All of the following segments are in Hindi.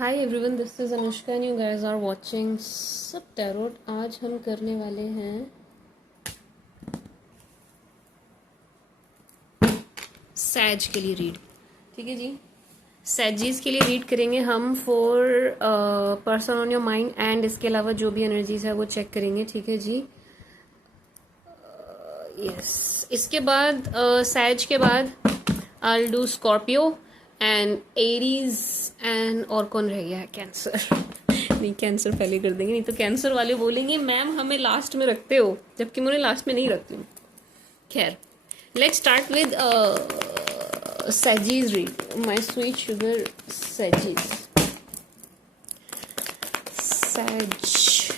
Hi everyone, this is Anushka and you guys are watching सब टैरोट। आज हम करने वाले हैं सैज के लिए रीड। ठीक है जी, सैजीज के लिए रीड करेंगे हम for person on your mind and इसके अलावा जो भी एनर्जीज है वो चेक करेंगे। ठीक है जी, यस। इसके बाद सैज के बाद I will do Scorpio and Aries and और कौन रह गया है? कैंसर। नहीं, कैंसर पहले कर देंगे, नहीं तो कैंसर वाले बोलेंगे मैम हमें लास्ट में रखते हो, जबकि मैं लास्ट में नहीं रखती हूँ। खैर, let's start with Sagies read. My sweet sugar Sagies. Sag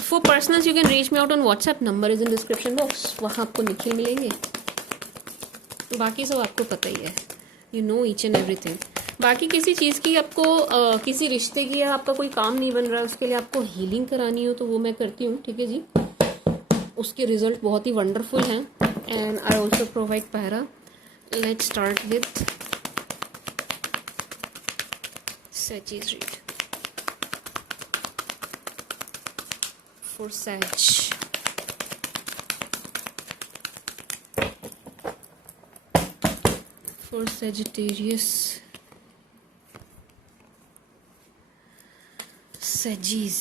for personals you can reach me out on WhatsApp, number is in description box. वहाँ आपको निखिल मिलेंगे, बाकी सब आपको पता ही है, you know each and everything. बाकी किसी चीज़ की आपको किसी रिश्ते की या आपका कोई काम नहीं बन रहा है, उसके लिए आपको हीलिंग करानी हो तो वो मैं करती हूँ। ठीक है जी, उसके रिजल्ट बहुत ही वंडरफुल हैं and I also provide para. Let's start with Sagies read for Sag. For Sagittarius, Saggies।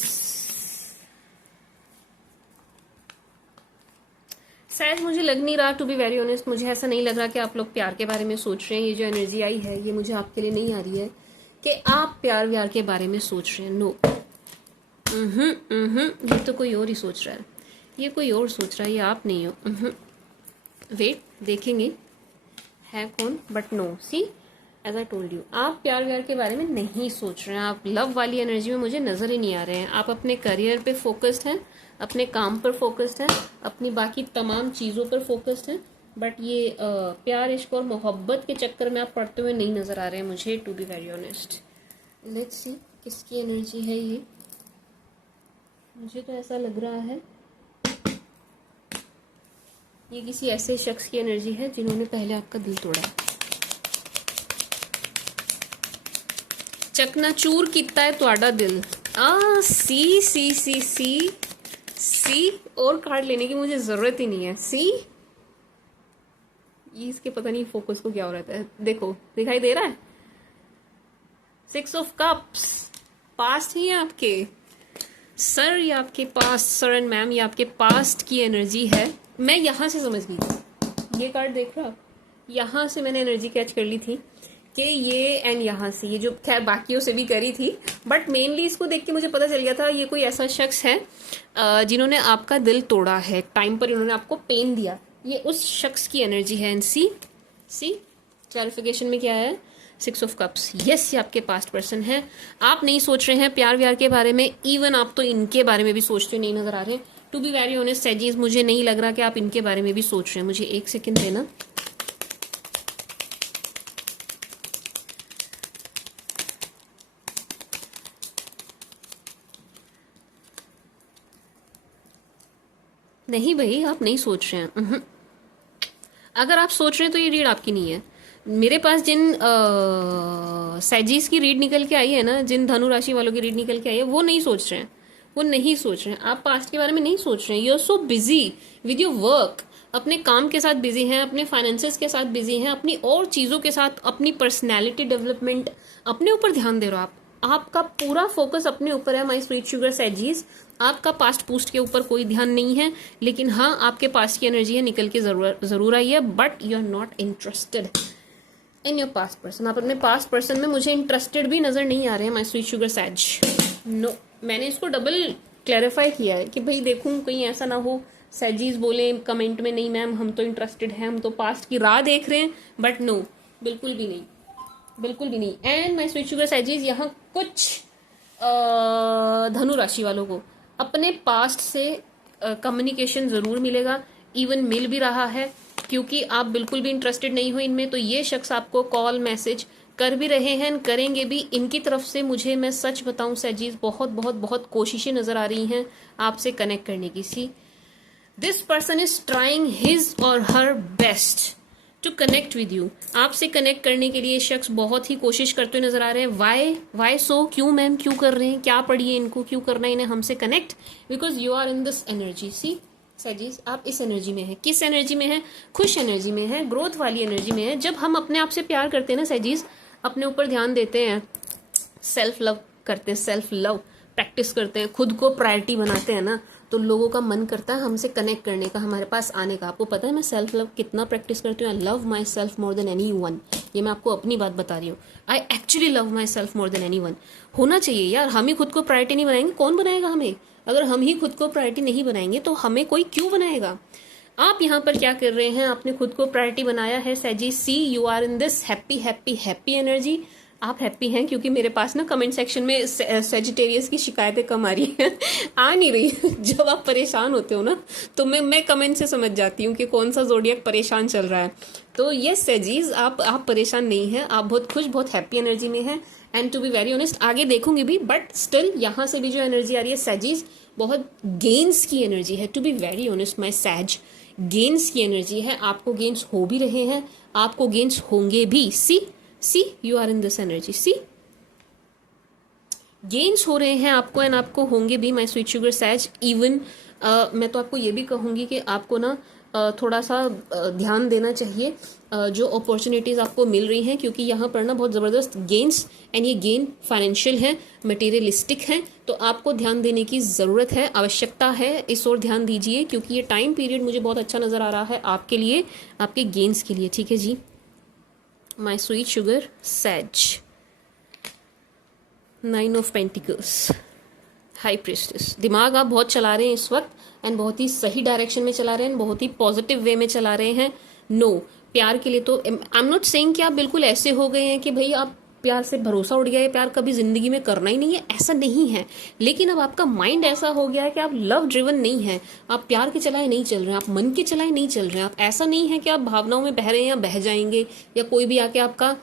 सैज मुझे लग नहीं रहा, टू बी वेरी ऑनेस्ट, मुझे ऐसा नहीं लग रहा कि आप लोग प्यार के बारे में सोच रहे हैं। ये जो एनर्जी आई है ये मुझे आपके लिए नहीं आ रही है कि आप प्यार व्यार के बारे में सोच रहे हैं। नो, ये तो कोई और ही सोच रहा है, ये कोई और सोच रहा है, ये आप नहीं हो। वेट, देखेंगे है कौन, but no, see as I told you, आप प्यार व्यार के बारे में नहीं सोच रहे हैं। आप लव वाली एनर्जी में मुझे नजर ही नहीं आ रहे हैं। आप अपने करियर पे फोकस्ड हैं, अपने काम पर फोकस्ड हैं, अपनी बाकी तमाम चीज़ों पर फोकस्ड हैं, बट ये प्यार इश्क और मोहब्बत के चक्कर में आप पढ़ते हुए नहीं नजर आ रहे हैं मुझे, to be very honest. Let's see किसकी एनर्जी है ये। मुझे तो ऐसा लग रहा है ये किसी ऐसे शख्स की एनर्जी है जिन्होंने पहले आपका दिल तोड़ा, चकनाचूर किता है तुहाडा दिल। सी सी सी सी सी, और कार्ड लेने की मुझे जरूरत ही नहीं है। सी, ये इसके पता नहीं फोकस को क्या हो रहा है। देखो, दिखाई दे रहा है 6 ऑफ कप्स। पास्ट ही है आपके सर, ये आपके पास्ट सर एंड मैम, ये आपके पास्ट की एनर्जी है। मैं यहाँ से समझ गई थी, ये कार्ड देख रहा, यहाँ से मैंने एनर्जी कैच कर ली थी कि ये, एंड यहाँ से ये जो, खैर बाकियों से भी करी थी, बट मेनली इसको देख के मुझे पता चल गया था ये कोई ऐसा शख्स है जिन्होंने आपका दिल तोड़ा है, टाइम पर इन्होंने आपको पेन दिया। ये उस शख्स की एनर्जी है। एंड सी क्लैरिफिकेशन में क्या है, 6 ऑफ कप्स। यस, ये आपके पास्ट पर्सन है। आप नहीं सोच रहे हैं प्यार व्यार के बारे में, इवन आप तो इनके बारे में भी सोचते नहीं नजर आ रहे। टू बी वेरी ऑनेस्ट सैजीज, मुझे नहीं लग रहा कि आप इनके बारे में भी सोच रहे हैं। मुझे एक सेकंड देना। नहीं भाई, आप नहीं सोच रहे हैं। अगर आप सोच रहे हैं तो ये रीड आपकी नहीं है। मेरे पास जिन सैजीज की रीड निकल के आई है ना, जिन धनु राशि वालों की रीड निकल के आई है, वो नहीं सोच रहे हैं, वो नहीं सोच रहे हैं। आप पास्ट के बारे में नहीं सोच रहे हैं। You are so busy with your work, अपने काम के साथ बिजी हैं, अपने फाइनेंसेस के साथ बिजी हैं, अपनी और चीज़ों के साथ, अपनी पर्सनैलिटी डेवलपमेंट, अपने ऊपर ध्यान दे रहे हो आप। आपका पूरा फोकस अपने ऊपर है, माई स्वीट शुगर सैजीज। आपका पास्ट पूस्ट के ऊपर कोई ध्यान नहीं है, लेकिन हाँ, आपके पास्ट की एनर्जी है निकल के जरूर आई है, but you are not interested in your past person. आप अपने पास्ट पर्सन में मुझे इंटरेस्टेड भी नजर नहीं आ रहे हैं, माई स्वीट शुगर सैज। नो, मैंने इसको डबल क्लैरिफाई किया है कि भाई देखूं कहीं ऐसा ना हो सैजीज बोले कमेंट में, नहीं मैम हम तो इंटरेस्टेड हैं, हम तो पास्ट की राह देख रहे हैं, बट नो, बिल्कुल भी नहीं, बिल्कुल भी नहीं। एंड माई स्वीट शुगर सैजीज, यहाँ कुछ धनु राशि वालों को अपने पास्ट से कम्युनिकेशन जरूर मिलेगा, इवन मिल भी रहा है, क्योंकि आप बिल्कुल भी इंटरेस्टेड नहीं हो इनमें। तो ये शख्स आपको कॉल मैसेज कर भी रहे हैं, करेंगे भी। इनकी तरफ से मुझे, मैं सच बताऊं सैजीज, बहुत बहुत बहुत कोशिशें नजर आ रही हैं आपसे कनेक्ट करने की। See, this person is trying his और her best to connect with you, आपसे कनेक्ट करने के लिए शख्स बहुत ही कोशिश करते हुए नजर आ रहे हैं। वाई सो, क्यों मैम, क्यों कर रहे हैं, क्या पढ़िए इनको, क्यों करना है इन्हें हमसे connect? Because you are in this energy. See Sagies, आप इस एनर्जी में है। किस एनर्जी में है? खुश एनर्जी में है, ग्रोथ वाली एनर्जी में है। जब हम अपने आप से प्यार करते हैं ना सैजीज, अपने ऊपर ध्यान देते हैं, सेल्फ लव करते हैं, सेल्फ लव प्रैक्टिस करते हैं, खुद को प्रायोरिटी बनाते हैं ना, तो लोगों का मन करता है हमसे कनेक्ट करने का, हमारे पास आने का। आपको पता है मैं सेल्फ लव कितना प्रैक्टिस करती हूँ? I love my self more than any one. ये मैं आपको अपनी बात बता रही हूँ। I actually love my self more than any one. होना चाहिए यार, हम ही खुद को प्रायोरिटी नहीं बनाएंगे, कौन बनाएगा हमें? अगर हम ही खुद को प्रायोरिटी नहीं बनाएंगे तो हमें कोई क्यों बनाएगा? आप यहाँ पर क्या कर रहे हैं? आपने खुद को प्रायोरिटी बनाया है Sagie. See you are in this happy happy happy energy. आप हैप्पी हैं क्योंकि मेरे पास ना कमेंट सेक्शन में सेजिटेरियस की शिकायतें कम आ रही हैं आ नहीं रही। जब आप परेशान होते हो ना तो मैं कमेंट से समझ जाती हूँ कि कौन सा जोडियक परेशान चल रहा है। तो यस सैजीज, आप परेशान नहीं हैं, आप बहुत खुश, बहुत हैप्पी एनर्जी में हैं। And to be very honest, आगे देखूंगी भी, बट स्टिल यहाँ से भी जो एनर्जी आ रही है सैजीज, बहुत गेन्स की एनर्जी है। To be very honest my Sag, gains की एनर्जी है। आपको गेन्स हो भी रहे हैं, आपको गेन्स होंगे भी। See you are in this energy. See gains हो रहे हैं आपको एंड आपको होंगे भी my sweet sugar Sag. Even मैं तो आपको ये भी कहूंगी कि आपको ना थोड़ा सा ध्यान देना चाहिए जो अपॉर्चुनिटीज आपको मिल रही हैं, क्योंकि यहाँ पर ना बहुत ज़बरदस्त गेन्स, एंड ये गेन फाइनेंशियल है, मटेरियलिस्टिक है, तो आपको ध्यान देने की ज़रूरत है, आवश्यकता है। इस ओर ध्यान दीजिए क्योंकि ये टाइम पीरियड मुझे बहुत अच्छा नज़र आ रहा है आपके लिए, आपके गेन्स के लिए। ठीक है जी माई स्वीट शुगर सैज। 9 ऑफ पेंटिकल्स, हाई प्रिस्टेस। दिमाग आप बहुत चला रहे हैं इस वक्त एंड बहुत ही सही डायरेक्शन में चला रहे हैं, बहुत ही पॉजिटिव वे में चला रहे हैं। नो प्यार के लिए तो आई एम नॉट सेइंग कि आप बिल्कुल ऐसे हो गए हैं कि भाई आप प्यार से भरोसा उठ गया है, प्यार कभी जिंदगी में करना ही नहीं है, ऐसा नहीं है। लेकिन अब आपका माइंड ऐसा हो गया है कि आप लव ड्रिवन नहीं है, आप प्यार के चलाए नहीं चल रहे हैं, आप मन के चलाए नहीं चल रहे हैं। आप ऐसा नहीं है कि आप भावनाओं में बह रहे हैं या बह जाएंगे, या कोई भी आके आपका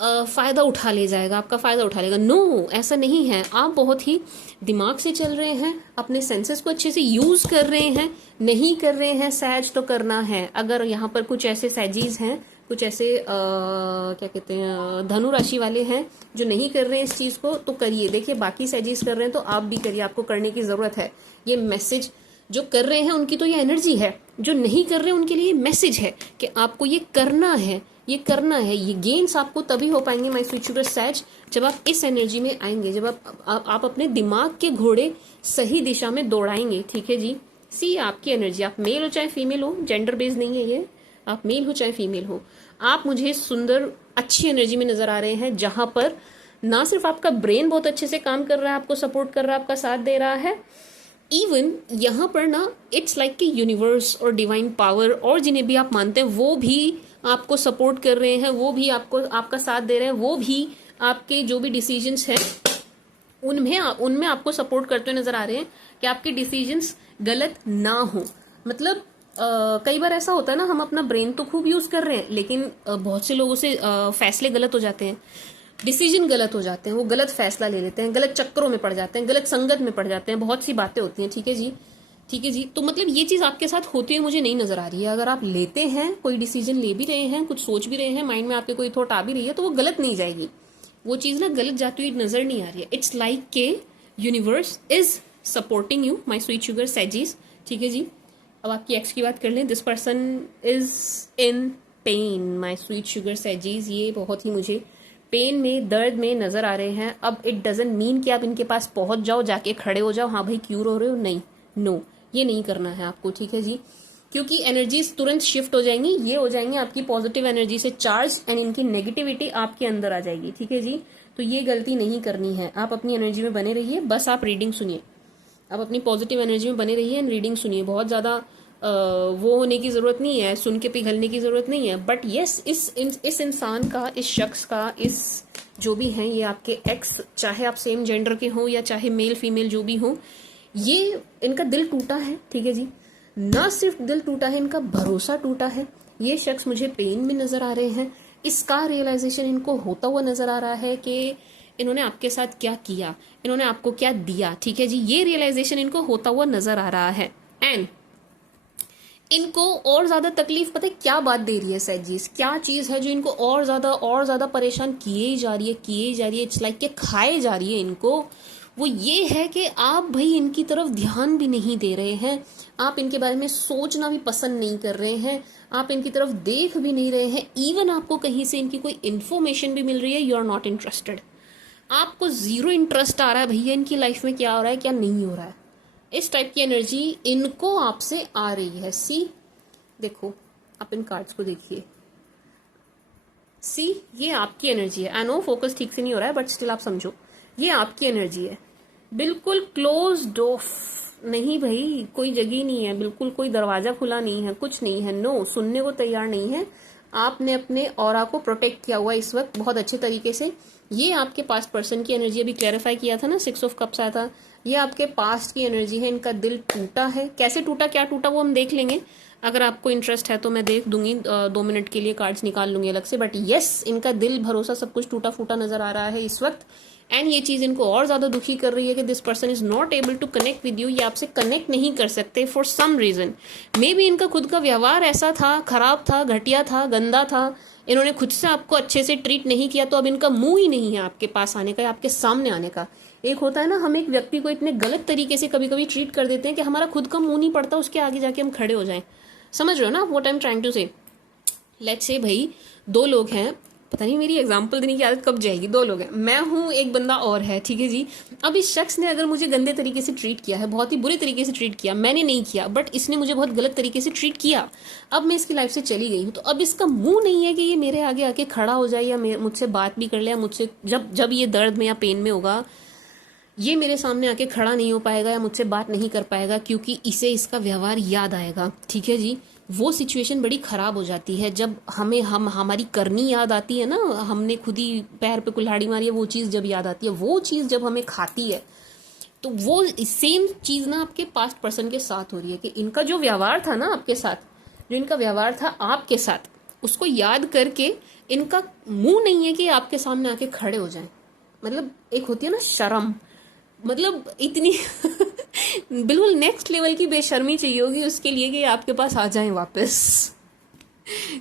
फायदा उठा ले जाएगा, आपका फायदा उठा लेगा। नो ऐसा नहीं है। आप बहुत ही दिमाग से चल रहे हैं, अपने सेंसेस को अच्छे से यूज कर रहे हैं। नहीं कर रहे हैं सैज तो करना है। अगर यहाँ पर कुछ ऐसे सैजीज हैं, कुछ ऐसे क्या कहते हैं धनु राशि वाले हैं जो नहीं कर रहे हैं इस चीज को, तो करिए। देखिए बाकी सैजीज कर रहे हैं तो आप भी करिए, आपको करने की जरूरत है। ये मैसेज जो कर रहे हैं उनकी तो ये एनर्जी है, जो नहीं कर रहे हैं उनके लिए मैसेज है कि आपको ये करना है, ये करना है। ये गेन्स आपको तभी हो पाएंगे माय स्वीट शुगर सैज, जब आप इस एनर्जी में आएंगे, जब आप अपने दिमाग के घोड़े सही दिशा में दौड़ाएंगे। ठीक है जी। सी आपकी एनर्जी, आप मेल हो चाहे फीमेल हो, जेंडर बेस्ड नहीं है ये, आप मेल हो चाहे फीमेल हो, आप मुझे सुंदर अच्छी एनर्जी में नजर आ रहे हैं, जहां पर ना सिर्फ आपका ब्रेन बहुत अच्छे से काम कर रहा है, आपको सपोर्ट कर रहा है, आपका साथ दे रहा है, इवन यहाँ पर ना इट्स लाइक कि यूनिवर्स और डिवाइन पावर और जिन्हें भी आप मानते हैं वो भी आपको सपोर्ट कर रहे हैं, वो भी आपको आपका साथ दे रहे हैं, वो भी आपके जो भी डिसीजंस हैं उनमें आपको सपोर्ट करते हुए नजर आ रहे हैं कि आपके डिसीजंस गलत ना हो। मतलब कई बार ऐसा होता है ना, हम अपना ब्रेन तो खूब यूज कर रहे हैं लेकिन बहुत से लोगों से फैसले गलत हो जाते हैं, डिसीजन गलत हो जाते हैं, वो गलत फैसला ले लेते हैं, गलत चक्करों में पड़ जाते हैं, गलत संगत में पड़ जाते हैं, बहुत सी बातें होती हैं। ठीक है जी, ठीक है जी। तो मतलब ये चीज आपके साथ होती हुई मुझे नहीं नजर आ रही है। अगर आप लेते हैं, कोई डिसीजन ले भी रहे हैं, कुछ सोच भी रहे हैं, माइंड में आपके कोई थॉट आ भी रही है, तो वो गलत नहीं जाएगी, वो चीज ना गलत जाती हुई नजर नहीं आ रही है। इट्स लाइक के universe is supporting you my sweet sugar Sagies. ठीक है जी। अब आपकी एक्स की बात कर लें। This person is in pain my sweet sugar Sagies. ये बहुत ही मुझे पेन में, दर्द में नजर आ रहे हैं। अब इट डजंट मीन कि आप इनके पास पहुंच जाओ, जाके खड़े हो जाओ, हाँ भाई क्यों रो रहे हो, नहीं, नो ये नहीं करना है आपको। ठीक है जी। क्योंकि एनर्जीज तुरंत शिफ्ट हो जाएंगी, ये हो जाएंगी आपकी पॉजिटिव एनर्जी से चार्ज एंड इनकी नेगेटिविटी आपके अंदर आ जाएगी। ठीक है जी। तो ये गलती नहीं करनी है, आप अपनी एनर्जी में बने रहिए, बस आप रीडिंग सुनिए, आप अपनी पॉजिटिव एनर्जी में बने रहिए एंड रीडिंग सुनिए। बहुत ज्यादा वो होने की जरूरत नहीं है, सुन के पिघलने की जरूरत नहीं है। बट यस, इस इंसान का, इस शख्स का, इस जो भी हैं ये आपके एक्स, चाहे आप सेम जेंडर के हो या चाहे मेल फीमेल जो भी हो, ये इनका दिल टूटा है। ठीक है जी। ना सिर्फ दिल टूटा है, इनका भरोसा टूटा है। ये शख्स मुझे पेन में नजर आ रहे हैं, इसका रियलाइजेशन इनको होता हुआ नजर आ रहा है कि इन्होंने आपके साथ क्या किया, इन्होंने आपको क्या दिया। ठीक है जी। ये रियलाइजेशन इनको होता हुआ नजर आ रहा है। एंड इनको और ज्यादा तकलीफ पता है क्या बात दे रही है सैजीज, क्या चीज है जो इनको और ज्यादा परेशान किए ही जा रही है, किए ही जा रही है, इट्स लाइक के खाए जा रही है इनको। वो ये है कि आप भाई इनकी तरफ ध्यान भी नहीं दे रहे हैं, आप इनके बारे में सोचना भी पसंद नहीं कर रहे हैं, आप इनकी तरफ देख भी नहीं रहे हैं, इवन आपको कहीं से इनकी कोई इन्फॉर्मेशन भी मिल रही है, यू आर नॉट इंटरेस्टेड। आपको जीरो इंटरेस्ट आ रहा है भैया इनकी लाइफ में क्या हो रहा है क्या नहीं हो रहा है। इस टाइप की एनर्जी इनको आपसे आ रही है। सी देखो, आप इन कार्ड्स को देखिए, सी ये आपकी एनर्जी है। आई नो फोकस ठीक से नहीं हो रहा है बट स्टिल आप समझो, ये आपकी एनर्जी है। बिल्कुल क्लोज्ड ऑफ नहीं भाई, कोई जगह नहीं है, बिल्कुल कोई दरवाजा खुला नहीं है, कुछ नहीं है, नो सुनने को तैयार नहीं है। आपने अपने ऑरा को प्रोटेक्ट किया हुआ इस वक्त बहुत अच्छे तरीके से। ये आपके पास्ट पर्सन की एनर्जी, अभी क्लैरिफाई किया था ना, 6 ऑफ कप्स आया था, ये आपके पास्ट की एनर्जी है। इनका दिल टूटा है, कैसे टूटा क्या टूटा वो हम देख लेंगे, अगर आपको इंटरेस्ट है तो मैं देख दूंगी, 2 मिनट के लिए कार्ड्स निकाल लूंगी अलग से। बट यस, इनका दिल भरोसा सब कुछ टूटा फूटा नजर आ रहा है इस वक्त। एंड ये चीज इनको और ज्यादा दुखी कर रही है कि this person is not able to connect with you, ये आपसे कनेक्ट नहीं कर सकते for some reason. Maybe इनका खुद का व्यवहार ऐसा था, खराब था, घटिया था, गंदा था, इन्होंने खुद से आपको अच्छे से ट्रीट नहीं किया, तो अब इनका मुंह ही नहीं है आपके पास आने का या आपके सामने आने का। एक होता है ना, हम एक व्यक्ति को इतने गलत तरीके से कभी कभी ट्रीट कर देते हैं कि हमारा खुद का मुंह नहीं पड़ता उसके आगे जाके हम खड़े हो जाएं। समझ रहे हो ना what I am trying to say. Let's say भाई 2 लोग हैं, पता नहीं मेरी एग्जांपल देने की आदत कब जाएगी। 2 लोग हैं, मैं हूं, एक बंदा और है, ठीक है जी। अब इस शख्स ने अगर मुझे गंदे तरीके से ट्रीट किया है, बहुत ही बुरे तरीके से ट्रीट किया, मैंने नहीं किया बट इसने मुझे बहुत गलत तरीके से ट्रीट किया, अब मैं इसकी लाइफ से चली गई हूँ, तो अब इसका मुंह नहीं है कि ये मेरे आगे आके खड़ा हो जाए या मुझसे बात भी कर ले, या मुझसे जब ये दर्द में या पेन में होगा ये मेरे सामने आके खड़ा नहीं हो पाएगा या मुझसे बात नहीं कर पाएगा, क्योंकि इसे इसका व्यवहार याद आएगा, ठीक है जी। वो सिचुएशन बड़ी खराब हो जाती है जब हमारी करनी याद आती है ना, हमने खुद ही पैर पे कुल्हाड़ी मारी है, वो चीज़ जब याद आती है, वो चीज़ जब हमें खाती है, तो वो सेम चीज़ ना आपके पास्ट पर्सन के साथ हो रही है कि इनका जो व्यवहार था ना आपके साथ, जो इनका व्यवहार था आपके साथ, उसको याद करके इनका मुंह नहीं है कि आपके सामने आके खड़े हो जाए। मतलब एक होती है ना शर्म, मतलब इतनी बिल्कुल नेक्स्ट लेवल की बेशर्मी चाहिए होगी उसके लिए कि आपके पास आ जाएं वापस,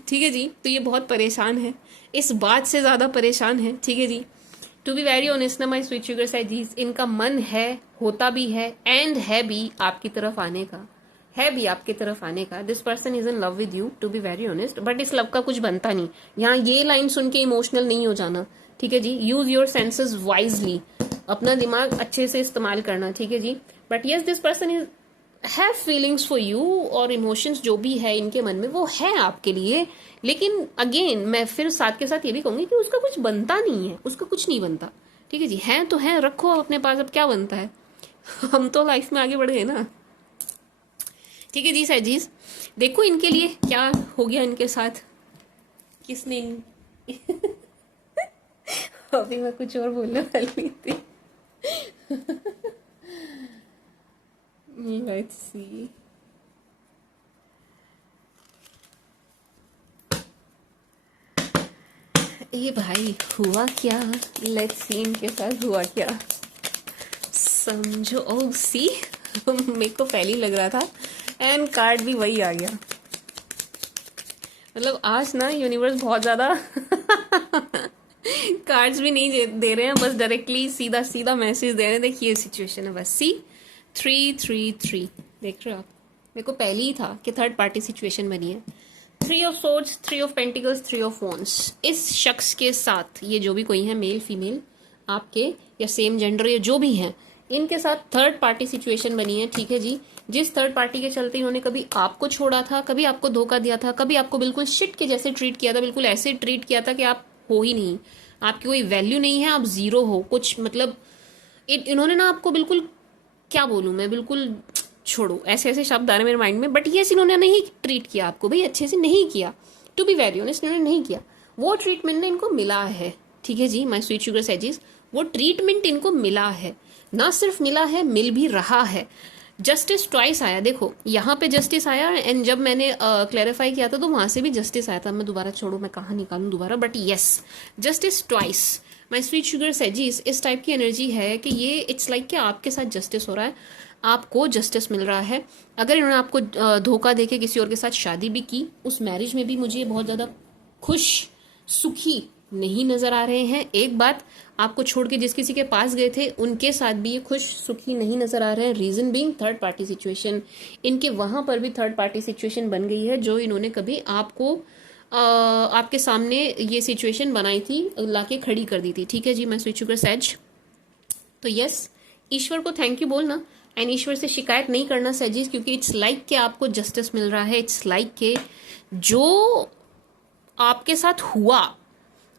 ठीक है जी। तो ये बहुत परेशान है, इस बात से ज़्यादा परेशान है, ठीक है जी। टू बी वेरी ऑनेस्ट ना माई स्वीट शुगर साइजीज, इनका मन है, होता भी है एंड है भी आपकी तरफ आने का, है भी आपकी तरफ आने का। This person is in love with you, to be very honest, but इस लव का कुछ बनता नहीं। यहाँ ये लाइन सुन के इमोशनल नहीं हो जाना, ठीक है जी। यूज योर सेंसेस वाइजली, अपना दिमाग अच्छे से इस्तेमाल करना, ठीक है जी। But yes, this person is have feelings for you, और इमोशंस जो भी है इनके मन में वो है आपके लिए। लेकिन अगेन मैं फिर साथ के साथ ये भी कहूंगी कि उसका कुछ बनता नहीं है, उसका कुछ नहीं बनता, ठीक है जी। है तो है, रखो अपने पास, अब क्या बनता है हम तो लाइफ में आगे बढ़ गए ना, ठीक है जी। सैजीज देखो इनके लिए क्या हो गया इनके साथ, किसने अभी मैं कुछ और बोलने वाली थी लेट्स सी, ये भाई हुआ क्या, लेट्स सी इनके साथ हुआ क्या, समझो। ओ सी मेरे को पहले ही लग रहा था एंड कार्ड भी वही आ गया। मतलब आज ना यूनिवर्स बहुत ज्यादा कार्ड्स भी नहीं दे रहे हैं, बस डायरेक्टली सीधा सीधा मैसेज दे रहे हैं। देखिए सिचुएशन है बस, सी 333 देख रहे हो आप, मेरे को पहले ही था कि थर्ड पार्टी सिचुएशन बनी है। 3 of swords, 3 of pentacles, 3 of wands. इस शख्स के साथ ये जो भी कोई है, मेल फीमेल आपके या सेम जेंडर या जो भी हैं, इनके साथ थर्ड पार्टी सिचुएशन बनी है, ठीक है जी। जिस थर्ड पार्टी के चलते इन्होंने कभी आपको छोड़ा था, कभी आपको धोखा दिया था, कभी आपको बिल्कुल शिट के जैसे ट्रीट किया था, बिल्कुल ऐसे ट्रीट किया था कि आप हो ही नहीं, आपकी कोई वैल्यू नहीं है, आप जीरो हो कुछ। मतलब इन्होंने ना आपको बिल्कुल, क्या बोलूं मैं, बिल्कुल छोड़ो, ऐसे ऐसे शब्द आ रहे मेरे माइंड में, बट यस इन्होंने नहीं ट्रीट किया आपको भाई, अच्छे से नहीं किया, टू बी वेरी ऑनेस्ट इन्होंने नहीं किया। वो ट्रीटमेंट ना इनको मिला है, ठीक है जी माय स्वीट शुगर सैजीज, वो ट्रीटमेंट इनको मिला है, ना सिर्फ मिला है, मिल भी रहा है। जस्टिस ट्वाइस आया, देखो यहाँ पे जस्टिस आया, एंड जब मैंने क्लैरिफाई किया था तो वहां से भी जस्टिस आया था। मैं दोबारा, छोड़ो मैं कहाँ निकालूं दोबारा, but yes justice twice my sweet sugar sages. इस टाइप की एनर्जी है कि ये इट्स लाइक कि आपके साथ जस्टिस हो रहा है, आपको जस्टिस मिल रहा है। अगर इन्होंने आपको धोखा देके किसी और के साथ शादी भी की, उस मैरिज में भी मुझे बहुत ज़्यादा खुश, सुखी नहीं नजर आ रहे हैं। एक बात, आपको छोड़ के जिस किसी के पास गए थे उनके साथ भी ये खुश सुखी नहीं नजर आ रहे हैं। Reason being third party situation, इनके वहां पर भी थर्ड पार्टी सिचुएशन बन गई है, जो इन्होंने कभी आपको आपके सामने ये सिचुएशन बनाई थी, लाके खड़ी कर दी थी। ठीक है जी, मैं स्विच शुगर सैज। तो यस, ईश्वर को थैंक यू बोलना एंड ईश्वर से शिकायत नहीं करना सैजिस, क्योंकि इट्स लाइक के आपको जस्टिस मिल रहा है। इट्स लाइक के जो आपके साथ हुआ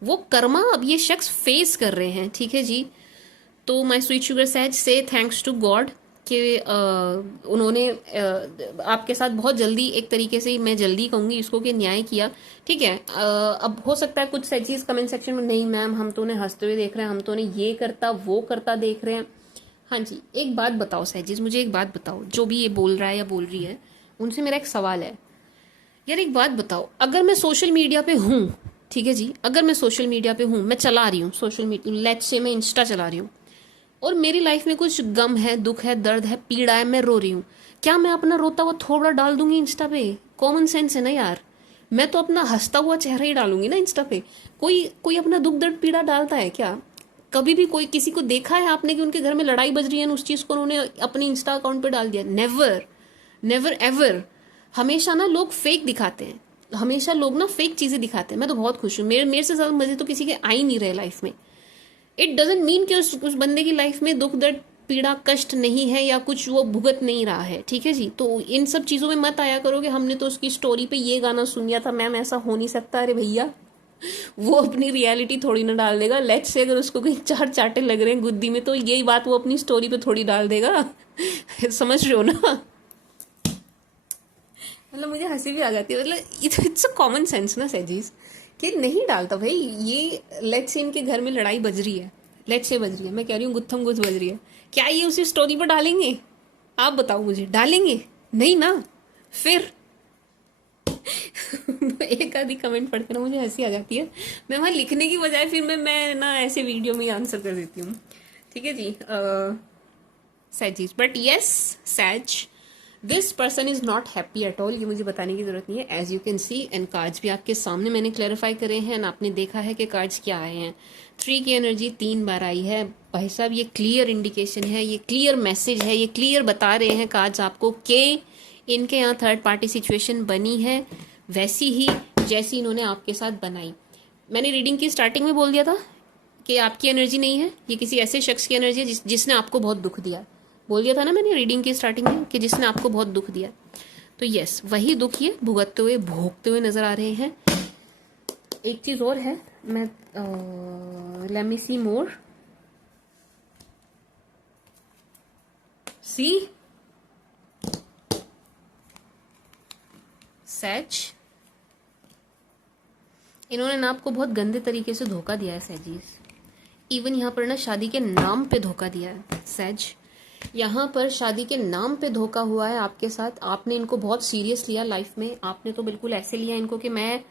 वो कर्मा अब ये शख्स फेस कर रहे हैं। ठीक है जी, तो माय स्वीट शुगर सैज से थैंक्स टू गॉड कि उन्होंने आपके साथ बहुत जल्दी, एक तरीके से मैं जल्दी कहूंगी इसको, कि न्याय किया। ठीक है, अब हो सकता है कुछ सैजीज कमेंट सेक्शन में, नहीं मैम हम तो उन्हें हंसते हुए देख रहे हैं, हम तो उन्हें ये करता वो करता देख रहे हैं। हाँ जी, एक बात बताओ सैजीज, मुझे एक बात बताओ, जो भी ये बोल रहा है या बोल रही है उनसे मेरा एक सवाल है। यार एक बात बताओ, अगर मैं सोशल मीडिया पे हूँ, ठीक है जी, अगर मैं सोशल मीडिया पे हूँ, मैं चला रही हूँ सोशल मीडिया, लेट्स से मैं इंस्टा चला रही हूँ, और मेरी लाइफ में कुछ गम है, दुख है, दर्द है, पीड़ा है, मैं रो रही हूँ, क्या मैं अपना रोता हुआ थोड़ा डाल दूंगी इंस्टा पे? कॉमन सेंस है ना यार, मैं तो अपना हंसता हुआ चेहरा ही डालूंगी ना इंस्टा पे। कोई कोई अपना दुख दर्द पीड़ा डालता है क्या? कभी भी कोई किसी को देखा है आपने कि उनके घर में लड़ाई बज रही है, उस चीज को उन्होंने अपने इंस्टा अकाउंट पे डाल दिया? Never, never ever. हमेशा ना लोग फेक दिखाते हैं, हमेशा लोग ना फेक चीजें दिखाते हैं। मैं तो बहुत खुश हूँ, मेरे मेरे से ज्यादा मजे तो किसी के आ ही नहीं रहे लाइफ में। इट डजेंट मीन कि उस बंदे की लाइफ में दुख दर्द पीड़ा कष्ट नहीं है या कुछ वो भुगत नहीं रहा है। ठीक है जी, तो इन सब चीजों में मत आया करो कि हमने तो उसकी स्टोरी पे ये गाना सुन लिया था, मैम ऐसा हो नहीं सकता। अरे भैया, वो अपनी रियलिटी थोड़ी ना डाल देगा। लेट्स से अगर उसको कहीं चार चाटे लग रहे हैं गुद्दी में, तो यही बात वो अपनी स्टोरी पे थोड़ी डाल देगा। समझ रहे हो ना? मतलब मुझे हंसी भी आ जाती है, मतलब इट्स अ कॉमन सेंस ना सैजीज, कि नहीं डालता भाई। ये लेट्स से इनके घर में लड़ाई बज रही है, लेट्स से बज रही है, मैं कह रही हूँ गुत्थम गुत्थ बज रही है, क्या ये उसी स्टोरी पर डालेंगे? आप बताओ मुझे, डालेंगे? नहीं ना। फिर एक आधी कमेंट पढ़ते ना मुझे हंसी आ जाती है, मैं वहां लिखने की बजाय फिर मैं ना ऐसे वीडियो में आंसर कर देती हूँ। ठीक है जी, sages, but yes sage, this person is not happy at all, ये मुझे बताने की जरूरत नहीं है। As you can see, and cards भी आपके सामने मैंने क्लैरिफाई करे हैं, एंड आपने देखा है कि कार्ड्स क्या आए हैं। 3 की एनर्जी 3 बार आई है भाई साहब, ये क्लियर इंडिकेशन है, ये क्लियर मैसेज है, ये क्लियर बता रहे हैं कार्ड्स आपको कि इनके यहाँ थर्ड पार्टी सिचुएशन बनी है, वैसी ही जैसी इन्होंने आपके साथ बनाई। मैंने रीडिंग की स्टार्टिंग में बोल दिया था कि आपकी एनर्जी नहीं है, ये किसी ऐसे शख्स की एनर्जी है जिसने आपको बहुत दुख दिया। बोल दिया था ना मैंने रीडिंग की स्टार्टिंग में कि जिसने आपको बहुत दुख दिया। तो यस, वही दुख ये भुगतते हुए भोगते हुए नजर आ रहे हैं। एक चीज और है, मैं लेट मी सी मोर, सी सैच, इन्होंने ना आपको बहुत गंदे तरीके से धोखा दिया है सैजीज। इवन यहाँ पर ना शादी के नाम पे धोखा दिया है सैज, यहाँ पर शादी के नाम पे धोखा हुआ है आपके साथ। आपने इनको बहुत सीरियस लिया लाइफ में, आपने तो बिल्कुल ऐसे लिया इनको कि मैं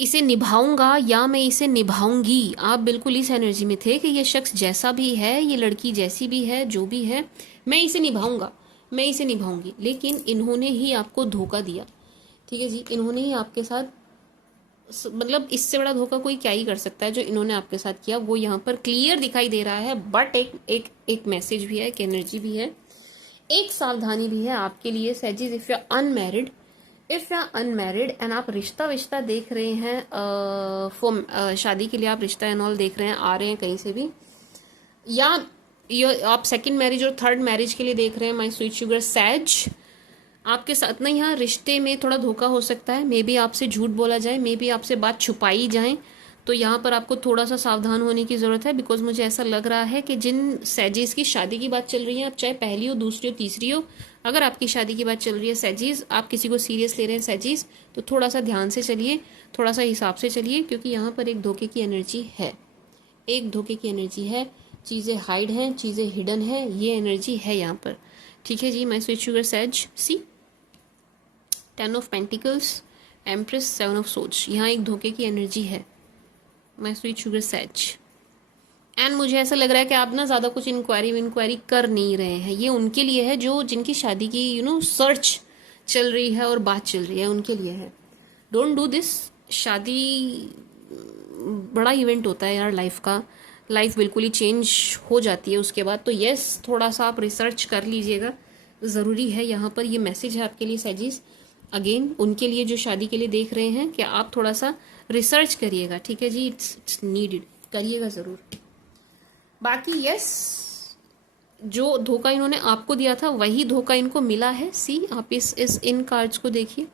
इसे निभाऊंगा या मैं इसे निभाऊंगी। आप बिल्कुल इस एनर्जी में थे कि ये शख्स जैसा भी है, ये लड़की जैसी भी है, जो भी है, मैं इसे निभाऊंगा, मैं इसे निभाऊंगी। लेकिन इन्होंने ही आपको धोखा दिया। ठीक है जी, इन्होंने ही आपके साथ, मतलब इससे बड़ा धोखा कोई क्या ही कर सकता है जो इन्होंने आपके साथ किया, वो यहाँ पर क्लियर दिखाई दे रहा है। बट एक मैसेज भी है, एक एनर्जी भी है, एक सावधानी भी है आपके लिए sages. If you are unmarried, if you are unmarried and आप रिश्ता विश्ता देख रहे हैं, शादी के लिए आप रिश्ता एंड ऑल देख रहे हैं, आ रहे हैं कहीं से भी, या आप सेकंड मैरिज और थर्ड मैरिज के लिए देख रहे हैं, माय स्वीट शुगर सैज, आपके साथ ना यहाँ रिश्ते में थोड़ा धोखा हो सकता है। मे बी आपसे झूठ बोला जाए, मे बी आपसे बात छुपाई जाए, तो यहाँ पर आपको थोड़ा सा सावधान होने की ज़रूरत है। बिकॉज मुझे ऐसा लग रहा है कि जिन सैजीज की शादी की बात चल रही है, अब चाहे पहली हो, दूसरी हो, तीसरी हो, अगर आपकी शादी की बात चल रही है सैजीज, आप किसी को सीरियस ले रहे हैं सैजीज, तो थोड़ा सा ध्यान से चलिए, थोड़ा सा हिसाब से चलिए, क्योंकि यहाँ पर एक धोखे की एनर्जी है, एक धोखे की एनर्जी है। चीज़ें हाइड हैं, चीज़ें हिडन है, ये एनर्जी है यहाँ पर। ठीक है जी, my sweet sugar sage, see 10 of pentacles, empress, 7 of swords, यहाँ एक धोखे की एनर्जी है माय स्वीट शुगर सैज। एंड मुझे ऐसा लग रहा है कि आप ना ज़्यादा कुछ इंक्वायरी कर नहीं रहे हैं। ये उनके लिए है जो जिनकी शादी की सर्च चल रही है और बात चल रही है, उनके लिए है। Don't do this. शादी बड़ा इवेंट होता है यार लाइफ का। लाइफ बिल्कुल ही चेंज हो जाती है उसके बाद। तो यस, थोड़ा सा आप रिसर्च कर लीजिएगा, ज़रूरी है। यहाँ पर ये मैसेज है आपके लिए सैजीज, अगेन उनके लिए जो शादी के लिए देख रहे हैं कि आप थोड़ा सा रिसर्च करिएगा, ठीक है जी। इट्स नीडेड, करिएगा ज़रूर। बाकी यस, जो धोखा इन्होंने आपको दिया था वही धोखा इनको मिला है। सी, आप इस इन कार्ड्स को देखिए।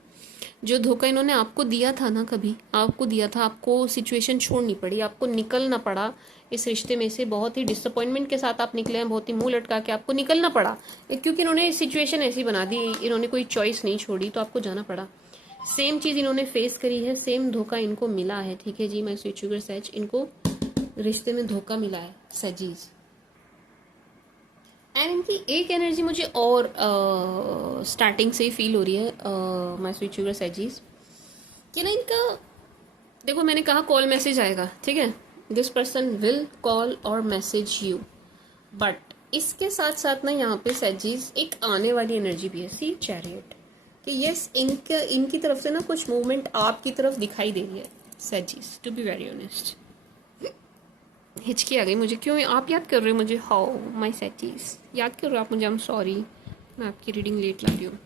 जो धोखा इन्होंने आपको दिया था ना, कभी आपको दिया था, आपको सिचुएशन छोड़नी पड़ी, आपको निकलना पड़ा इस रिश्ते में से। बहुत ही डिसअपॉइंटमेंट के साथ आप निकले हैं, बहुत ही मुंह लटका के आपको निकलना पड़ा, क्योंकि इन्होंने सिचुएशन ऐसी बना दी, इन्होंने कोई चॉइस नहीं छोड़ी, तो आपको जाना पड़ा। सेम चीज़ इन्होंने फेस करी है, सेम धोखा इनको मिला है, ठीक है जी। मैं स्वीट शुगर सैज, इनको रिश्ते में धोखा मिला है सैजीज। एंड इनकी एक एनर्जी मुझे और स्टार्टिंग से ही फील हो रही है माय स्वीट शुगर सैजीज, कि ना इनका, देखो मैंने कहा कॉल मैसेज आएगा, ठीक है। दिस पर्सन विल कॉल और मैसेज यू, बट इसके साथ साथ ना यहाँ पे सैजीज एक आने वाली एनर्जी भी है। सी, चैरियट, कि यस इनकी तरफ से ना कुछ मूवमेंट आपकी तरफ दिखाई दे रही है सैजीज, टू बी वेरी ऑनेस्ट। हिचकी आ गई मुझे, क्यों आप याद कर रहे हो मुझे? हाउ माई सैजीज याद कर रहे हो आप मुझे? आई एम सॉरी, मैं आपकी रीडिंग लेट ला रही हूँ।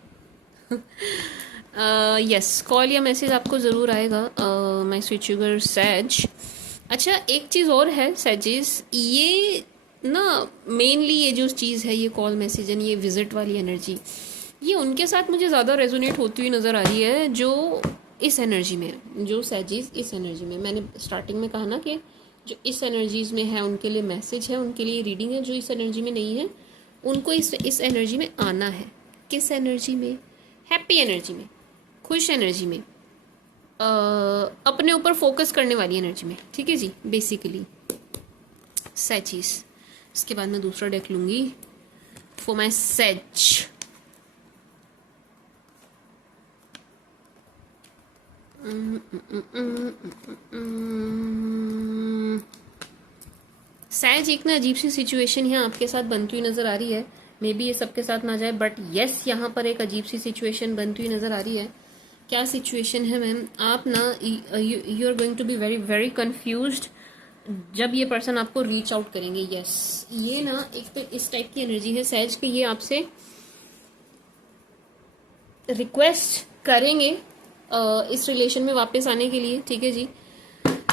यस, कॉल या मैसेज आपको ज़रूर आएगा माय स्वीट शुगर सैज। अच्छा, एक चीज़ और है सैजिस, ये ना मेनली ये जो चीज़ है, ये कॉल मैसेज एंड ये विजिट वाली एनर्जी, ये उनके साथ मुझे ज़्यादा रेजोनेट होती हुई नज़र आ रही है जो इस एनर्जी में है, जो सैजिस इस एनर्जी में। मैंने स्टार्टिंग में कहा ना कि जो इस एनर्जीज में है उनके लिए मैसेज है, उनके लिए रीडिंग है। जो इस एनर्जी में नहीं है उनको इस एनर्जी में आना है। किस एनर्जी में? हैप्पी एनर्जी में, खुश एनर्जी में, अपने ऊपर फोकस करने वाली एनर्जी में, ठीक है जी। बेसिकली सैचीज। इसके बाद मैं दूसरा डेक लूंगी फॉर माई सैच। सैज, एक ना अजीब सी सिचुएशन यहाँ आपके साथ बनती हुई नजर आ रही है। मे बी ये सबके साथ ना जाए, बट यस यहाँ पर एक अजीब सी सिचुएशन बनती हुई नजर आ रही है। क्या सिचुएशन है मैम? आप ना you are going to be very very confused जब ये पर्सन आपको रीच आउट करेंगे। यस, ये ना एक तो इस टाइप की एनर्जी है सैज कि ये आपसे रिक्वेस्ट करेंगे इस रिलेशन में वापस आने के लिए, ठीक है जी।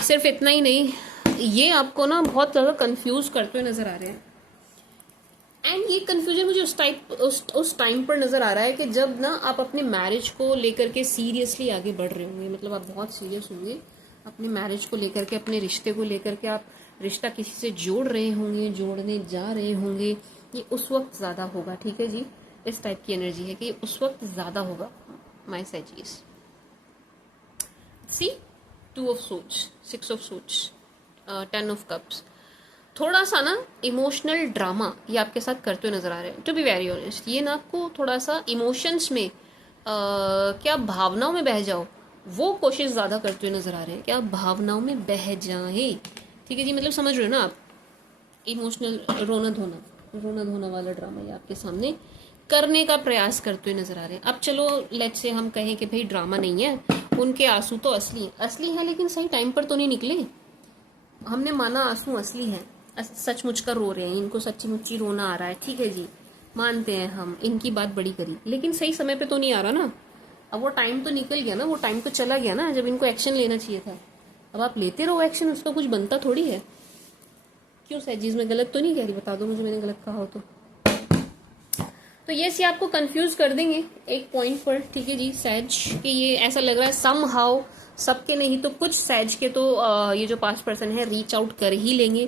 सिर्फ इतना ही नहीं, ये आपको ना बहुत ज़्यादा कंफ्यूज करते हुए नजर आ रहे हैं। एंड ये कंफ्यूजन मुझे उस टाइम पर नजर आ रहा है कि जब ना आप अपने मैरिज को लेकर के सीरियसली आगे बढ़ रहे होंगे, मतलब आप बहुत सीरियस होंगे अपने मैरिज को लेकर के, अपने रिश्ते को लेकर के। आप रिश्ता किसी से जोड़ रहे होंगे, जोड़ने जा रहे होंगे, ये उस वक्त ज़्यादा होगा, ठीक है जी। इस टाइप की एनर्जी है कि उस वक्त ज़्यादा होगा माई सैजीज। सी, 2 ऑफ सोच, 6 ऑफ सोच, 10 ऑफ कप्स। थोड़ा सा ना इमोशनल ड्रामा ये आपके साथ करते हुए नजर आ रहे हैं, टू बी वेरी ऑनेस्ट। ये ना आपको थोड़ा सा इमोशंस में क्या भावनाओं में बह जाओ, वो कोशिश ज़्यादा करते हुए नजर आ रहे हैं कि आप भावनाओं में बह जाएं, ठीक है जी। मतलब समझ रहे हो ना आप, इमोशनल रोना धोना वाला ड्रामा ये आपके सामने करने का प्रयास करते हुए नजर आ रहे हैं। अब चलो लेट्स से हम कहें कि भाई ड्रामा नहीं है, उनके आंसू तो असली है, लेकिन सही टाइम पर तो नहीं निकले। हमने माना आंसू असली हैं, सचमुच का रो रहे हैं, इनको सच्ची मुच्ची रोना आ रहा है, ठीक है जी, मानते हैं हम, इनकी बात बड़ी करी, लेकिन सही समय पे तो नहीं आ रहा ना। अब वो टाइम तो निकल गया ना, वो टाइम तो चला गया ना जब इनको एक्शन लेना चाहिए था। अब आप लेते रहो एक्शन, उसका कुछ बनता थोड़ी है। क्यों सैजीज, मैं गलत तो नहीं कह रही? बता दो मुझे मैंने गलत कहा हो तो यस, ये आपको कंफ्यूज कर देंगे एक पॉइंट पर, ठीक है जी सैज। कि ये ऐसा लग रहा है सम हाउ, सबके नहीं तो कुछ सैज के तो ये जो पास्ट पर्सन है रीच आउट कर ही लेंगे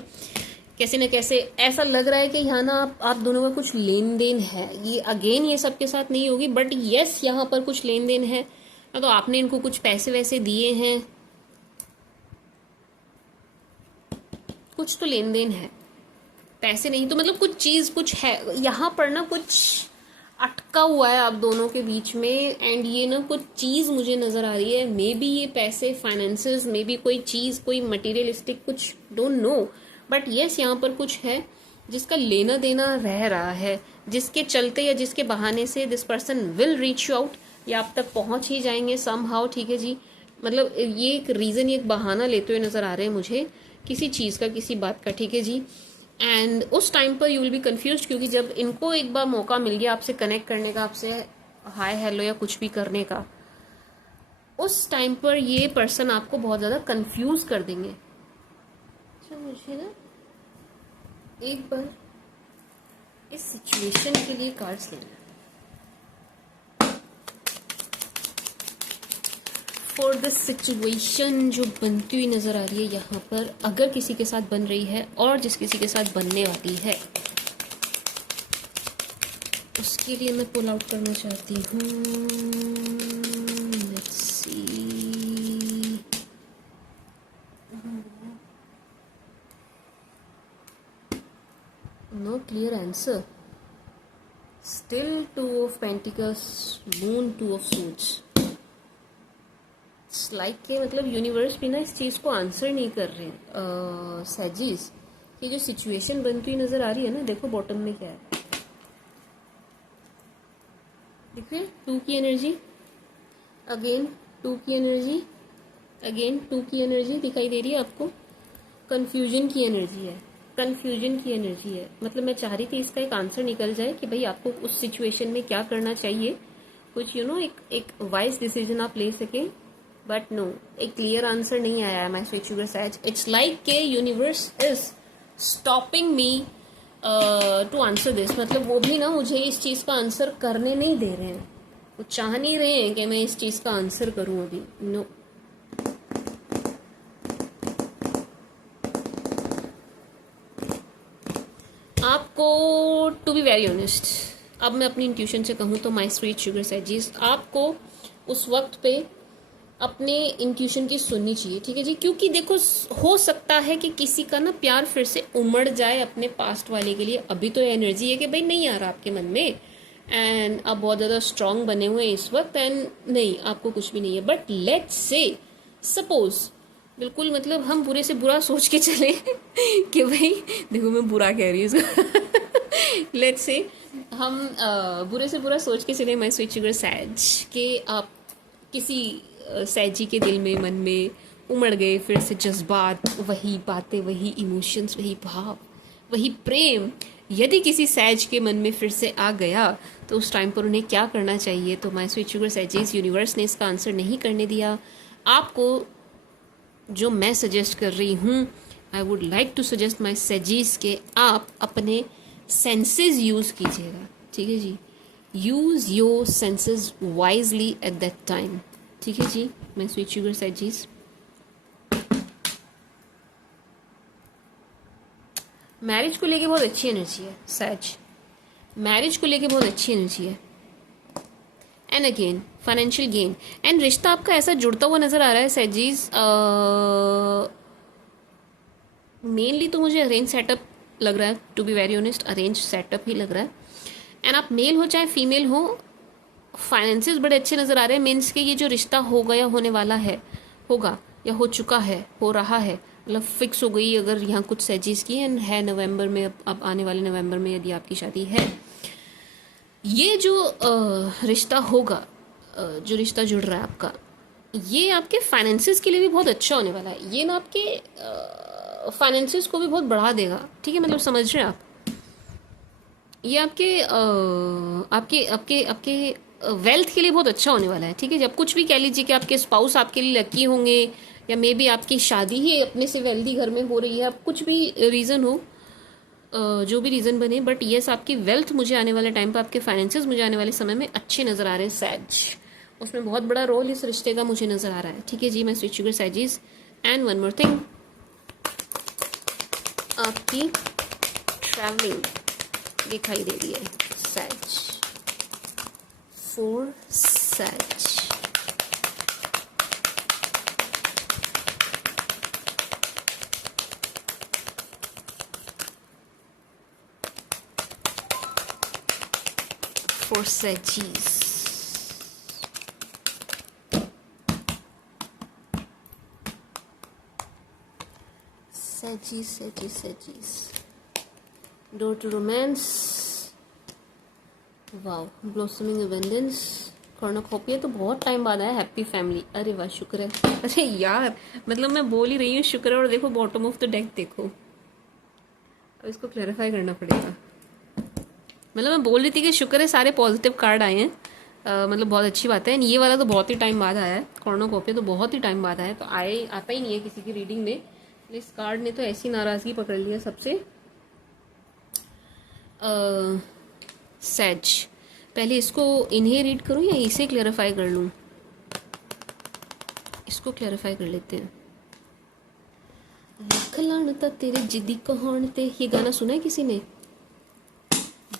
कैसे न कैसे। ऐसा लग रहा है कि यहाँ ना आप दोनों का कुछ लेन देन है। ये अगेन ये सबके साथ नहीं होगी, बट यस यहाँ पर कुछ लेन देन है। तो आपने इनको कुछ पैसे वैसे दिए हैं, कुछ तो लेन देन है। पैसे नहीं तो मतलब कुछ चीज कुछ है यहाँ पर ना, कुछ अटका हुआ है आप दोनों के बीच में। एंड ये ना कुछ चीज मुझे नजर आ रही है, मे बी ये पैसे, फाइनेंसेस, मे बी कोई चीज, कोई मटेरियलिस्टिक कुछ, डोंट नो, बट येस यहाँ पर कुछ है जिसका लेना देना रह रहा है, जिसके चलते या जिसके बहाने से this person will reach you out, या आप तक पहुंच ही जाएंगे समहाउ, ठीक है जी। मतलब ये एक रीज़न, ये एक बहाना लेते हुए नज़र आ रहे हैं मुझे किसी चीज़ का, किसी बात का, ठीक है जी। एंड उस टाइम पर यू विल बी कंफ्यूज, क्योंकि जब इनको एक बार मौका मिल गया आपसे कनेक्ट करने का, आपसे हाय हेलो या कुछ भी करने का, उस टाइम पर ये पर्सन आपको बहुत ज़्यादा कंफ्यूज कर देंगे। अच्छा मुझे ना एक बार इस सिचुएशन के लिए कार्ड्स लेना, फॉर द सिचुएशन जो बनती हुई नजर आ रही है यहाँ पर, अगर किसी के साथ बन रही है और जिस किसी के साथ बनने वाली है, उसके लिए मैं पुल आउट करना चाहती हूँ। Let's see, no clear answer, still 2 of pentacles, moon 2 of suits. Like के मतलब यूनिवर्स भी ना इस चीज़ को आंसर नहीं कर रहे सैजिस, ये जो सिचुएशन बनती हुई नजर आ रही है ना, देखो बॉटम में क्या है, देखिए 2 की एनर्जी, अगेन 2 की एनर्जी, अगेन 2 की एनर्जी दिखाई दे रही है आपको, कंफ्यूजन की एनर्जी है, कंफ्यूजन की एनर्जी है। मतलब मैं चाह रही थी इसका एक आंसर निकल जाए कि भाई आपको उस सिचुएशन में क्या करना चाहिए, कुछ एक वाइज डिसीजन आप ले सकें, बट नो, एक क्लियर आंसर नहीं आया है my sweet sugar sages. It's like के universe is stopping me to answer this, मतलब वो भी ना मुझे इस चीज़ का आंसर करने नहीं दे रहे हैं, वो चाह नहीं रहे हैं कि मैं इस चीज़ का आंसर करूं अभी, नो। आपको टू बी वेरी ऑनेस्ट, अब मैं अपनी इंट्यूशन से कहूँ तो माय स्वीट शुगर सैजीज, आपको उस वक्त पे अपने इंट्यूशन की सुननी चाहिए, ठीक है जी। क्योंकि देखो हो सकता है कि किसी का ना प्यार फिर से उमड़ जाए अपने पास्ट वाले के लिए, अभी तो एनर्जी है कि भाई नहीं आ रहा आपके मन में, एंड आप बहुत ज़्यादा स्ट्रांग बने हुए हैं इस वक्त, एंड नहीं आपको कुछ भी नहीं है। बट लेट्स से सपोज, बिल्कुल मतलब हम बुरे से बुरा सोच के चले कि भाई, देखो मैं बुरा कह रही हूँ इसको लेट्स से हम बुरे से बुरा सोच के चले माय स्वीट शुगर सैज, कि आप किसी सैजी के दिल में, मन में उमड़ गए फिर से जज्बात, वही बातें, वही इमोशंस, वही भाव, वही प्रेम। यदि किसी सैज के मन में फिर से आ गया तो उस टाइम पर उन्हें क्या करना चाहिए? तो माय स्वीट शुगर सैजीज, यूनिवर्स ने इसका आंसर नहीं करने दिया आपको। जो मैं सजेस्ट कर रही हूँ, I would like to suggest my sages के आप अपने सेंसेस यूज़ कीजिएगा, ठीक है जी। Use your senses wisely at that time, ठीक है जी। मैं स्वीट शुगर सैजीज, मैरिज को लेके बहुत अच्छी एनर्जी है सैज, मैरिज को लेके बहुत अच्छी एनर्जी है। And again financial gain, and रिश्ता आपका ऐसा जुड़ता हुआ नजर आ रहा है सैजीज। मेनली तो मुझे अरेंज सेटअप लग रहा है, to be very honest arrange setup ही लग रहा है। एंड आप मेल हो चाहे फीमेल हो, फाइनेंसेस बड़े अच्छे नज़र आ रहे हैं। मीन्स के ये जो रिश्ता होगा या होने वाला है, होगा या हो चुका है, हो रहा है, मतलब फिक्स हो गई अगर यहाँ कुछ सैजीज की, एंड है नवंबर में, अब आने वाले नवंबर में यदि आपकी शादी है, ये जो रिश्ता होगा, जो रिश्ता जुड़ रहा है आपका, ये आपके फाइनेंसेस के लिए भी बहुत अच्छा होने वाला है। ये ना आपके फाइनेंसेस को भी बहुत बढ़ा देगा, ठीक है, मतलब समझ रहे हैं आप। ये आपके आपके आपके आपके वेल्थ के लिए बहुत अच्छा होने वाला है, ठीक है। जब कुछ भी कह लीजिए कि आपके स्पाउस आपके लिए लकी होंगे, या मे बी आपकी शादी ही अपने से वेल्दी घर में हो रही है, अब कुछ भी रीज़न हो, जो भी रीज़न बने, बट येस आपकी वेल्थ मुझे आने वाले टाइम पर, आपके फाइनेंसेस मुझे आने वाले समय में अच्छे नज़र आ रहे हैं सैज। उसमें बहुत बड़ा रोल इस रिश्ते का मुझे नज़र आ रहा है, ठीक है जी। My sweet sugar sages. And one more thing, आपकी ट्रैवलिंग दिखाई दे रही है सैज, for Sag. For Sagittarius. Sagittarius. Door to romance. Wow, blossoming abundance, कॉर्नोकोपिया तो बहुत टाइम बाद आया. हैप्पी फैमिली, अरे वाह शुक्र है. अरे यार मतलब मैं बोल ही रही हूँ शुक्र है, और देखो बॉटम ऑफ द डेक देखो. अब इसको क्लैरिफाई करना पड़ेगा. मतलब मैं बोल रही थी कि शुक्र है सारे पॉजिटिव कार्ड आए हैं. मतलब बहुत अच्छी बात है. ये वाला तो बहुत ही टाइम बाद आया है. कॉर्नोकोपिया तो बहुत ही टाइम बाद आया है, तो आता ही नहीं है किसी की रीडिंग में. इस कार्ड ने तो ऐसी नाराजगी पकड़ लिया सबसे. सैज, पहले इसको इन्हें रीड करूं या इसे क्लैरिफाई कर लूं? इसको क्लैरिफाई कर लेते हैं. लख लाणता तेरे जिद्दी कहाण ते. ये गाना सुना है किसी ने?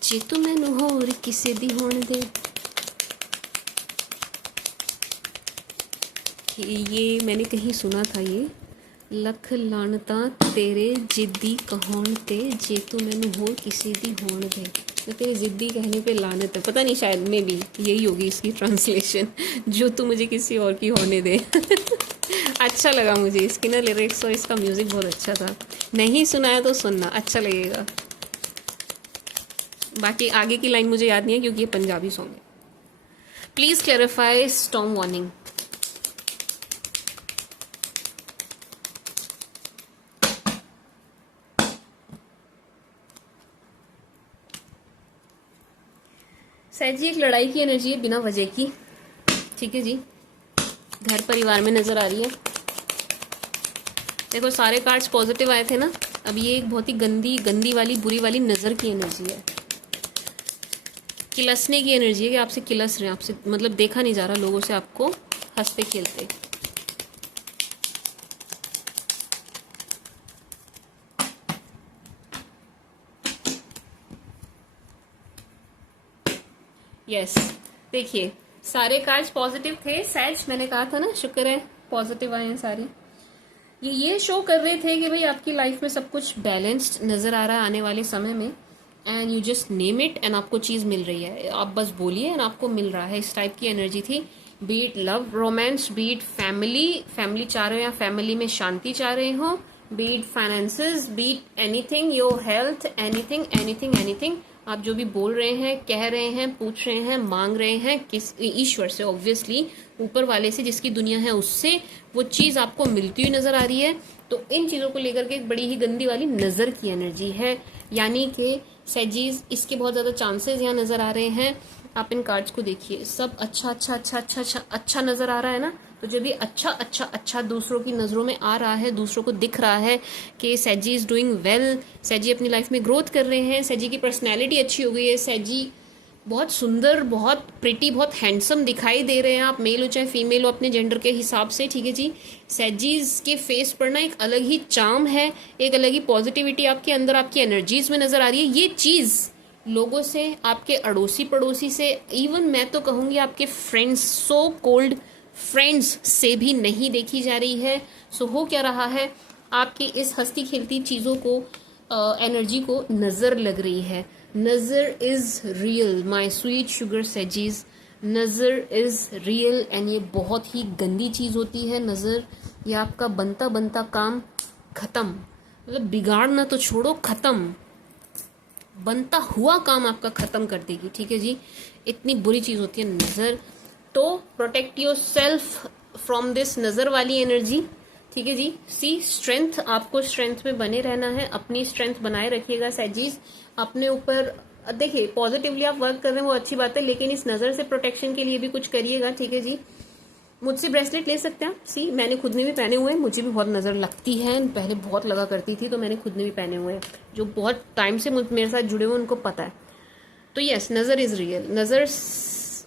जे तू मैनू होर किसे दी होण दे. ये मैंने कहीं सुना था. ये लख लाणता तेरे जिद्दी कहाण ते, जे तू मैनू होर किसे दी होण दे. तो तेरे जिद्दी कहने पे लानत है. पता नहीं, शायद में भी यही होगी इसकी ट्रांसलेशन. जो तू मुझे किसी और की होने दे. अच्छा लगा मुझे इसकी ना लिरिक्स, और इसका म्यूजिक बहुत अच्छा था. नहीं सुनाया तो सुनना, अच्छा लगेगा. बाकी आगे की लाइन मुझे याद नहीं है क्योंकि ये पंजाबी सॉन्ग है. Please clarify storm warning. Sage ji, एक लड़ाई की एनर्जी है बिना वजह की. ठीक है जी, घर परिवार में नजर आ रही है. देखो सारे कार्ड्स पॉजिटिव आए थे ना. अब ये एक बहुत ही गंदी वाली बुरी वाली नजर की एनर्जी है. किलसने की एनर्जी है कि आपसे किलस रहे हैं. आपसे मतलब देखा नहीं जा रहा लोगों से आपको हंसते खेलते. यस, देखिए सारे कार्ड्स पॉजिटिव थे. सैज, मैंने कहा था ना शुक्र है पॉजिटिव आए हैं सारे. ये शो कर रहे थे कि भाई आपकी लाइफ में सब कुछ बैलेंस्ड नजर आ रहा है आने वाले समय में. And you just name it and आपको चीज मिल रही है. आप बस बोलिए एंड आपको मिल रहा है. इस टाइप की एनर्जी थी. Be it love romance, be it family चाह रहे हो या फैमिली में शांति चाह रहे हो, be it finances, be it anything, your health, anything. आप जो भी बोल रहे हैं, कह रहे हैं, पूछ रहे हैं, मांग रहे हैं किस ईश्वर से, ऑब्वियसली ऊपर वाले से जिसकी दुनिया है उससे, वो चीज आपको मिलती हुई नजर आ रही है. तो इन चीजों को लेकर के एक बड़ी ही गंदी वाली नजर की एनर्जी है. यानी कि सैजीज, इसके बहुत ज्यादा चांसेस यहाँ नजर आ रहे हैं. आप इन कार्ड्स को देखिए, सब अच्छा नजर आ रहा है ना. तो जब ये अच्छा दूसरों की नजरों में आ रहा है, दूसरों को दिख रहा है कि सैजी इज डूइंग वेल, सैजी अपनी लाइफ में ग्रोथ कर रहे हैं, सैजी की पर्सनैलिटी अच्छी हो गई है, सैजी बहुत सुंदर, बहुत प्रिटी, बहुत हैंडसम दिखाई दे रहे हैं. आप मेल हो चाहे फीमेल हो अपने जेंडर के हिसाब से. ठीक है जी, सैजीज के फेस पर ना एक अलग ही चार्म है, एक अलग ही पॉजिटिविटी आपके अंदर, आपकी एनर्जीज में नजर आ रही है. ये चीज लोगों से, आपके अड़ोसी पड़ोसी से, इवन मैं तो कहूंगी आपके फ्रेंड्स, सो कोल्ड फ्रेंड्स से भी नहीं देखी जा रही है. सो हो क्या रहा है, आपकी इस हंसती खेलती चीजों को, एनर्जी को नजर लग रही है. नजर is real my sweet sugar sages. नजर इज रियल एंड ये बहुत ही गंदी चीज होती है नजर. ये आपका बनता काम खत्म, मतलब बिगाड़ना तो छोड़ो, खत्म, बनता हुआ काम आपका खत्म कर देगी. ठीक है जी, इतनी बुरी चीज होती है नजर. तो protect your self from this नजर वाली एनर्जी. ठीक है जी. सी स्ट्रेंथ, आपको स्ट्रेंथ में बने रहना है. अपनी स्ट्रेंथ बनाए रखिएगा सैजीज. अपने ऊपर देखिए, पॉजिटिवली आप वर्क कर रहे हैं वो अच्छी बात है, लेकिन इस नजर से प्रोटेक्शन के लिए भी कुछ करिएगा. ठीक है जी. मुझसे ब्रेसलेट ले सकते हैं आप. सी, मैंने खुद ने भी पहने हुए हैं, मुझे भी बहुत नजर लगती है, पहले बहुत लगा करती थी, तो मैंने खुद ने भी पहने हुए हैं. जो बहुत टाइम से मेरे साथ जुड़े हुए उनको पता है. तो यस, नजर इज रियल. नजर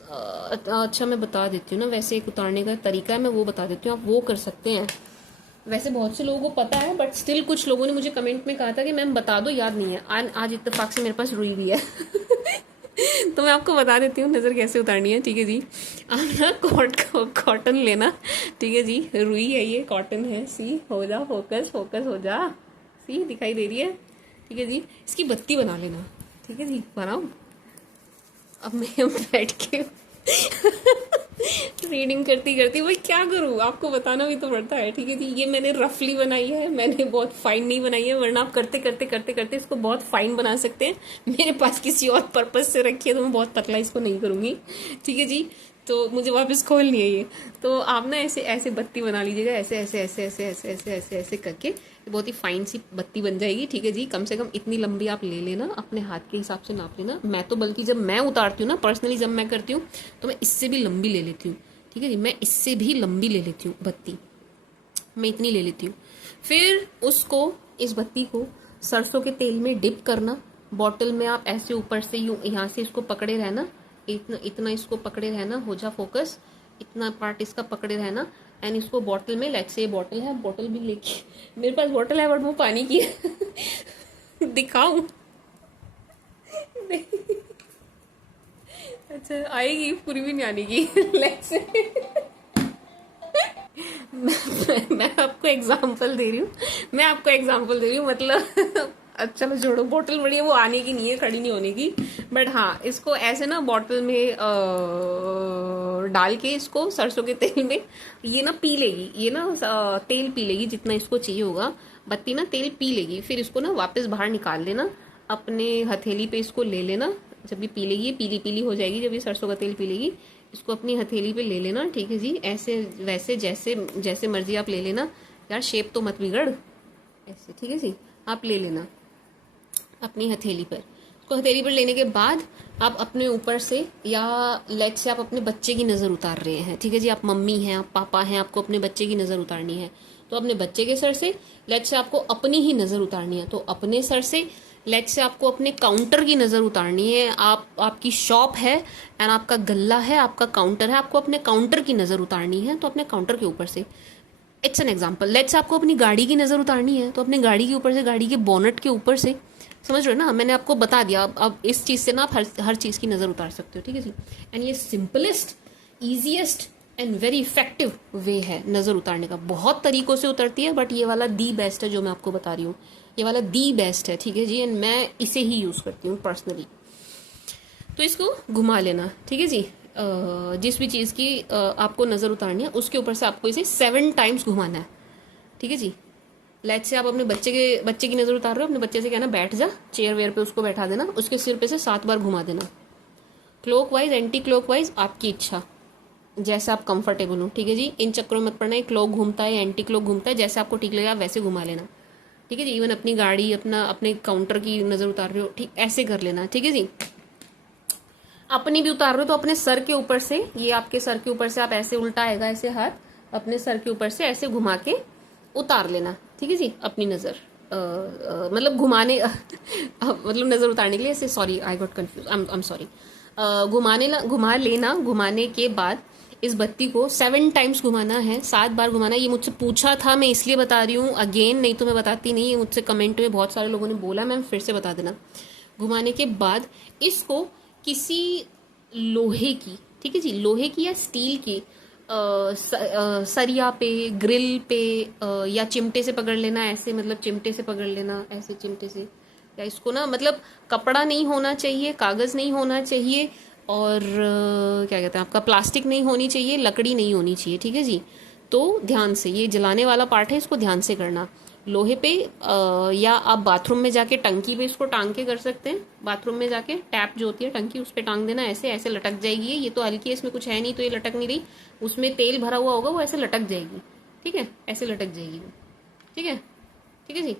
अच्छा मैं बता देती हूँ ना, वैसे एक उतारने का तरीका है, मैं वो बता देती हूँ, आप वो कर सकते हैं. वैसे बहुत से लोगों को पता है, बट स्टिल कुछ लोगों ने मुझे कमेंट में कहा था कि मैम बता दो, याद नहीं है. आज इत्तेफाक से मेरे पास रुई भी है. तो मैं आपको बता देती हूँ नज़र कैसे उतारनी है. ठीक है जी. आप ना कॉटन लेना. ठीक है जी, रुई है ये, कॉटन है. सी, हो जा, फोकस हो जा. सी, दिखाई दे रही है. ठीक है जी. इसकी बत्ती बना लेना. ठीक है जी, बनाओ. अब मैं बैठ के रीडिंग करती करती भाई क्या करूँ, आपको बताना भी तो पड़ता है, ठीक है जी। ये मैंने रफली बनाई है, मैंने बहुत फाइन नहीं बनाई है, वरना आप करते करते करते करते इसको बहुत फाइन बना सकते हैं। मेरे पास किसी और पर्पज से रखी है तो मैं बहुत पतला इसको नहीं करूँगी, ठीक है जी। तो मुझे वापस खोलनी है ये। तो आप ना ऐसे ऐसे बत्ती बना लीजिएगा, ऐसे ऐसे ऐसे ऐसे ऐसे ऐसे ऐसे ऐसे करके बहुत ही फाइन सी बत्ती बन जाएगी, ठीक है जी। कम से कम इतनी लंबी आप ले लेना, अपने हाथ के हिसाब से नाप लेना। मैं तो बल्कि जब मैं उतारती हूँ ना, पर्सनली जब मैं करती हूँ तो मैं इससे भी लंबी ले लेती हूँ, ठीक है जी। मैं इससे भी लंबी ले लेती हूँ बत्ती, मैं इतनी ले लेती हूँ। फिर उसको, इस बत्ती को सरसों के तेल में डिप करना। बॉटल में आप ऐसे ऊपर से यूं यहाँ से इसको पकड़े रहना, इतना इतना इसको पकड़े रहना, हो जा फोकस, इतना पार्ट इसका पकड़े रहना। एंड इसको बॉटल में, लेट्स से बॉटल है, बॉटल भी लेके, मेरे पास बॉटल है बट वो पानी की है दिखाऊं? अच्छा आएगी, पूरी भी नहीं आनेगी लेट्स से मैं आपको एग्जांपल दे रही हूँ, मैं आपको एग्जांपल दे रही हूँ, मतलब अच्छा चलो छोड़ो, बोतल बड़ी है, वो आने की नहीं है, खड़ी नहीं होने की। बट हाँ, इसको ऐसे ना बॉटल में डाल के इसको सरसों के तेल में, ये ना पी लेगी, ये ना तेल पी लेगी जितना इसको चाहिए होगा, बत्ती ना तेल पी लेगी। फिर इसको ना वापस बाहर निकाल लेना, अपने हथेली पे इसको ले लेना। जब ये पी लेगी, ये पीली पीली हो जाएगी, जब ये सरसों का तेल पी लेगी, इसको अपनी हथेली पे ले लेना, ठीक है जी। ऐसे वैसे जैसे जैसे मर्जी आप ले लेना, यार शेप तो मत बिगड़, ऐसे, ठीक है जी। आप ले लेना अपनी हथेली पर। उसको हथेली पर लेने के बाद आप अपने ऊपर से, या लेट से आप अपने बच्चे की नज़र उतार रहे हैं, ठीक है जी। आप मम्मी हैं, आप पापा हैं, आपको अपने बच्चे की नज़र उतारनी है, तो अपने बच्चे के सर से, लेट से आपको अपनी ही नज़र उतारनी है तो अपने सर से, लेट से आपको अपने काउंटर की नज़र उतारनी है। आपकी शॉप है एंड आपका गल्ला है, आपका काउंटर है, आपको अपने काउंटर की नज़र उतारनी है तो अपने काउंटर के ऊपर से। It's an example. लेट्स आपको अपनी गाड़ी की नज़र उतारनी है तो अपने गाड़ी के ऊपर से, गाड़ी के बोनट के ऊपर से, समझ रहे हो ना, मैंने आपको बता दिया। अब इस चीज़ से ना आप हर चीज़ की नज़र उतार सकते हो, ठीक है जी। एंड ये simplest, easiest and very effective way है नज़र उतारने का। बहुत तरीकों से उतरती है बट ये वाला दी बेस्ट है जो मैं आपको बता रही हूँ, ये वाला दी बेस्ट है, ठीक है जी। एंड मैं इसे ही यूज़ करती हूँ पर्सनली। तो इसको घुमा लेना, ठीक है जी। जिस भी चीज़ की आपको नज़र उतारनी है उसके ऊपर से आपको इसे 7 टाइम्स घुमाना है, ठीक है जी। लेट से आप अपने बच्चे की नज़र उतार रहे हो, अपने बच्चे से कहना बैठ जा, चेयर वेयर पे उसको बैठा देना, उसके सिर पे से 7 बार घुमा देना, क्लॉकवाइज एंटी क्लॉकवाइज, आपकी इच्छा, जैसे आप कंफर्टेबल हो, ठीक है जी। इन चक्करों में मत पड़ना, क्लॉक घूमता है एंटी क्लॉक घूमता है, जैसे आपको ठीक लगेगा वैसे घुमा लेना, ठीक है जी। इवन अपनी गाड़ी, अपने काउंटर की नज़र उतार रहे हो, ठीक ऐसे कर लेना, ठीक है जी। अपनी भी उतार रहे हो तो अपने सर के ऊपर से, ये आपके सर के ऊपर से आप ऐसे उल्टा आएगा, ऐसे हाथ अपने सर के ऊपर से ऐसे घुमा के उतार लेना, ठीक है जी। अपनी नज़र मतलब घुमाने मतलब नज़र उतारने के लिए ऐसे, sorry I got confuse, I am sorry. घुमा लेना। घुमाने के बाद इस बत्ती को 7 टाइम्स घुमाना है, 7 बार घुमाना है। ये मुझसे पूछा था, मैं इसलिए बता रही हूँ अगेन, नहीं तो मैं बताती नहीं। ये मुझसे कमेंट में बहुत सारे लोगों ने बोला, मैं फिर से बता देना। घुमाने के बाद इसको किसी लोहे की, ठीक है जी, लोहे की या स्टील की सरिया पे, ग्रिल पे या चिमटे से पकड़ लेना, ऐसे मतलब चिमटे से पकड़ लेना, ऐसे चिमटे से। या इसको ना, मतलब कपड़ा नहीं होना चाहिए, कागज़ नहीं होना चाहिए, और क्या कहते हैं आपका, प्लास्टिक नहीं होनी चाहिए, लकड़ी नहीं होनी चाहिए, ठीक है जी। तो ध्यान से, ये जलाने वाला पार्ट है, इसको ध्यान से करना। लोहे पे या आप बाथरूम में जाके टंकी पे इसको टांग के कर सकते हैं। बाथरूम में जाके टैप जो होती है टंकी, उस पर टांग देना, ऐसे ऐसे लटक जाएगी। ये तो हल्की है, इसमें कुछ है नहीं तो ये लटक नहीं रही, उसमें तेल भरा हुआ होगा, वो ऐसे लटक जाएगी, ठीक है, ऐसे लटक जाएगी वो, ठीक है, ठीक है जी।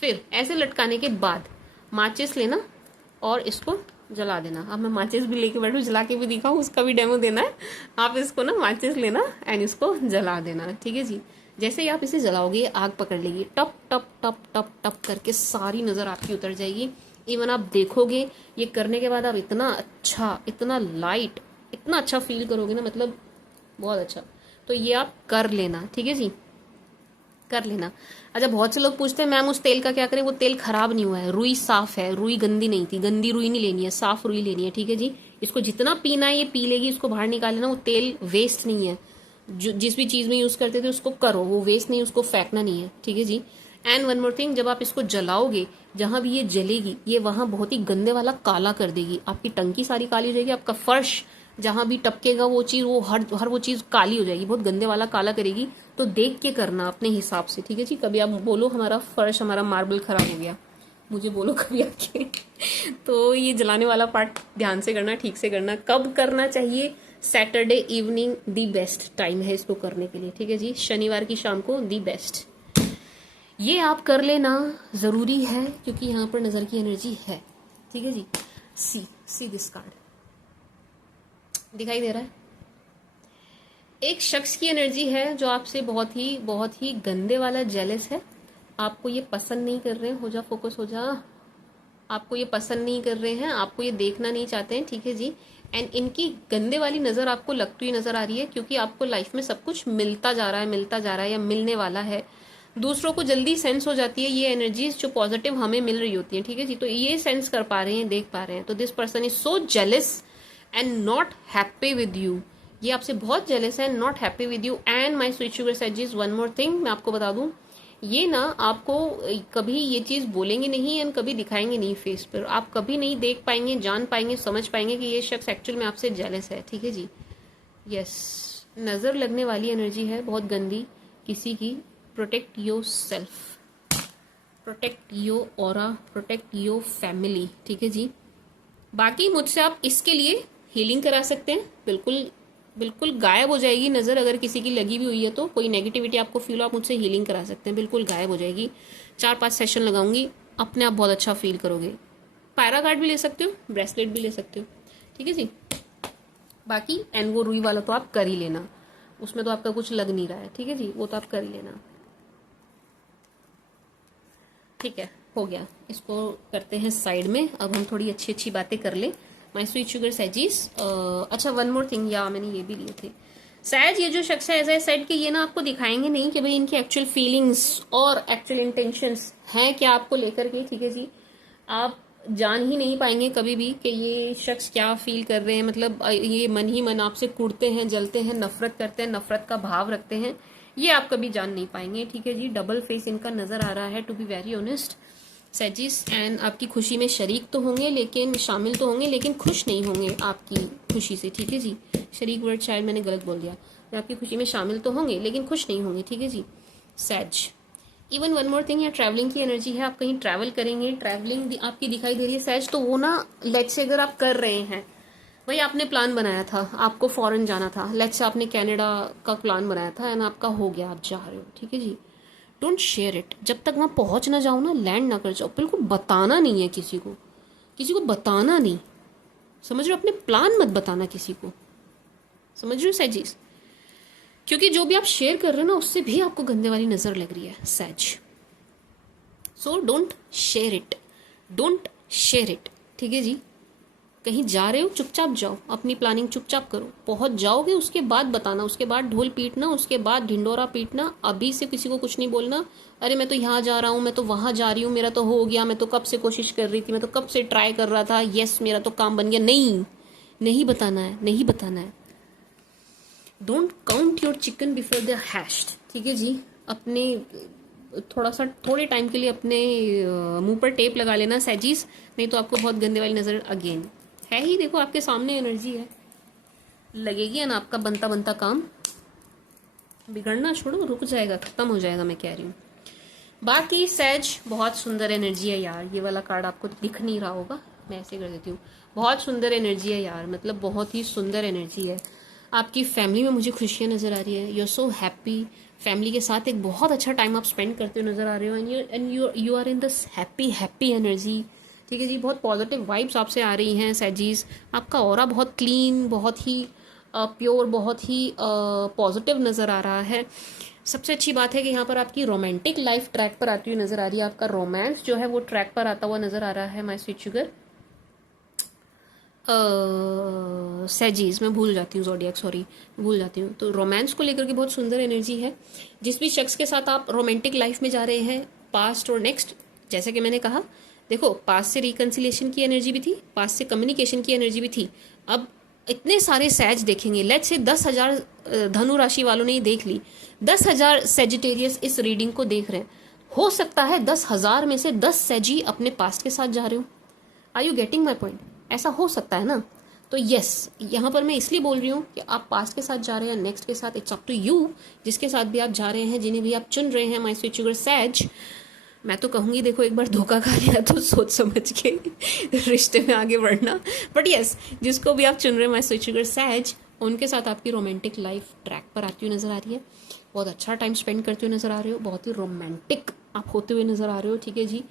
फिर ऐसे लटकाने के बाद माचिस लेना और इसको जला देना। अब मैं माचिस भी लेके बैठूँ, जला के भी दिखाऊँ, उसका भी डेमो देना है। आप इसको ना माचिस लेना एंड इसको जला देना, ठीक है जी। जैसे ही आप इसे जलाओगे ये आग पकड़ लेगी, टप टप टप टप टप करके सारी नज़र आपकी उतर जाएगी। इवन आप देखोगे ये करने के बाद आप इतना अच्छा, इतना लाइट, इतना अच्छा फील करोगे ना, मतलब बहुत अच्छा। तो ये आप कर लेना, ठीक है जी, कर लेना। अच्छा, बहुत से लोग पूछते हैं मैम उस तेल का क्या करें, वो तेल खराब नहीं हुआ है, रुई साफ है, रुई गंदी नहीं थी, गंदी रुई नहीं लेनी है, साफ रुई लेनी है, ठीक है जी। इसको जितना पीना है ये पी लेगी, इसको बाहर निकाल लेना। वो तेल वेस्ट नहीं है, जो जिस भी चीज़ में यूज़ करते थे उसको करो, वो वेस्ट नहीं, उसको फेंकना नहीं है, ठीक है जी। एंड वन मोर थिंग, जब आप इसको जलाओगे, जहां भी ये जलेगी ये वहां बहुत ही गंदे वाला काला कर देगी, आपकी टंकी सारी काली हो जाएगी, आपका फर्श जहाँ भी टपकेगा वो चीज़, वो हर वो चीज़ काली हो जाएगी, बहुत गंदे वाला काला करेगी। तो देख के करना अपने हिसाब से, ठीक है जी। कभी आप बोलो हमारा फर्श, हमारा मार्बल खराब हो गया, मुझे बोलो कभी आके तो ये जलाने वाला पार्ट ध्यान से करना, ठीक से करना। कब करना चाहिए? Saturday evening the best time है इसको करने के लिए, ठीक है जी। शनिवार की शाम को दी बेस्ट, ये आप कर लेना ज़रूरी है, क्योंकि यहाँ पर नज़र की एनर्जी है, ठीक है जी। सी दिस कार्ड दिखाई दे रहा है, एक शख्स की एनर्जी है जो आपसे बहुत ही गंदे वाला जेलस है। आपको ये पसंद नहीं कर रहे हैं, हो जा फोकस हो जा, आपको ये पसंद नहीं कर रहे हैं, आपको ये देखना नहीं चाहते हैं, ठीक है जी। एंड इनकी गंदे वाली नज़र आपको लगती हुई नज़र आ रही है, क्योंकि आपको लाइफ में सब कुछ मिलता जा रहा है या मिलने वाला है। दूसरों को जल्दी सेंस हो जाती है ये एनर्जीज जो पॉजिटिव हमें मिल रही होती है, ठीक है जी। तो ये सेंस कर पा रहे हैं, देख पा रहे हैं। तो this person is so jealous and not happy with you, ये आपसे बहुत जेलस है, not happy with you. And my sweet sugar suggest one more thing, मैं आपको बता दूं, ये ना आपको कभी ये चीज बोलेंगे नहीं एंड कभी दिखाएंगे नहीं फेस पर। आप कभी नहीं देख पाएंगे, जान पाएंगे, समझ पाएंगे कि ये शख्स एक्चुअल में आपसे जेलस है, ठीक है जी। यस, नजर लगने वाली एनर्जी है बहुत गंदी किसी की। Protect your self, protect your aura, protect your family, ठीक है जी। बाकी मुझसे आप इसके लिए हीलिंग करा सकते हैं, बिल्कुल बिल्कुल गायब हो जाएगी नज़र, अगर किसी की लगी भी हुई है तो कोई नेगेटिविटी आपको फील हो, आप मुझसे हीलिंग करा सकते हैं, बिल्कुल गायब हो जाएगी। 4-5 सेशन लगाऊंगी, अपने आप बहुत अच्छा फील करोगे। पायरा कार्ड भी ले सकते हो, ब्रेसलेट भी ले सकते हो, ठीक है जी। बाकी एनगो रुई वाला तो आप कर ही लेना, उसमें तो आपका कुछ लग नहीं रहा है, ठीक है जी, वो तो आप कर ही लेना। ठीक है, हो गया, इसको करते हैं साइड में। अब हम थोड़ी अच्छी अच्छी बातें कर ले। माई स्वीट शुगर सैजीज, अच्छा वन मोर थिंग, या मैंने ये भी लिए थे सैज। ये जो शख्स है, एज आई सेड कि ये ना आपको दिखाएंगे नहीं कि भाई इनकी एक्चुअल फीलिंग्स और एक्चुअल इंटेंशंस हैं क्या आपको लेकर के, ठीक है जी। आप जान ही नहीं पाएंगे कभी भी कि ये शख्स क्या फील कर रहे हैं, मतलब ये मन ही मन आपसे कूटते हैं, जलते हैं, नफरत करते हैं, नफरत का भाव रखते हैं, ये आप कभी जान नहीं पाएंगे, ठीक है जी। डबल फेस इनका नजर आ रहा है, to be very honest sages. And आपकी खुशी में शरीक तो होंगे, लेकिन शामिल तो होंगे, लेकिन खुश नहीं होंगे आपकी खुशी से, ठीक है जी। शरीक वर्ड शायद मैंने गलत बोल दिया, आपकी खुशी में शामिल तो होंगे लेकिन खुश नहीं होंगे, ठीक है जी। सैज, इवन वन मोर थिंग, या ट्रैवलिंग की एनर्जी है, आप कहीं ट्रैवल करेंगे, ट्रैवलिंग आपकी दिखाई दे रही है सैज। तो वो ना लेट्स से अगर आप कर रहे हैं, वही आपने प्लान बनाया था, आपको फॉरेन जाना था, लेट्स से आपने कनाडा का प्लान बनाया था एंड आपका हो गया, आप जा रहे हो, ठीक है जी। डोंट शेयर इट, जब तक वहां पहुंच ना जाओ ना, लैंड ना कर जाओ, बिल्कुल बताना नहीं है किसी को बताना नहीं, समझ रहे हो? अपने प्लान मत बताना किसी को, समझ रहे हो सैजीज? क्योंकि जो भी आप शेयर कर रहे हो ना, उससे भी आपको गंदे वाली नजर लग रही है sage. So don't share it, don't share it, ठीक है जी। कहीं जा रहे हो चुपचाप जाओ, अपनी प्लानिंग चुपचाप करो, पहुंच जाओगे उसके बाद बताना, उसके बाद ढोल पीटना, उसके बाद ढिंडोरा पीटना। अभी से किसी को कुछ नहीं बोलना, अरे मैं तो यहाँ जा रहा हूँ, मैं तो वहां जा रही हूँ, मेरा तो हो गया, मैं तो कब से कोशिश कर रही थी, मैं तो कब से ट्राई कर रहा था, यस मेरा तो काम बन गया। नहीं, नहीं बताना है, नहीं बताना है। Don't count your chicken before the hatched, ठीक है जी। अपने थोड़े टाइम के लिए अपने मुंह पर टेप लगा लेना सैजीज, नहीं तो आपको बहुत गंदे वाली नजर अगेन है ही। देखो आपके सामने एनर्जी है, लगेगी ना आपका बनता बनता काम बिगड़ना छोड़ो, रुक जाएगा, खत्म हो जाएगा, मैं कह रही हूँ। बाकी सैज बहुत सुंदर एनर्जी है यार, ये वाला कार्ड आपको दिख नहीं रहा होगा, मैं ऐसे कर देती हूँ। बहुत सुंदर एनर्जी है यार, मतलब बहुत ही सुंदर एनर्जी है। आपकी फैमिली में मुझे खुशियाँ नजर आ रही है, you are so happy, family के साथ एक बहुत अच्छा टाइम आप स्पेंड करते हुए नजर आ रहे हो, and you are in this happy energy, ठीक है जी। बहुत पॉजिटिव वाइब्स आपसे आ रही हैं सैजीज। आपका ऑरा बहुत क्लीन, बहुत ही प्योर, बहुत ही पॉजिटिव नज़र आ रहा है। सबसे अच्छी बात है कि यहाँ पर आपकी रोमांटिक लाइफ ट्रैक पर आती हुई नज़र आ रही है, आपका रोमांस जो है वो ट्रैक पर आता हुआ नज़र आ रहा है माय स्वीट शुगर सैजीज। मैं भूल जाती हूँ ज़ोडिएक, सॉरी भूल जाती हूँ। तो रोमांस को लेकर के बहुत सुंदर एनर्जी है। जिस भी शख्स के साथ आप रोमांटिक लाइफ में जा रहे हैं, पास्ट और नेक्स्ट, जैसे कि मैंने कहा, देखो पास्ट से रिकन्सिलेशन की एनर्जी भी थी, पास्ट से कम्युनिकेशन की एनर्जी भी थी। अब इतने सारे सैज देखेंगे, लेट्स से 10,000 धनु राशि वालों ने देख ली, 10,000 सेजिटेरियस इस रीडिंग को देख रहे हैं, हो सकता है 10,000 में से 10 सैजी अपने पास्ट के साथ जा रहे हो। Are you getting my point? ऐसा हो सकता है ना। तो यस, यहाँ पर मैं इसलिए बोल रही हूँ कि आप पास्ट के साथ जा रहे हैं, नेक्स्ट के साथ, इट्स अप टू यू, जिसके साथ भी आप जा रहे हैं, जिन्हें भी आप चुन रहे हैं, माय स्वीट शुगर सैज। मैं तो कहूँगी देखो, एक बार धोखा खा लिया तो सोच समझ के रिश्ते में आगे बढ़ना। बट यस, जिसको भी आप चुन रहे हैं माय स्वीट शुगर सैज, उनके साथ आपकी रोमांटिक लाइफ ट्रैक पर आती हुई नज़र आ रही है। बहुत अच्छा टाइम स्पेंड करते हुए नज़र आ रहे हो, बहुत ही रोमांटिक आप होते हुए नज़र आ रहे हो। ठीक है जी,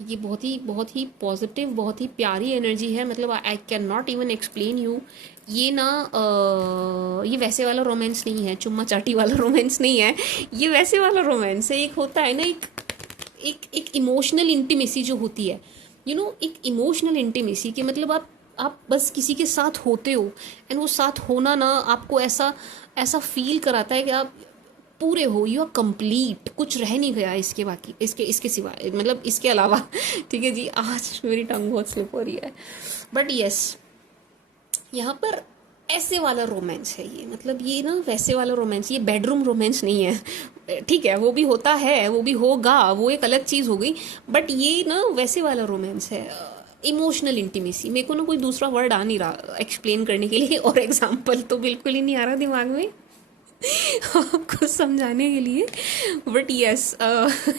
ये बहुत ही पॉजिटिव, बहुत ही प्यारी एनर्जी है। मतलब I can not even explain you. ये ना ये वैसे वाला रोमांस नहीं है, चुम्मा चाटी वाला रोमांस नहीं है, ये वैसे वाला रोमांस है। एक होता है ना, एक इमोशनल इंटीमेसी जो होती है, एक इमोशनल इंटीमेसी कि मतलब आप बस किसी के साथ होते हो, एंड वो साथ होना ना आपको ऐसा ऐसा फील कराता है कि आप पूरे हो, यू आर कंप्लीट, कुछ रह नहीं गया इसके बाकी, इसके सिवा, मतलब इसके अलावा। ठीक है जी, आज मेरी टंग बहुत स्लिप हो रही है। बट यस, यहाँ पर ऐसे वाला रोमांस है ये, मतलब ये ना वैसे वाला रोमांस, ये बेडरूम रोमांस नहीं है। ठीक है, वो भी होता है, वो भी होगा, वो एक अलग चीज़ हो गई। बट ये ना वैसे वाला रोमांस है, इमोशनल इंटीमेसी। मेरे को ना कोई दूसरा वर्ड आ नहीं रहा एक्सप्लेन करने के लिए, और एग्जाम्पल तो बिल्कुल ही नहीं आ रहा दिमाग में आपको समझाने के लिए। बट यस,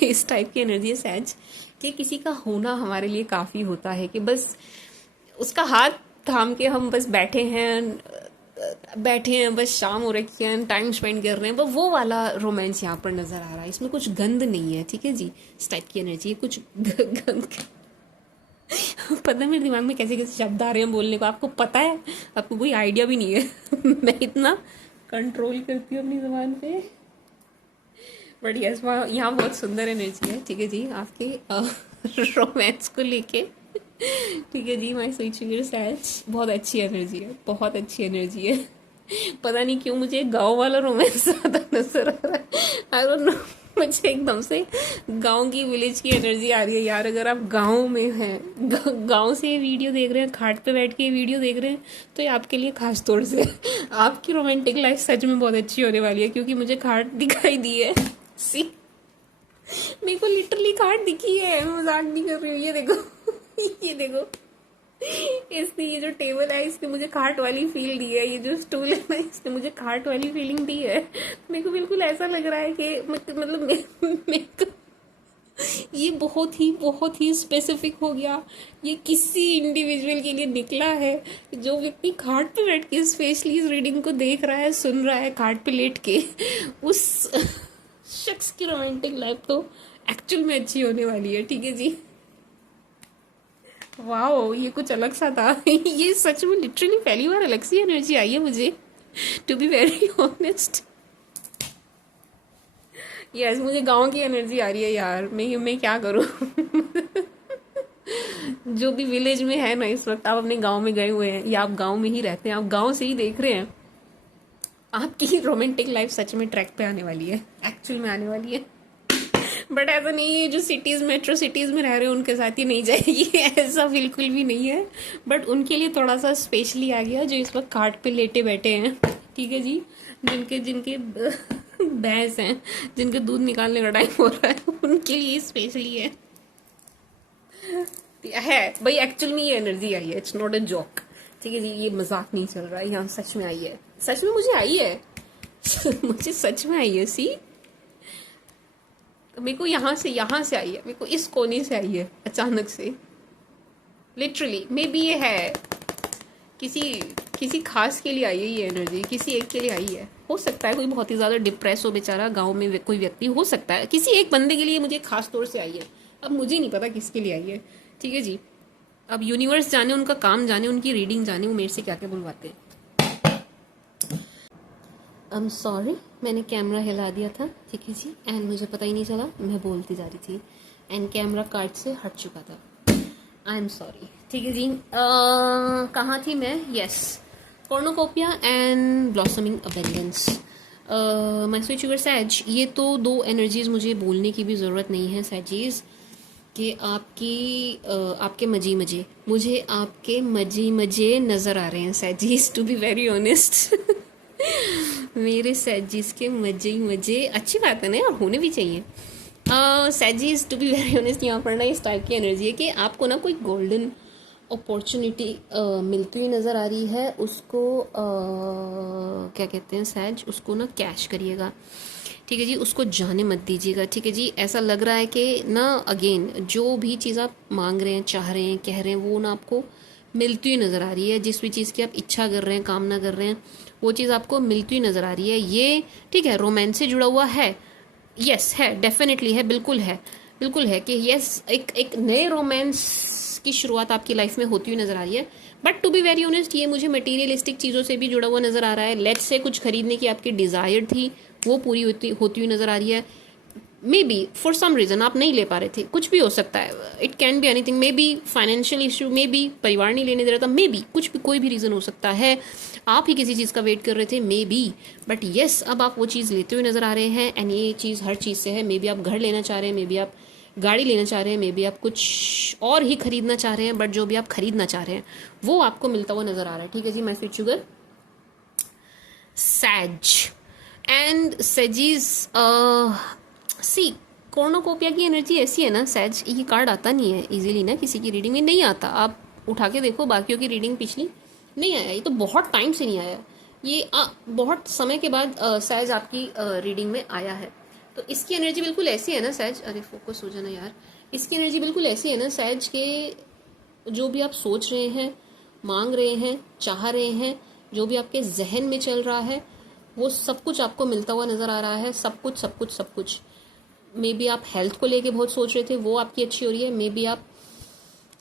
इस टाइप की एनर्जी है सैज, कि किसी का होना हमारे लिए काफ़ी होता है, कि बस उसका हाथ थाम के हम बस बैठे हैं, बस शाम हो रखी है, टाइम स्पेंड कर रहे हैं, बस वो वाला रोमांस यहाँ पर नज़र आ रहा है। इसमें कुछ गंद नहीं है। ठीक है जी, इस टाइप की एनर्जी है, कुछ गंद पता है मेरे दिमाग में कैसे कैसे शब्द आ रहे हैं बोलने को, आपको पता है? आपको कोई आइडिया भी नहीं है मैं इतना कंट्रोल करती हूँ अपनी ज़बान पे। बट यस, यहाँ बहुत सुंदर एनर्जी है। ठीक है जी, आपके रोमांस को लेके। ठीक है जी, माय स्वीट शुगर सैज, बहुत अच्छी एनर्जी है, बहुत अच्छी एनर्जी है। पता नहीं क्यों मुझे गांव वाला रोमांस ज़्यादा नजर आ रहा है, आई डोंट नो, मुझे एकदम से गांव की, विलेज की एनर्जी आ रही है यार। अगर आप गांव में हैं, गांव से ये वीडियो देख रहे हैं, खाट पे बैठ के ये वीडियो देख रहे हैं, तो ये आपके लिए खास तौर से आपकी रोमांटिक लाइफ सच में बहुत अच्छी होने वाली है, क्योंकि मुझे खाट दिखाई दी है। सी, मेरे को लिटरली खाट दिखी है, मैं मजाक नहीं कर रही हूँ। ये देखो ये देखो, इसने, ये जो टेबल है इसने मुझे खाट वाली फील दी है, ये जो स्टूल है ना इसने मुझे खाट वाली फीलिंग दी है। मेरे को बिल्कुल ऐसा लग रहा है कि मतलब मेरे को ये बहुत ही स्पेसिफिक हो गया। ये किसी इंडिविजुअल के लिए निकला है, जो व्यक्ति खाट पे बैठ के स्पेशली इस रीडिंग को देख रहा है, सुन रहा है खाट पे लेट के, उस शख्स की रोमांटिक लाइफ तो एक्चुअल में अच्छी होने वाली है। ठीक है जी, वाओ, ये कुछ अलग सा था ये सच में लिटरली पहली बार अलग सी एनर्जी आई है मुझे, to be very honest. Yes, मुझे गांव की एनर्जी आ रही है यार, मैं क्या करूं जो भी विलेज में है ना इस वक्त, आप अपने गांव में गए हुए हैं या आप गांव में ही रहते हैं, आप गांव से ही देख रहे हैं, आपकी रोमांटिक लाइफ सच में ट्रैक पे आने वाली है, एक्चुअल में आने वाली है। बट ऐसा नहीं है जो सिटीज़, मेट्रो सिटीज़ में रह रहे हैं उनके साथ ही नहीं जाएगी, ऐसा बिल्कुल भी नहीं है। बट उनके लिए थोड़ा सा स्पेशली आ गया, जो इस वक्त खाट पे लेटे बैठे हैं। ठीक है जी, जिनके भैंस हैं, जिनके दूध निकालने का टाइम हो रहा है, उनके लिए स्पेशली है भाई, एक्चुअल में ये एनर्जी आई है, इट्स नॉट अ जोक। ठीक है जी, ये मजाक नहीं चल रहा है, यहाँ सच में आई है, सच में मुझे आई है मुझे सच में आई है। सी, मेरे को यहाँ से आई है, मेरे को इस कोने से आई है अचानक से, लिटरली। मे बी ये है किसी खास के लिए आई है ये एनर्जी, किसी एक के लिए आई है। हो सकता है कोई बहुत ही ज़्यादा डिप्रेस हो बेचारा, गांव में कोई व्यक्ति, हो सकता है किसी एक बंदे के लिए मुझे खास तौर से आई है। अब मुझे नहीं पता किसके लिए आई है। ठीक है जी, अब यूनिवर्स जाने, उनका काम जाने, उनकी रीडिंग जाने, वो मेरे से क्या क्या बुलवाते हैं। आई एम सॉरी, मैंने कैमरा हिला दिया था। ठीक है जी, एंड मुझे पता ही नहीं चला, मैं बोलती जा रही थी एंड कैमरा कार्ड से हट चुका था। I am sorry. ठीक है जी, कहाँ थी मैं? Yes, cornucopia and blossoming abundance. My sweet sugar sage, ये तो दो एनर्जीज मुझे बोलने की भी ज़रूरत नहीं है सैजीज, कि आपके मजे मुझे आपके मजे नज़र आ रहे हैं सैजीज, टू बी वेरी ऑनेस्ट मेरे सैजीज के मजे, अच्छी बात है ना यार, होने भी चाहिए। सैजीज, टू बी वेरी ऑनेस्ट, यहाँ पर ना इस टाइप की एनर्जी है कि आपको ना कोई गोल्डन अपॉर्चुनिटी मिलती हुई नज़र आ रही है, उसको क्या कहते हैं सैज, उसको ना कैश करिएगा, ठीक है जी, उसको जाने मत दीजिएगा, ठीक है जी। ऐसा लग रहा है कि ना अगेन जो भी चीज़ आप मांग रहे हैं, चाह रहे हैं, कह रहे हैं, वो ना आपको मिलती हुई नज़र आ रही है। जिस भी चीज़ की आप इच्छा कर रहे हैं, कामना कर रहे हैं, वो चीज़ आपको मिलती हुई नज़र आ रही है। ये ठीक है, रोमांस से जुड़ा हुआ है, यस है, डेफिनेटली है, बिल्कुल है, बिल्कुल है कि यस एक नए रोमांस की शुरुआत आपकी लाइफ में होती हुई नजर आ रही है। But to be very honest, ये मुझे मटेरियलिस्टिक चीज़ों से भी जुड़ा हुआ नजर आ रहा है। लेट्स से कुछ खरीदने की आपकी डिज़ायर थी, वो पूरी होती हुई नजर आ रही है। Maybe for some reason आप नहीं ले पा रहे थे, कुछ भी हो सकता है, it can be anything, may be financial issue, may be परिवार नहीं लेने दे रहा था, मे बी कुछ भी, कोई भी रीज़न हो सकता है, आप ही किसी चीज़ का वेट कर रहे थे, मे बी। बट येस, अब आप वो चीज़ लेते हुए नजर आ रहे हैं, एंड ये चीज़ हर चीज़ से है। मे बी आप घर लेना चाह रहे हैं, मे बी आप गाड़ी लेना चाह रहे हैं, मे बी आप कुछ और ही खरीदना चाह रहे हैं, बट जो भी आप खरीदना चाह रहे हैं वो आपको मिलता हुआ नजर आ रहा है, ठीक है जी। माय स्वीट शुगर सैज एंड सेजीज सी, कॉर्नोकोपिया की एनर्जी ऐसी है ना सैज, ये कार्ड आता नहीं है इजीली ना, किसी की रीडिंग में नहीं आता। आप उठा के देखो बाकियों की रीडिंग पिछली, नहीं आया, ये तो बहुत टाइम से नहीं आया, ये बहुत समय के बाद सैज आपकी रीडिंग में आया है। तो इसकी एनर्जी बिल्कुल ऐसी है ना सैज, अरे फोकस हो जाना यार, इसकी एनर्जी बिल्कुल ऐसी है ना सैज के जो भी आप सोच रहे हैं, मांग रहे हैं, चाह रहे हैं, जो भी आपके जहन में चल रहा है, वो सब कुछ आपको मिलता हुआ नजर आ रहा है, सब कुछ सब कुछ सब कुछ। मे बी आप हेल्थ को लेके बहुत सोच रहे थे, वो आपकी अच्छी हो रही है। मे बी आप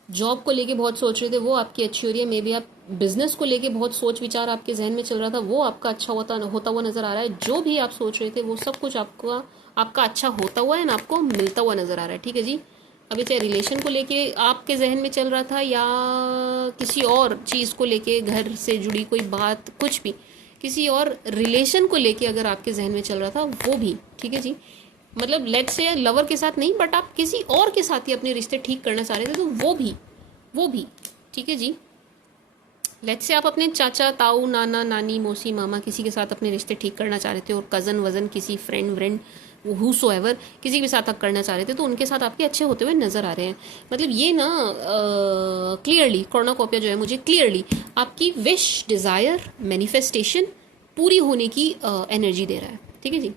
जॉब को लेके बहुत सोच रहे थे, वो आपकी अच्छी हो रही है। मे बी आप बिजनेस को लेके बहुत सोच विचार आपके जहन में चल रहा था, वो आपका अच्छा होता हुआ नजर आ रहा है। जो भी आप सोच रहे थे वो सब कुछ आपका अच्छा होता हुआ है ना, आपको मिलता हुआ नजर आ रहा है, ठीक है जी। अभी चाहे रिलेशन को लेके आपके जहन में चल रहा था, या किसी और चीज़ को लेके, घर से जुड़ी कोई बात, कुछ भी, किसी और रिलेशन को लेके अगर आपके जहन में चल रहा था, वो भी, ठीक है जी। मतलब लेट्स से लवर के साथ नहीं, बट आप किसी और के साथ ही अपने रिश्ते ठीक करना चाह रहे थे, तो वो भी, ठीक है जी। लेट्स से आप अपने चाचा, ताऊ, नाना, नानी, मौसी, मामा, किसी के साथ अपने रिश्ते ठीक करना चाह रहे थे, और कज़न वज़न, किसी फ्रेंड व्रेंड, हूसोएवर, किसी के साथ आप करना चाह रहे थे, तो उनके साथ आपके अच्छे होते हुए नजर आ रहे हैं। मतलब ये ना क्लियरली कॉर्नोकोपिया जो है मुझे क्लियरली आपकी विश, डिज़ायर, मैनिफेस्टेशन पूरी होने की एनर्जी दे रहा है, ठीक है जी।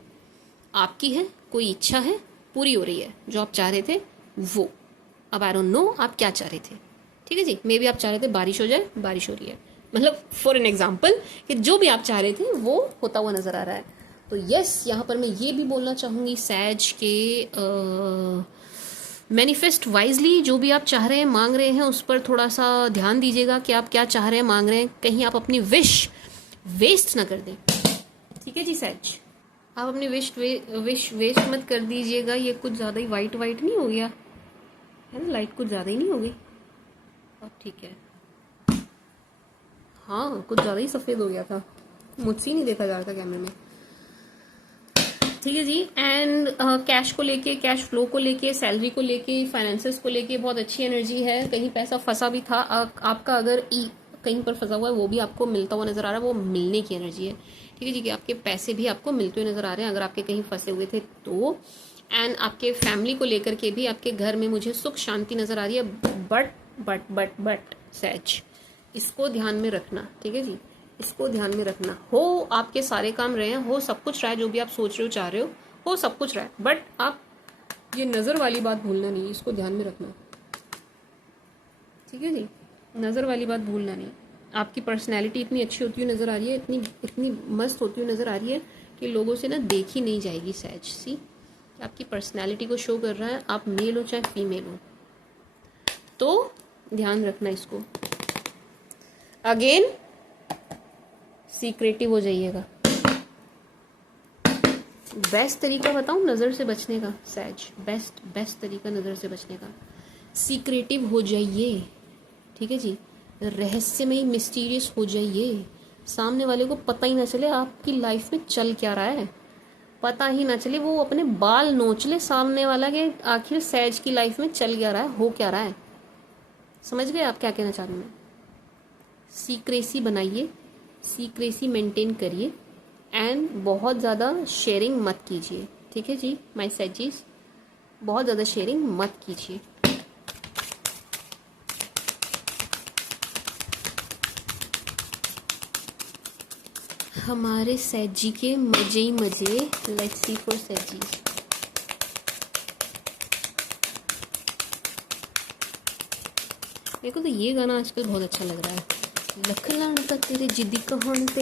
आपकी है, कोई इच्छा है, पूरी हो रही है, जो आप चाह रहे थे वो। अब आई डोंट नो आप क्या चाह रहे थे, ठीक है जी। मे बी आप चाह रहे थे बारिश हो जाए, बारिश हो रही है, मतलब फॉर एन एग्जाम्पल कि जो भी आप चाह रहे थे वो होता हुआ नजर आ रहा है। तो यस, यहाँ पर मैं ये भी बोलना चाहूँगी सैज के मैनिफेस्ट वाइजली, जो भी आप चाह रहे हैं, मांग रहे हैं, उस पर थोड़ा सा ध्यान दीजिएगा कि आप क्या चाह रहे हैं, मांग रहे हैं, कहीं आप अपनी विश वेस्ट ना कर दें, ठीक है जी सैज। आप अपनी विश वेस्ट मत कर दीजिएगा। ये कुछ ज़्यादा ही वाइट वाइट नहीं हो गया है ना, लाइट कुछ ज़्यादा ही नहीं हो गई, अब ठीक है। हाँ, कुछ ज़्यादा ही सफ़ेद हो गया था, मुझसे ही नहीं देखा जा रहा था कैमरे में, ठीक है जी। एंड कैश को लेके, कैश फ्लो को लेके, सैलरी को लेके, फाइनेंसेस को लेके बहुत अच्छी एनर्जी है। कहीं पैसा फंसा भी था आपका, अगर कहीं पर फंसा हुआ है, वो भी आपको मिलता हुआ नजर आ रहा है, वो मिलने की एनर्जी है, ठीक है जी। कि आपके पैसे भी आपको मिलते हुए नजर आ रहे हैं अगर आपके कहीं फंसे हुए थे तो। एंड आपके फैमिली को लेकर के भी आपके घर में मुझे सुख शांति नजर आ रही है। बट सैज, इसको ध्यान में रखना, ठीक है जी, इसको ध्यान में रखना। हो आपके सारे काम रहे हैं, हो सब कुछ रहा है, जो भी आप सोच रहे हो, चाह रहे हो सब कुछ रहा है, बट आप ये नज़र वाली बात भूलना नहीं, इसको ध्यान में रखना, ठीक है जी। नज़र वाली बात भूलना नहीं। आपकी पर्सनैलिटी इतनी अच्छी होती हुई नज़र आ रही है, इतनी मस्त होती हुई नज़र आ रही है कि लोगों से ना देखी नहीं जाएगी सैज सी। आपकी पर्सनैलिटी को शो कर रहा है, आप मेल हो चाहे फीमेल हो, तो ध्यान रखना इसको। अगेन सीक्रेटिव हो जाइएगा। बेस्ट तरीका बताऊं नज़र से बचने का सैज, बेस्ट तरीका नज़र से बचने का, सीक्रेटिव हो जाइए, ठीक है जी। रहस्यमय, मिस्टीरियस हो जाइए। सामने वाले को पता ही ना चले आपकी लाइफ में चल क्या रहा है, पता ही ना चले, वो अपने बाल नोच ले सामने वाला के आखिर सैज की लाइफ में चल क्या रहा है, हो क्या रहा है। समझ गए आप क्या कहना चाह रही हूँ? सीक्रेसी बनाइए, सीक्रेसी मेंटेन करिए, एंड बहुत ज़्यादा शेयरिंग मत कीजिए, ठीक है जी माय सैजीज, बहुत ज़्यादा शेयरिंग मत कीजिए। हमारे सैजी के मजे ही मजे। Let's see for sages. मेरे को तो ये गाना आजकल बहुत अच्छा लग रहा है। लख लाण का तेरे जिद्दी कहान पे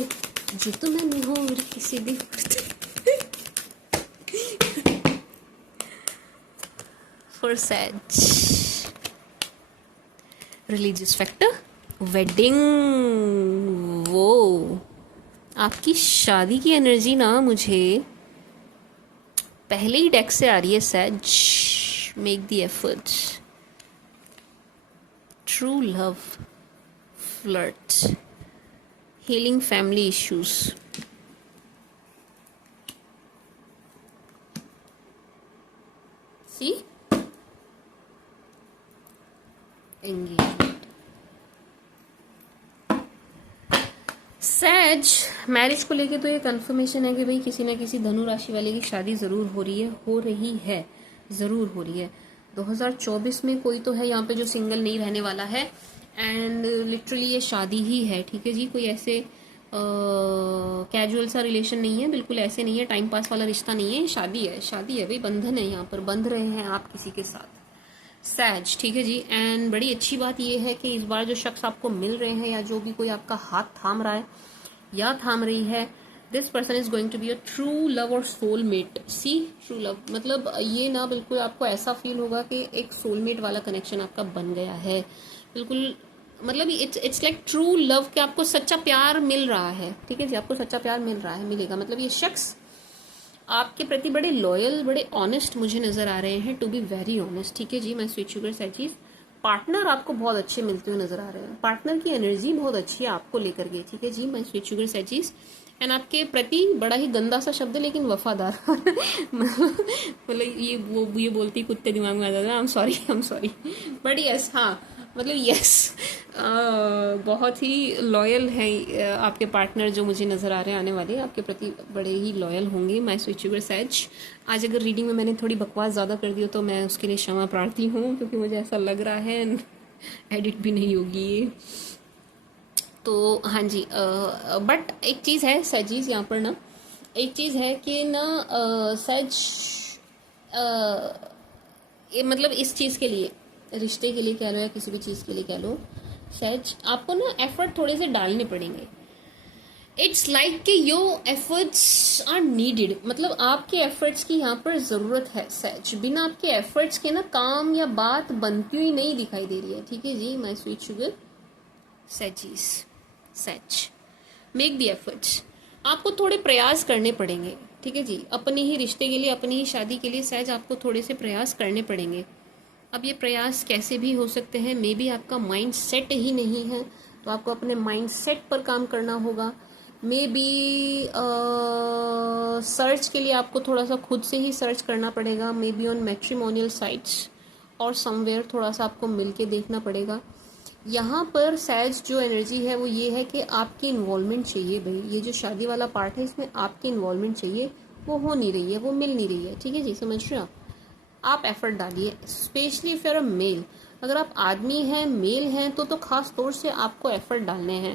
जित मैंने होर किसी दी। For sage. Religious factor, wedding. वो आपकी शादी की एनर्जी ना मुझे पहले ही डेक से आ रही है sage. Make the effort. True love, flirt, healing family issues. See engagement. Sage marriage को लेके तो ये कंफर्मेशन है कि भाई किसी ना किसी धनु राशि वाले की शादी जरूर हो रही है, जरूर हो रही है। 2024 में कोई तो है यहाँ पे जो सिंगल नहीं रहने वाला है। एंड लिटरली ये शादी ही है, ठीक है जी। कोई ऐसे कैजुअल सा रिलेशन नहीं है, बिल्कुल ऐसे नहीं है, टाइम पास वाला रिश्ता नहीं है। ये शादी है, शादी है भाई, बंधन है, यहाँ पर बंध रहे हैं आप किसी के साथ सैज, ठीक है जी। एंड बड़ी अच्छी बात ये है कि इस बार जो शख्स आपको मिल रहे हैं या जो भी कोई आपका हाथ थाम रहा है या थाम रही है, this person is going to be a true love और सोलमेट। सी ट्रू लव मतलब ये ना बिल्कुल आपको ऐसा फील होगा कि एक सोलमेट वाला कनेक्शन आपका बन गया है, बिल्कुल मतलब इट्स लाइक ट्रू लव कि आपको सच्चा प्यार मिल रहा है, ठीक है जी। आपको सच्चा प्यार मिल रहा है, मिलेगा। मतलब ये शख्स आपके प्रति बड़े लॉयल, बड़े ऑनेस्ट मुझे नजर आ रहे हैं, टू बी वेरी ऑनेस्ट, ठीक है जी। My sweet sugar सैचीज। पार्टनर आपको बहुत अच्छे मिलते हुए नजर आ रहे हैं, पार्टनर की एनर्जी बहुत अच्छी है आपको लेकर के, ठीक है जी। My sweet sugar सैचीज। एंड आपके प्रति बड़ा ही गंदा सा शब्द है लेकिन वफादार। मतलब ये बोलती कुत्ते दिमाग में आ जाता है। आई एम सॉरी बट यस, हाँ मतलब यस, बहुत ही लॉयल है आपके पार्टनर जो मुझे नज़र आ रहे हैं आने वाले, आपके प्रति बड़े ही लॉयल होंगे। मैं स्वीट शुगर सैज। आज अगर रीडिंग में मैंने थोड़ी बकवास ज़्यादा कर दी हो तो मैं उसके लिए क्षमा प्रार्थी हूँ, क्योंकि मुझे ऐसा लग रहा है, एडिट भी नहीं होगी ये तो। हाँ जी, बट एक चीज़ है सैजीज यहाँ पर ना, एक चीज़ है कि ना सैज मतलब इस चीज़ के लिए, रिश्ते के लिए कह लो या किसी भी चीज़ के लिए कह लो, सच आपको ना एफर्ट थोड़े से डालने पड़ेंगे। इट्स लाइक कि योर एफर्ट्स आर नीडेड, मतलब आपके एफर्ट्स की यहाँ पर ज़रूरत है सच। बिना आपके एफर्ट्स के ना काम या बात बनती हुई नहीं दिखाई दे रही है, ठीक है जी। My sweet sugar sages. Such make the efforts, आपको थोड़े प्रयास करने पड़ेंगे, ठीक है जी। अपने ही रिश्ते के लिए, अपनी ही शादी के लिए सहज आपको थोड़े से प्रयास करने पड़ेंगे। अब ये प्रयास कैसे भी हो सकते हैं, मे बी आपका माइंड सेट ही नहीं है तो आपको अपने माइंड सेट पर काम करना होगा। मे बी सर्च के लिए आपको थोड़ा सा खुद से ही सर्च करना पड़ेगा, may be on matrimonial sites और समवेयर थोड़ा सा आपको मिल के देखना पड़ेगा। यहाँ पर सैज जो एनर्जी है वो ये है कि आपकी इन्वॉल्वमेंट चाहिए भाई। ये जो शादी वाला पार्ट है इसमें आपकी इन्वॉल्वमेंट चाहिए, वो हो नहीं रही है, वो मिल नहीं रही है, ठीक है जी। समझ रहे हो आप एफर्ट डालिए, specially if you're a male. अगर आप आदमी हैं, मेल हैं, तो खास तौर से आपको एफर्ट डालने हैं।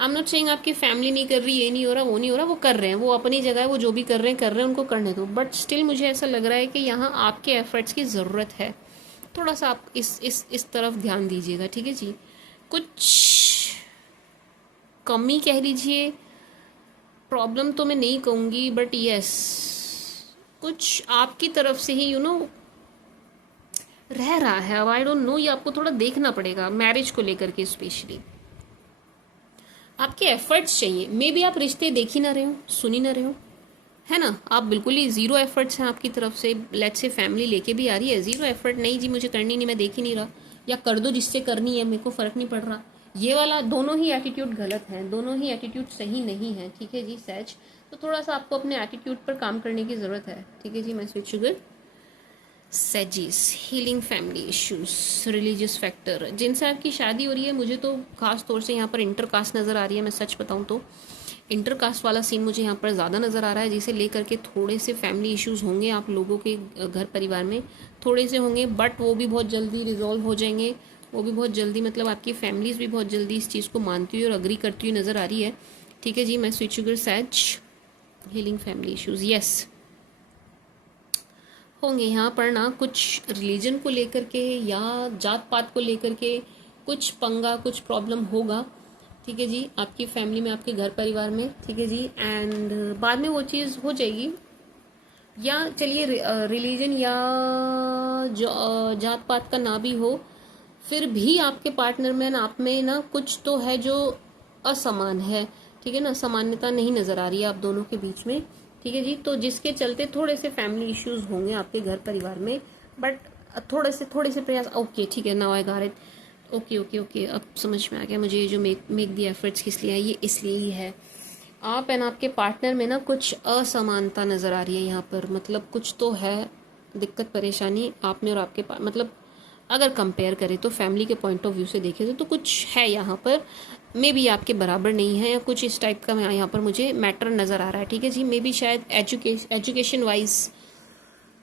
आई एम नॉट सेइंग आपकी फैमिली नहीं कर रही, ये नहीं हो रहा, वो नहीं हो रहा, वो कर रहे हैं, वो अपनी जगह है, वो जो भी कर रहे हैं उनको करने दो। बट स्टिल मुझे ऐसा लग रहा है कि यहाँ आपके एफर्ट्स की ज़रूरत है। थोड़ा सा आप इस तरफ ध्यान दीजिएगा, ठीक है जी। कुछ कमी कह लीजिए, प्रॉब्लम तो मैं नहीं कहूँगी, बट यस कुछ आपकी तरफ से ही यू नो रह रहा है। अब आई डोंट नो, ये आपको थोड़ा देखना पड़ेगा मैरिज को लेकर के। स्पेशली आपके एफर्ट्स चाहिए। मे बी आप रिश्ते देख ही ना रहे हो, सुन ही ना रहे हो, है ना। आप बिल्कुल ही जीरो एफर्ट्स हैं आपकी तरफ से। लेट्स से फैमिली लेके भी आ रही है, जीरो एफर्ट, नहीं जी मुझे करनी नहीं, मैं देख ही नहीं रहा, या कर दो जिससे करनी है, मेरे को फर्क नहीं पड़ रहा। ये वाला दोनों ही एटीट्यूड गलत है, दोनों ही एटीट्यूड सही नहीं है, ठीक है जी सच। तो थोड़ा सा आपको अपने एटीट्यूड पर काम करने की ज़रूरत है, ठीक है जी। My sweet sugar sages. Healing family issues, religious factor, जिनसे आपकी शादी हो रही है, मुझे तो खास तौर से यहाँ पर इंटरकास्ट नज़र आ रही है। मैं सच बताऊँ तो इंटरकास्ट वाला सीन मुझे यहाँ पर ज़्यादा नज़र आ रहा है, जिसे लेकर के थोड़े से फैमिली इश्यूज होंगे आप लोगों के घर परिवार में, थोड़े से होंगे, बट वो भी बहुत जल्दी रिजॉल्व हो जाएंगे। वो भी बहुत जल्दी, मतलब आपकी फैमिलीज भी बहुत जल्दी इस चीज़ को मानती हुई और अग्री करती हुई नज़र आ रही है, ठीक है जी। My sweet sugar sage, healing family issues, yes होंगे यहाँ पर ना। कुछ रिलीजन को लेकर के या जात पात को लेकर के कुछ पंगा, कुछ प्रॉब्लम होगा, ठीक है जी, आपकी फैमिली में, आपके घर परिवार में, ठीक है जी। एंड बाद में वो चीज़ हो जाएगी। या चलिए रिलीजन या जात पात का ना भी हो, फिर भी आपके पार्टनर में ना, आप में ना कुछ तो है जो असमान है, ठीक है ना, समानता नहीं नजर आ रही है आप दोनों के बीच में, ठीक है जी। तो जिसके चलते थोड़े से फैमिली इश्यूज होंगे आपके घर परिवार में, बट थोड़े से प्रयास, ओके ठीक है, now I got it, okay okay okay, अब समझ में आ गया मुझे। ये जो मेक दी एफर्ट्स किस लिए है, ये इसलिए ही है, आप एंड आपके पार्टनर में ना कुछ असमानता नज़र आ रही है यहाँ पर, मतलब कुछ तो है दिक्कत परेशानी आप में और आपके मतलब अगर कंपेयर करें तो फैमिली के पॉइंट ऑफ व्यू से देखें तो कुछ है यहाँ पर, मे बी आपके बराबर नहीं है या कुछ इस टाइप का मैं यहाँ पर मुझे मैटर नज़र आ रहा है, ठीक है जी। मे बी शायद एजुकेशन वाइज,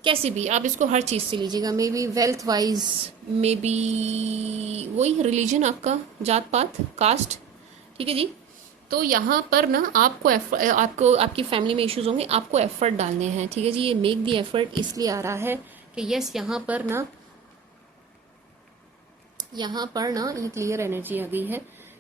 कैसे भी आप इसको हर चीज़ से लीजिएगा, may be wealth wise, may be वही रिलीजन आपका, जात पात, कास्ट, ठीक है जी। तो यहाँ पर ना आपको आपकी फैमिली में इश्यूज होंगे, आपको एफर्ट डालने हैं, ठीक है जी। ये मेक दी एफर्ट इसलिए आ रहा है कि यस यहाँ पर ना ये क्लियर एनर्जी आ गई है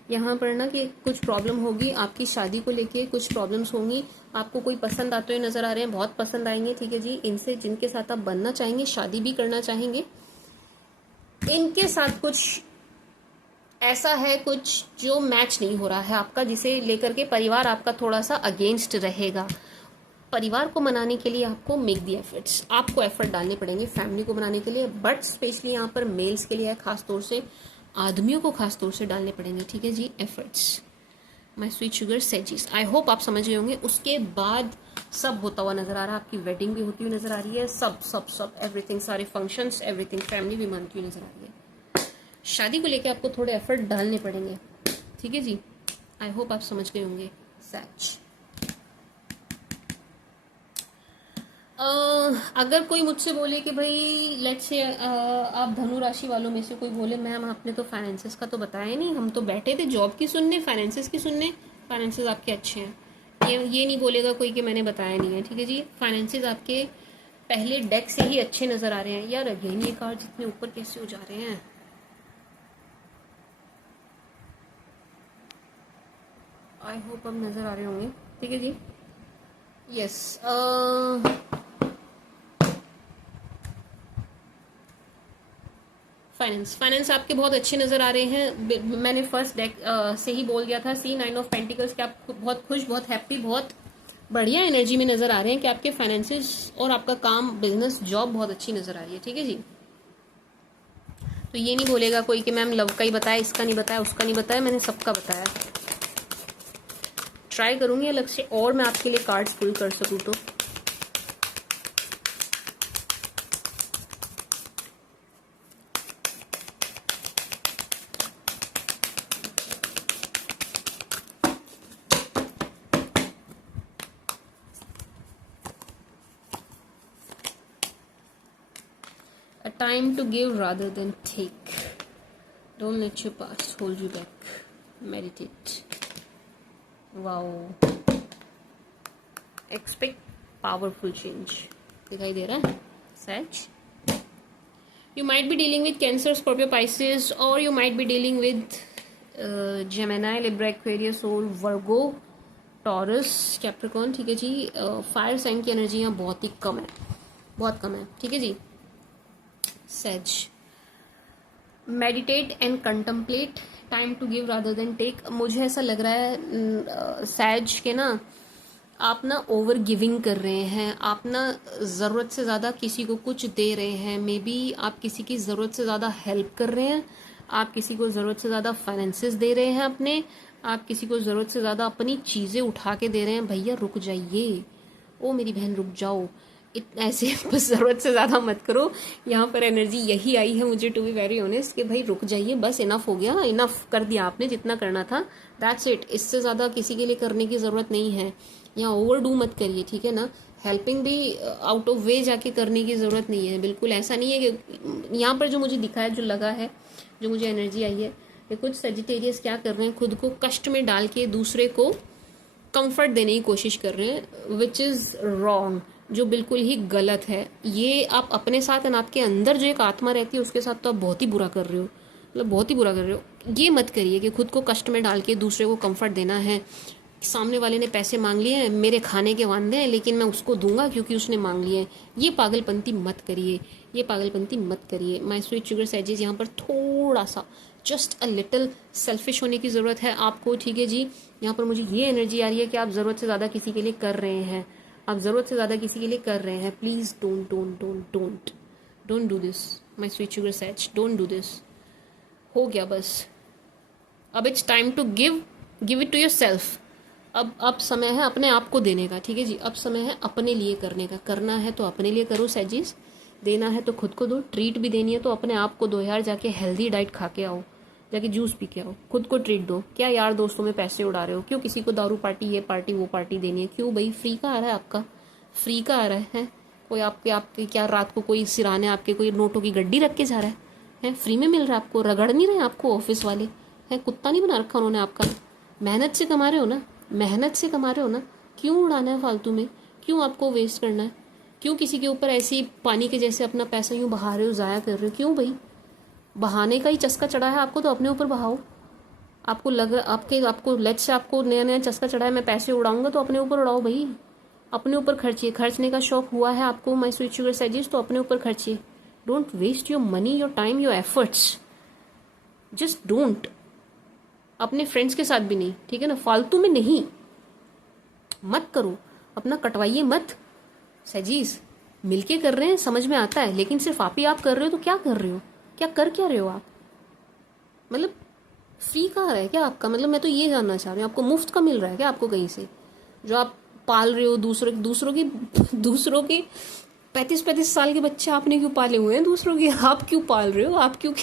यहाँ पर ना कि कुछ प्रॉब्लम होगी आपकी शादी को लेके, कुछ प्रॉब्लम्स होंगी, आपको कोई पसंद आते हुए नजर आ रहे हैं, बहुत पसंद आएंगे, ठीक है जी। इनसे जिनके साथ आप बनना चाहेंगे, शादी भी करना चाहेंगे, इनके साथ कुछ ऐसा है कुछ जो मैच नहीं हो रहा है आपका, जिसे लेकर के परिवार आपका थोड़ा सा अगेंस्ट रहेगा। परिवार को मनाने के लिए आपको मेक दी एफर्ट्स, आपको एफर्ट डालने पड़ेंगे फैमिली को बनाने के लिए, बट स्पेशली यहाँ पर मेल्स के लिए है, खास तौर से आदमियों को खास तौर से डालने पड़ेंगे, ठीक है जी, efforts. My sweet sugar sages, I hope आप समझ गए होंगे। उसके बाद सब होता हुआ नजर आ रहा है, आपकी वेडिंग भी होती हुई नजर आ रही है, सब सब सब एवरीथिंग, सारे फंक्शंस, एवरीथिंग, फैमिली भी मानती हुई नजर आ रही है। शादी को लेकर आपको थोड़े एफर्ट डालने पड़ेंगे, ठीक है जी। आई होप आप समझ गए होंगे। सच अगर कोई मुझसे बोले कि भाई लेट्स से आप धनु राशि वालों में से कोई बोले मैम आपने तो फाइनेंसेस का तो बताया नहीं, हम तो बैठे थे जॉब की सुनने, फाइनेंसेस की सुनने, फाइनेंसेस आपके अच्छे हैं, ये नहीं बोलेगा कोई कि मैंने बताया नहीं है, ठीक है जी। फाइनेंसेस आपके पहले डेक से ही अच्छे नजर आ रहे हैं। यार अगेन ये कार्ड जितने ऊपर कैसे हो जा रहे हैं, आई होप अब नजर आ रहे होंगे, ठीक है जी। यस फाइनेंस आपके बहुत अच्छे नजर आ रहे हैं। मैंने फर्स्ट डेक से ही बोल दिया था, सी 9 ऑफ पेंटिकल्स, के आप बहुत खुश, बहुत हैप्पी, बहुत बढ़िया एनर्जी में नजर आ रहे हैं कि आपके फाइनेंसेस और आपका काम, बिजनेस, जॉब बहुत अच्छी नजर आ रही है, ठीक है जी। तो ये नहीं बोलेगा कोई कि मैम लव का ही बताया, इसका नहीं बताया, उसका नहीं बताया, मैंने सबका बताया। ट्राई करूंगी अलग से और मैं आपके लिए कार्ड पुल कर सकूं तो। A time to give rather than take. Don't let your past hold you back. Meditate. Wow. Expect powerful change. दिखाई दे रहा है सच। You might be dealing with Cancer, Scorpio, Pisces, or you might be dealing with Gemini, Libra, Aquarius और Virgo, Taurus, Capricorn, ठीक है जी। फायर साइन की एनर्जी यहाँ बहुत ही कम है, बहुत कम है, ठीक है जी। Such meditate and contemplate, time to give rather than take. मुझे ऐसा लग रहा है सैज के ना आप ना ओवर गिविंग कर रहे हैं, आप ना ज़रूरत से ज़्यादा किसी को कुछ दे रहे हैं, मे बी आप किसी की ज़रूरत से ज़्यादा हेल्प कर रहे हैं, आप किसी को ज़रूरत से ज़्यादा फाइनेंसेस दे रहे हैं अपने, आप किसी को ज़रूरत से ज़्यादा अपनी चीज़ें उठा के दे रहे हैं। भैया रुक जाइए, ओ मेरी बहन रुक जाओ, ऐसे बस ज़रूरत से ज़्यादा मत करो। यहाँ पर एनर्जी यही आई है मुझे, टू बी वेरी ऑनेस्ट, कि भाई रुक जाइए, बस इनफ हो गया, इनफ कर दिया आपने जितना करना था, दैट्स इट। इससे ज़्यादा किसी के लिए करने की ज़रूरत नहीं है। यहाँ ओवर डू मत करिए, ठीक है ना। हेल्पिंग भी आउट ऑफ वे जाके करने की ज़रूरत नहीं है, बिल्कुल ऐसा नहीं है कि यहाँ पर जो मुझे दिखा है, जो लगा है, जो मुझे एनर्जी आई है कि कुछ सेजिटेरियस क्या कर रहे हैं, खुद को कष्ट में डाल के दूसरे को कंफर्ट देने की कोशिश कर रहे हैं, विच इज़ रॉन्ग, जो बिल्कुल ही गलत है। ये आप अपने साथ एंड आपके अंदर जो एक आत्मा रहती है उसके साथ तो आप बहुत ही बुरा कर रहे हो, मतलब बहुत ही बुरा कर रहे हो। ये मत करिए कि खुद को कष्ट में डाल के दूसरे को कंफर्ट देना है। सामने वाले ने पैसे मांग लिए हैं, मेरे खाने के वांदे हैं, लेकिन मैं उसको दूंगा क्योंकि उसने मांग लिए हैं। ये पागलपंती मत करिए, ये पागलपंती मत करिए। माय स्वीट शुगर सैजेस, यहाँ पर थोड़ा सा जस्ट अ लिटिल सेल्फिश होने की ज़रूरत है आपको, ठीक है जी। यहाँ पर मुझे ये एनर्जी आ रही है कि आप ज़रूरत से ज़्यादा किसी के लिए कर रहे हैं, आप ज़रूरत से ज़्यादा किसी के लिए कर रहे हैं। Please don't don't don't don't don't do this my sweet sugar sage, don't do this. हो गया बस, अब it's time to give it to yourself. अब समय है अपने आप को देने का, ठीक है जी। अब समय है अपने लिए करने का। करना है तो अपने लिए करो सैजीज, देना है तो खुद को दो। ट्रीट भी देनी है तो अपने आप को दो यार, जाके हेल्दी डाइट खा के आओ, जाके जूस पी के आओ, खुद को ट्रीट दो। क्या यार दोस्तों में पैसे उड़ा रहे हो? क्यों किसी को दारू पार्टी, ये पार्टी, वो पार्टी देनी है? क्यों भाई? फ्री का आ रहा है आपका, फ्री का आ रहा है। कोई आपके आपके क्या रात को कोई सिराने आपके कोई नोटों की गड्डी रख के जा रहा है? फ्री में मिल रहा है आपको, रगड़ नहीं रहे आपको ऑफिस वाले हैं, कुत्ता नहीं बना रखा उन्होंने आपका। मेहनत से कमा रहे हो ना, मेहनत से कमा रहे हो ना, क्यों उड़ाना है फालतू में? क्यों आपको वेस्ट करना है? क्यों किसी के ऊपर ऐसी पानी के जैसे अपना पैसा यूं बहा रहे हो, ज़ाया कर रहे हो? क्यों भाई? बहाने का ही चस्का चढ़ा है आपको तो अपने ऊपर बहाओ। आपको लग आपको लेट से आपको नया नया चस्का चढ़ा है, मैं पैसे उड़ाऊंगा, तो अपने ऊपर उड़ाओ भाई, अपने ऊपर खर्चिए। खर्चने का शौक हुआ है आपको माय स्वीट शुगर सैजेस, तो अपने ऊपर खर्चिए। Don't waste your money, your time, your efforts, just don't. अपने फ्रेंड्स के साथ भी नहीं, ठीक है ना, फालतू में नहीं, मत करो। अपना कटवाइए मत सैजीज। मिलके कर रहे हैं समझ में आता है, लेकिन सिर्फ आप ही आप कर रहे हो तो क्या कर रहे हो? क्या रहे हो आप? मतलब फ्री का आ रहा है क्या आपका? मतलब मैं तो ये जानना चाह रही हूँ, आपको मुफ्त का मिल रहा है क्या आपको कहीं से? जो आप पाल रहे हो दूसरों के 35 साल के बच्चे आपने क्यों पाले हुए हैं? दूसरों के आप क्यों पाल रहे हो? आप क्यों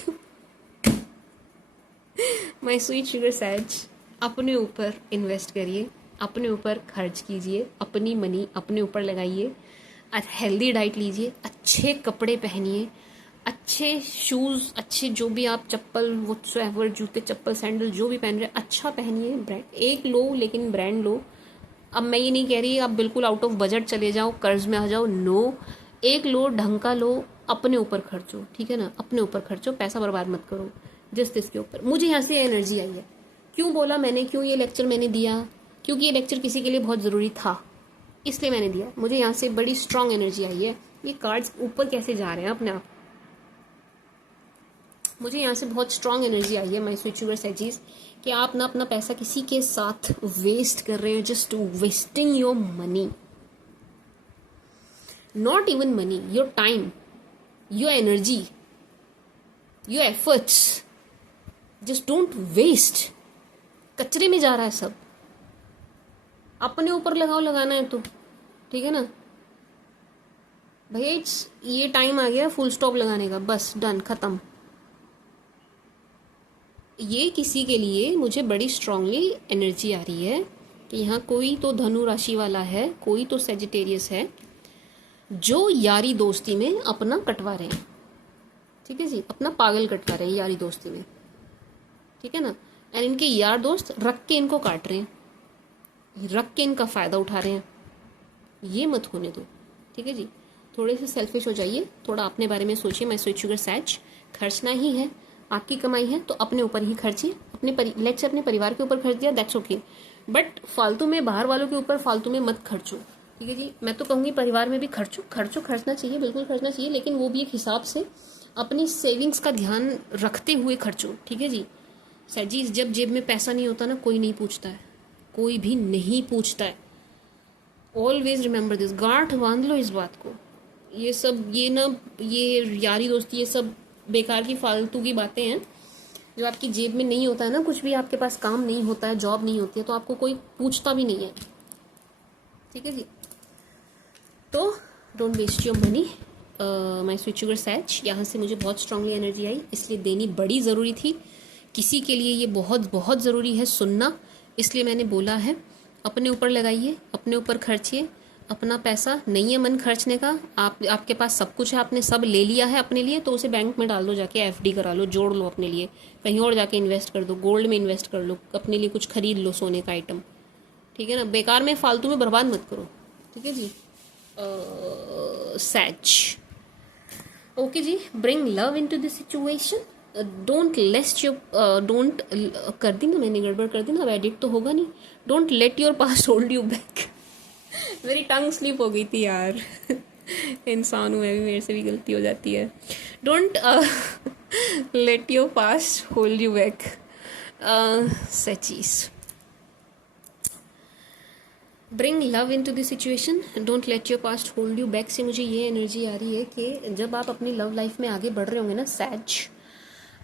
माय स्वीट शुगर सैज, अपने ऊपर इन्वेस्ट करिए, अपने ऊपर खर्च कीजिए, अपनी मनी अपने ऊपर लगाइए, हेल्दी डाइट लीजिए, अच्छे कपड़े पहनिए, अच्छे शूज़, अच्छे जो भी आप चप्पल व्हाटसोएवर, जूते चप्पल सैंडल जो भी पहन रहे हैं अच्छा पहनिए। ब्रांड एक लो, लेकिन ब्रांड लो। अब मैं ये नहीं कह रही आप बिल्कुल आउट ऑफ बजट चले जाओ, कर्ज में आ जाओ, नो। एक लो, ढंग का लो, अपने ऊपर खर्चो, ठीक है ना, अपने ऊपर खर्चो, पैसा बर्बाद मत करो जिस तिस के ऊपर। मुझे यहाँ से एनर्जी आई है, क्यों बोला मैंने, क्यों ये लेक्चर मैंने दिया, क्योंकि ये लेक्चर किसी के लिए बहुत ज़रूरी था, इसलिए मैंने दिया। मुझे यहाँ से बड़ी स्ट्रांग एनर्जी आई है। ये कार्ड्स ऊपर कैसे जा रहे हैं अपने आप, मुझे यहाँ से बहुत स्ट्रांग एनर्जी आई है माय स्वीट शुगर सैजीज, कि आप ना अपना पैसा किसी के साथ वेस्ट कर रहे हो, just wasting your money, not even money, your time, your energy, your efforts, just don't waste. कचरे में जा रहा है सब, अपने ऊपर लगाओ, लगाना है तो, ठीक है ना भैया। ये टाइम आ गया फुल स्टॉप लगाने का, बस डन, खत्म। ये किसी के लिए मुझे बड़ी स्ट्रांगली एनर्जी आ रही है कि यहाँ कोई तो धनु राशि वाला है, कोई तो सेजिटेरियस है, जो यारी दोस्ती में अपना कटवा रहे हैं, ठीक है जी, अपना पागल कटवा रहे हैं यारी दोस्ती में, ठीक है ना। एंड इनके यार दोस्त रख के इनको काट रहे हैं, रख के इनका फ़ायदा उठा रहे हैं। ये मत होने दो, ठीक है जी। थोड़े से सेल्फिश हो जाइए, थोड़ा अपने बारे में सोचिए। मैं स्वीट शुगर सैज, खर्चना ही है, आपकी कमाई है तो अपने ऊपर ही खर्चिए। लेट से अपने परिवार के ऊपर खर्च दिया, दैट्स ओके, बट फालतू में बाहर वालों के ऊपर फालतू में मत खर्चो, ठीक है जी। मैं तो कहूँगी परिवार में भी खर्चना चाहिए, बिल्कुल खर्चना चाहिए, लेकिन वो भी एक हिसाब से, अपनी सेविंग्स का ध्यान रखते हुए खर्चो, ठीक है जी। सैजी, जब जेब में पैसा नहीं होता ना, कोई नहीं पूछता है, कोई भी नहीं पूछता है। ऑलवेज रिमेंबर दिस, गांठ बांध लो इस बात को। ये सब ये यारी दोस्ती, ये सब बेकार की फालतू की बातें हैं। जो आपकी जेब में नहीं होता है ना, कुछ भी आपके पास काम नहीं होता है, जॉब नहीं होती है, तो आपको कोई पूछता भी नहीं है, ठीक है जी। तो don't waste your money my sweet sugar sage. यहाँ से मुझे बहुत स्ट्रांगली एनर्जी आई, इसलिए देनी बड़ी ज़रूरी थी। किसी के लिए ये बहुत बहुत ज़रूरी है सुनना, इसलिए मैंने बोला है। अपने ऊपर लगाइए, अपने ऊपर खर्चिए। अपना पैसा नहीं है मन खर्चने का, आपके पास सब कुछ है, आपने सब ले लिया है अपने लिए, तो उसे बैंक में डाल दो, जाके एफडी करा लो, जोड़ लो अपने लिए, कहीं और जाके इन्वेस्ट कर दो, गोल्ड में इन्वेस्ट कर लो, अपने लिए कुछ खरीद लो, सोने का आइटम, ठीक है ना, बेकार में फालतू में बर्बाद मत करो, ठीक है जी। सैच, ओके जी। Bring love into the situation, don't lest your don't, कर दी ना मैंने, गड़बड़ कर दी ना, अब एडिट तो होगा नहीं। Don't let your past hold you back. मेरी टंग स्लिप हो गई थी यार। इंसान हूँ मैं भी, मेरे से भी गलती हो जाती है। Don't let your past hold you back. Sages, bring love into the situation, don't let your past hold you back से मुझे ये एनर्जी आ रही है कि जब आप अपनी लव लाइफ में आगे बढ़ रहे होंगे ना सैज,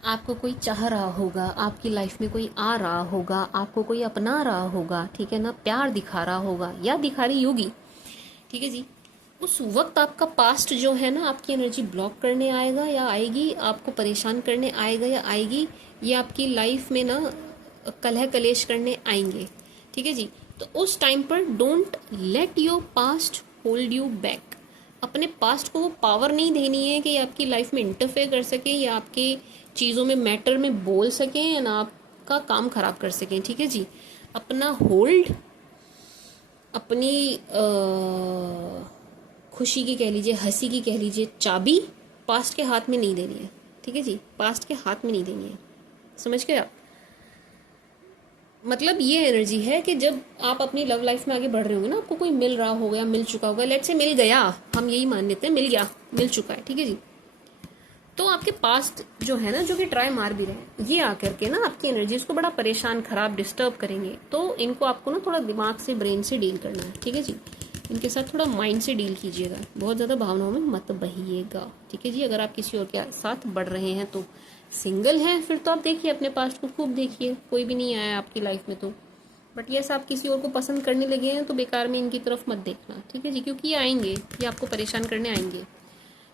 आपको कोई चाह रहा होगा, आपकी लाइफ में कोई आ रहा होगा, आपको कोई अपना रहा होगा, ठीक है ना, प्यार दिखा रहा होगा या दिखा रही होगी, ठीक है जी। उस वक्त आपका पास्ट जो है ना आपकी एनर्जी ब्लॉक करने आएगा या आएगी, आपको परेशान करने आएगा या आएगी, ये आपकी लाइफ में ना कलह कलेश करने आएंगे, ठीक है जी। तो उस टाइम पर don't let your past hold you back. अपने पास्ट को वो पावर नहीं देनी है कि ये आपकी लाइफ में इंटरफेयर कर सके या आपके चीज़ों में मैटर में बोल सकें या ना आपका काम खराब कर सकें, ठीक है जी। अपना होल्ड, अपनी खुशी की कह लीजिए, हंसी की कह लीजिए, चाबी पास्ट के हाथ में नहीं देनी है, ठीक है जी। पास्ट के हाथ में नहीं देनी है, समझ गए आप। मतलब ये एनर्जी है कि जब आप अपनी लव लाइफ में आगे बढ़ रहे होंगे ना, आपको कोई मिल रहा होगा या मिल चुका होगा, लेट से मिल गया, हम यही मान लेते हैं, मिल गया, मिल चुका है, ठीक है जी। तो आपके पास्ट जो है ना, जो कि ट्राई मार भी रहे हैं, ये आकर के ना आपकी एनर्जी को बड़ा परेशान, खराब, डिस्टर्ब करेंगे। तो इनको आपको ना थोड़ा दिमाग से, ब्रेन से डील करना है, ठीक है जी। इनके साथ थोड़ा माइंड से डील कीजिएगा, बहुत ज़्यादा भावनाओं में मत बहिएगा, ठीक है जी। अगर आप किसी और के साथ बढ़ रहे हैं तो, सिंगल हैं फिर तो आप देखिए अपने पास्ट को, खूब देखिए, कोई भी नहीं आया आपकी लाइफ में तो। बट यस, आप किसी और को पसंद करने लगे हैं तो बेकार में इनकी तरफ मत देखना, ठीक है जी, क्योंकि ये आएंगे, ये आपको परेशान करने आएंगे,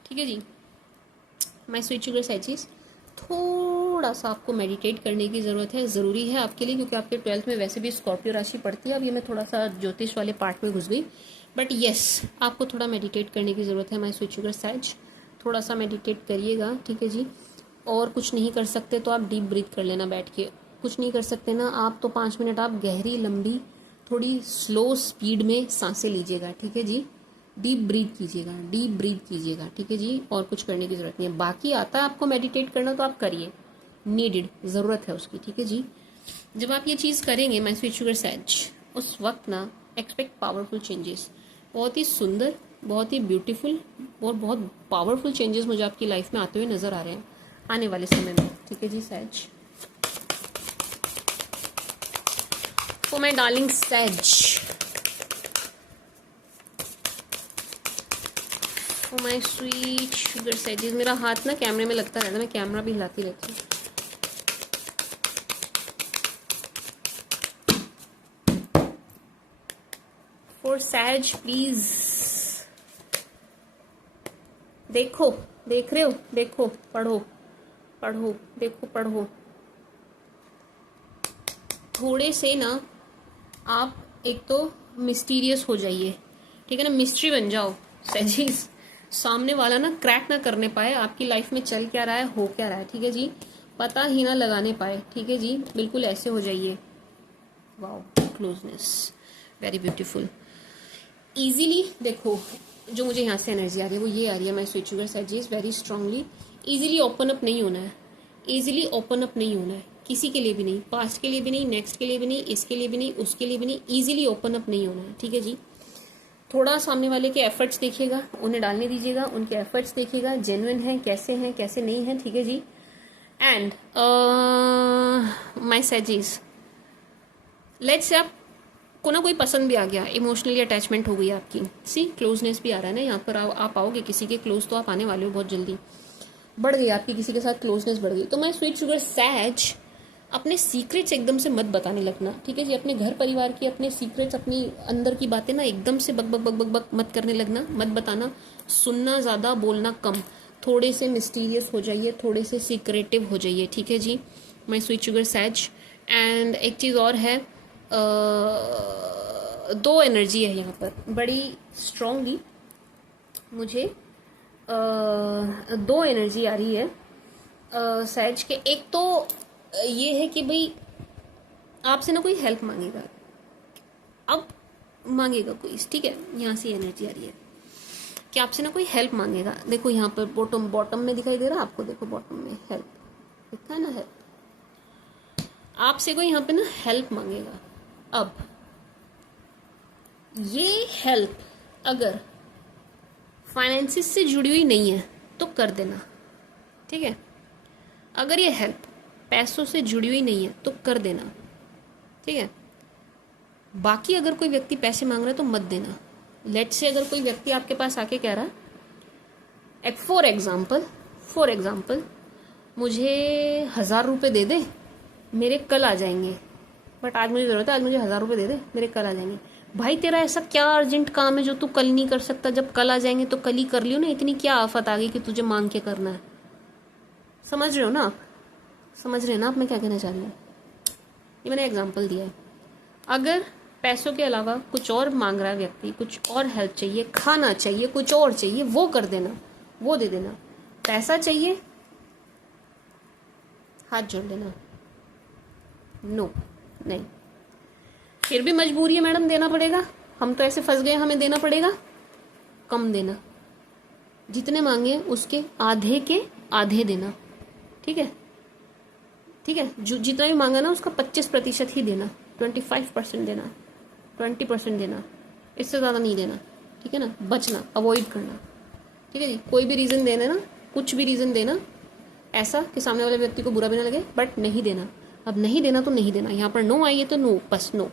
ठीक है जी। माय स्वीट शुगर सैचीज, थोड़ा सा आपको मेडिटेट करने की ज़रूरत है, ज़रूरी है आपके लिए, क्योंकि आपके 12th में वैसे भी स्कॉर्पियो राशि पड़ती है। अब ये मैं थोड़ा सा ज्योतिष वाले पार्ट में घुस गई, बट यस, आपको थोड़ा मेडिटेट करने की ज़रूरत है माय स्वीट शुगर सैच। थोड़ा सा मेडिटेट करिएगा, ठीक है जी। और कुछ नहीं कर सकते तो आप डीप ब्रीथ कर लेना बैठ के, कुछ नहीं कर सकते ना आप तो 5 मिनट आप गहरी, लंबी, थोड़ी स्लो स्पीड में सांसें लीजिएगा, ठीक है जी। डीप ब्रीथ कीजिएगा, डीप ब्रीथ कीजिएगा, ठीक है जी। और कुछ करने की जरूरत नहीं है, बाकी आता है आपको मेडिटेट करना तो आप करिए, नीडेड, ज़रूरत है उसकी, ठीक है जी। जब आप ये चीज़ करेंगे माय स्वीट शुगर सैज, उस वक्त ना एक्सपेक्ट पावरफुल चेंजेस, बहुत ही सुंदर, बहुत ही ब्यूटीफुल और बहुत पावरफुल चेंजेस मुझे आपकी लाइफ में आते हुए नजर आ रहे हैं आने वाले समय में, ठीक है जी सैज। तो my darling sage, my sweet sugar sages, मेरा हाथ ना कैमरे में लगता रहता है, मैं कैमरा भी हिलाती रहती हूँ। फॉर सैज प्लीज, देखो, देख रहे हो, देखो, पढ़ो, पढ़ो, देखो, पढ़ो। थोड़े से ना आप एक तो मिस्टीरियस हो जाइए, ठीक है ना, मिस्ट्री बन जाओ सैजीज, सामने वाला ना क्रैक ना करने पाए आपकी लाइफ में चल क्या रहा है, हो क्या रहा है, ठीक है जी, पता ही ना लगाने पाए, ठीक है जी, बिल्कुल ऐसे हो जाइए। Wow, closeness, very beautiful. Easily देखो, जो मुझे यहाँ से एनर्जी आ रही है वो ये आ रही है, my sweet sugar sages, very strongly easily open up नहीं होना है, इजीली ओपन अप नहीं होना है, किसी के लिए भी नहीं, पास्ट के लिए भी नहीं, नेक्स्ट के लिए भी नहीं, इसके लिए भी नहीं, उसके लिए भी नहीं, इजीली ओपन अप नहीं होना है, ठीक है जी। थोड़ा सामने वाले के एफर्ट्स देखिएगा, उन्हें डालने दीजिएगा, उनके एफर्ट्स देखिएगा, जेन्युइन है, कैसे नहीं है, ठीक है जी। एंड माय सैजेस, लेट्स से आपको ना कोई पसंद भी आ गया, इमोशनली अटैचमेंट हो गई आपकी, सी क्लोजनेस भी आ रहा है ना यहाँ पर, आप आओगे किसी के क्लोज, तो आप आने वाले हो बहुत जल्दी, बढ़ गई आपकी किसी के साथ क्लोजनेस बढ़ गई। तो मैं स्वीट शुगर सैज, अपने सीक्रेट्स एकदम से मत बताने लगना, ठीक है जी। अपने घर परिवार की अपने सीक्रेट्स, अपनी अंदर की बातें ना एकदम से बक बक बक बक बक मत करने लगना, मत बताना, सुनना ज़्यादा, बोलना कम, थोड़े से मिस्टीरियस हो जाइए, थोड़े से सीक्रेटिव हो जाइए, ठीक है जी, माय स्वीट शुगर सैज। एंड एक चीज़ और है, दो एनर्जी है यहाँ पर बड़ी स्ट्रांगली मुझे, दो एनर्जी आ रही है सैज के। एक तो ये है कि भाई आपसे ना कोई हेल्प मांगेगा, अब मांगेगा कोई, ठीक है, यहाँ से एनर्जी आ रही है कि आपसे ना कोई हेल्प मांगेगा। देखो यहाँ पर बॉटम में दिखाई दे रहा है आपको, देखो बॉटम में हेल्प लिखा है ना, हेल्प। आपसे कोई यहाँ पे ना हेल्प मांगेगा। अब ये हेल्प अगर फाइनेंसिस से जुड़ी हुई नहीं है तो कर देना, ठीक है। अगर ये हेल्प पैसों से जुड़ी हुई नहीं है तो कर देना, ठीक है। बाकी अगर कोई व्यक्ति पैसे मांग रहा है तो मत देना। लेट्स से अगर कोई व्यक्ति आपके पास आके कह रहा है, फॉर एग्जाम्पल मुझे 1000 रुपये दे दे, मेरे कल आ जाएंगे, बट आज मुझे ज़रूरत है, आज मुझे 1000 रुपये दे दे, मेरे कल आ जाएंगे। भाई तेरा ऐसा क्या अर्जेंट काम है जो तू कल नहीं कर सकता? जब कल आ जाएंगे तो कल ही कर लियो ना, इतनी क्या आफत आ गई कि तुझे मांग के करना है? समझ रहे हो ना आप? समझ रहे हैं ना आप मैं क्या कहना चाह रही हूँ? ये मैंने एग्जाम्पल दिया है। अगर पैसों के अलावा कुछ और मांग रहा है व्यक्ति, कुछ और हेल्प चाहिए, खाना चाहिए, कुछ और चाहिए, वो कर देना, वो दे देना। पैसा चाहिए, हाथ जोड़ देना, नो नहीं। फिर भी मजबूरी है मैडम, देना पड़ेगा, हम तो ऐसे फंस गए, हमें देना पड़ेगा। कम देना, जितने मांगे उसके आधे के आधे देना, ठीक है, ठीक है। जो जितना भी मांगा ना उसका 25% ही देना, 25% देना, 20% देना, इससे ज़्यादा नहीं देना, ठीक है ना। बचना, अवॉइड करना, ठीक है जी। कोई भी रीज़न देना ना, कुछ भी रीज़न देना ऐसा कि सामने वाले व्यक्ति को बुरा भी ना लगे, बट नहीं देना। अब नहीं देना तो नहीं देना, यहाँ पर नो आई है तो नो, बस नो।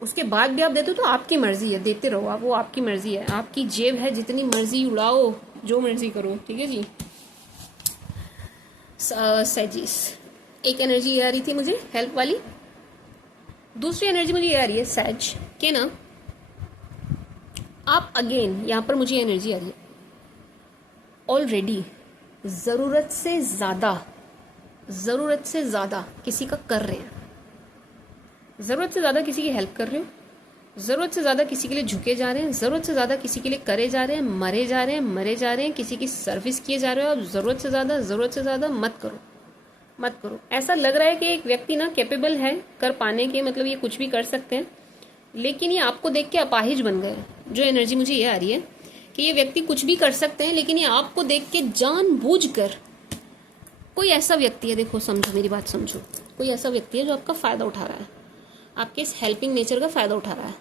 उसके बाद भी आप देते हो तो आपकी मर्जी है, देते रहो आप, वो आपकी मर्जी है, आपकी जेब है, जितनी मर्जी उड़ाओ, जो मर्जी करो, ठीक है जी। सेजिस, एक एनर्जी ये आ रही थी मुझे हेल्प वाली। दूसरी एनर्जी मुझे ये आ रही है सैज के ना, आप अगेन यहाँ पर मुझे एनर्जी आ रही है ऑलरेडी ज़रूरत से ज़्यादा किसी का कर रहे हैं, ज़रूरत से ज़्यादा किसी की हेल्प कर रहे हो, ज़रूरत से ज़्यादा किसी के लिए झुके जा रहे हैं, ज़रूरत से ज़्यादा किसी के लिए करे जा रहे हैं, मरे जा रहे हैं, किसी की सर्विस किए जा रहे हो। अब ज़रूरत से ज़्यादा मत करो। ऐसा लग रहा है कि एक व्यक्ति ना कैपेबल है कर पाने के, मतलब ये कुछ भी कर सकते हैं, लेकिन ये आपको देख के अपाहिज बन गए। जो एनर्जी मुझे ये आ रही है कि ये व्यक्ति कुछ भी कर सकते हैं, लेकिन ये आपको देख के जानबूझकर, कोई ऐसा व्यक्ति है, देखो समझो मेरी बात समझो, कोई ऐसा व्यक्ति है जो आपका फ़ायदा उठा रहा है, आपके इस हेल्पिंग नेचर का फ़ायदा उठा रहा है,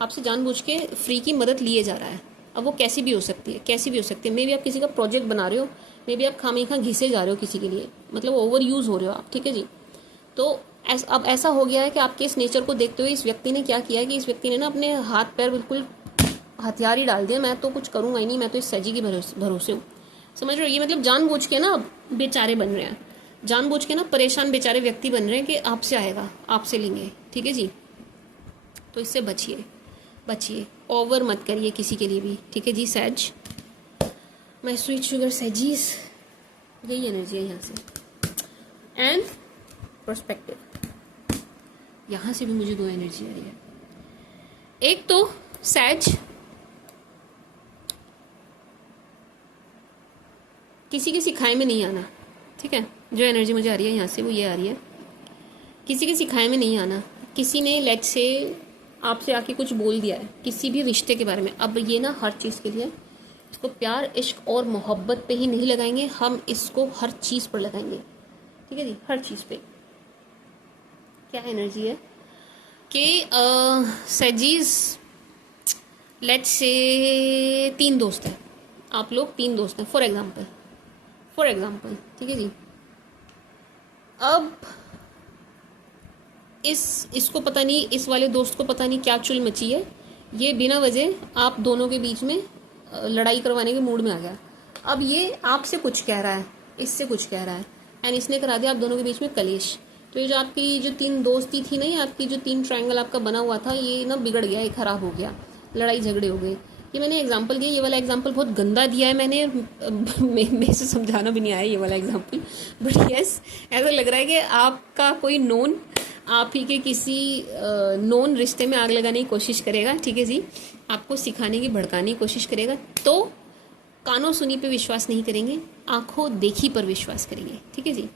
आपसे जानबूझ के फ्री की मदद लिए जा रहा है। अब वो कैसी भी हो सकती है, मे बी आप किसी का प्रोजेक्ट बना रहे हो, मे बी आप खामेखा घिसे जा रहे हो किसी के लिए, मतलब ओवर यूज़ हो रहे हो आप, ठीक है जी। तो अब ऐसा हो गया है कि आपके इस नेचर को देखते हुए इस व्यक्ति ने क्या किया है कि इस व्यक्ति ने ना अपने हाथ पैर बिल्कुल हथियार ही डाल दिया, मैं तो कुछ करूँगा ही नहीं, मैं तो इस सैजी की भरोसे हूँ। समझ रहे हो? ये मतलब जानबूझ के ना बेचारे बन रहे हैं, जानबूझ के ना परेशान बेचारे व्यक्ति बन रहे हैं कि आपसे आएगा, आपसे लेंगे, ठीक है जी। तो इससे बचिए, ओवर मत करिए किसी के लिए भी, ठीक है जी। सैज, माय स्वीट शुगर सैजीज, यही एनर्जी है यहाँ से। एंड पर्सपेक्टिव, यहाँ से भी मुझे 2 एनर्जी आ रही है। एक तो सैज, किसी के सिखाए में नहीं आना, ठीक है। जो एनर्जी मुझे आ रही है यहाँ से वो ये आ रही है, किसी के सिखाए में नहीं आना। किसी ने लेट्स से आपसे आके कुछ बोल दिया है किसी भी रिश्ते के बारे में, अब ये ना हर चीज़ के लिए इसको प्यार, इश्क और मोहब्बत पे ही नहीं लगाएंगे, हम इसको हर चीज़ पर लगाएंगे, ठीक है जी, हर चीज़ पे। क्या एनर्जी है कि सैजीज, लेट्स से 3 दोस्त हैं, आप लोग 3 दोस्त हैं फॉर एग्जाम्पल, ठीक है जी। अब इसको पता नहीं, इस वाले दोस्त को पता नहीं क्या चुल मची है, ये बिना वजह आप दोनों के बीच में लड़ाई करवाने के मूड में आ गया। अब ये आपसे कुछ कह रहा है, इससे कुछ कह रहा है, एंड इसने करा दिया आप दोनों के बीच में कलेश। तो ये जो आपकी जो 3 दोस्ती थी ना, ये आपकी जो 3 ट्रायंगल आपका बना हुआ था, ये ना बिगड़ गया, ये खराब हो गया, लड़ाई झगड़े हो गए। ये मैंने एग्जाम्पल दिया, ये वाला एग्जाम्पल बहुत गंदा दिया है मैंने, मेरे से समझाना भी नहीं आया ये वाला एग्जाम्पल, बट यस ऐसा लग रहा है कि आपका कोई नोन आप ही के किसी नोन रिश्ते में आग लगाने की कोशिश करेगा, ठीक है जी, आपको सिखाने की भड़काने की कोशिश करेगा। तो कानों सुनी पे विश्वास नहीं करेंगे, आंखों देखी पर विश्वास करेंगे, ठीक है जी।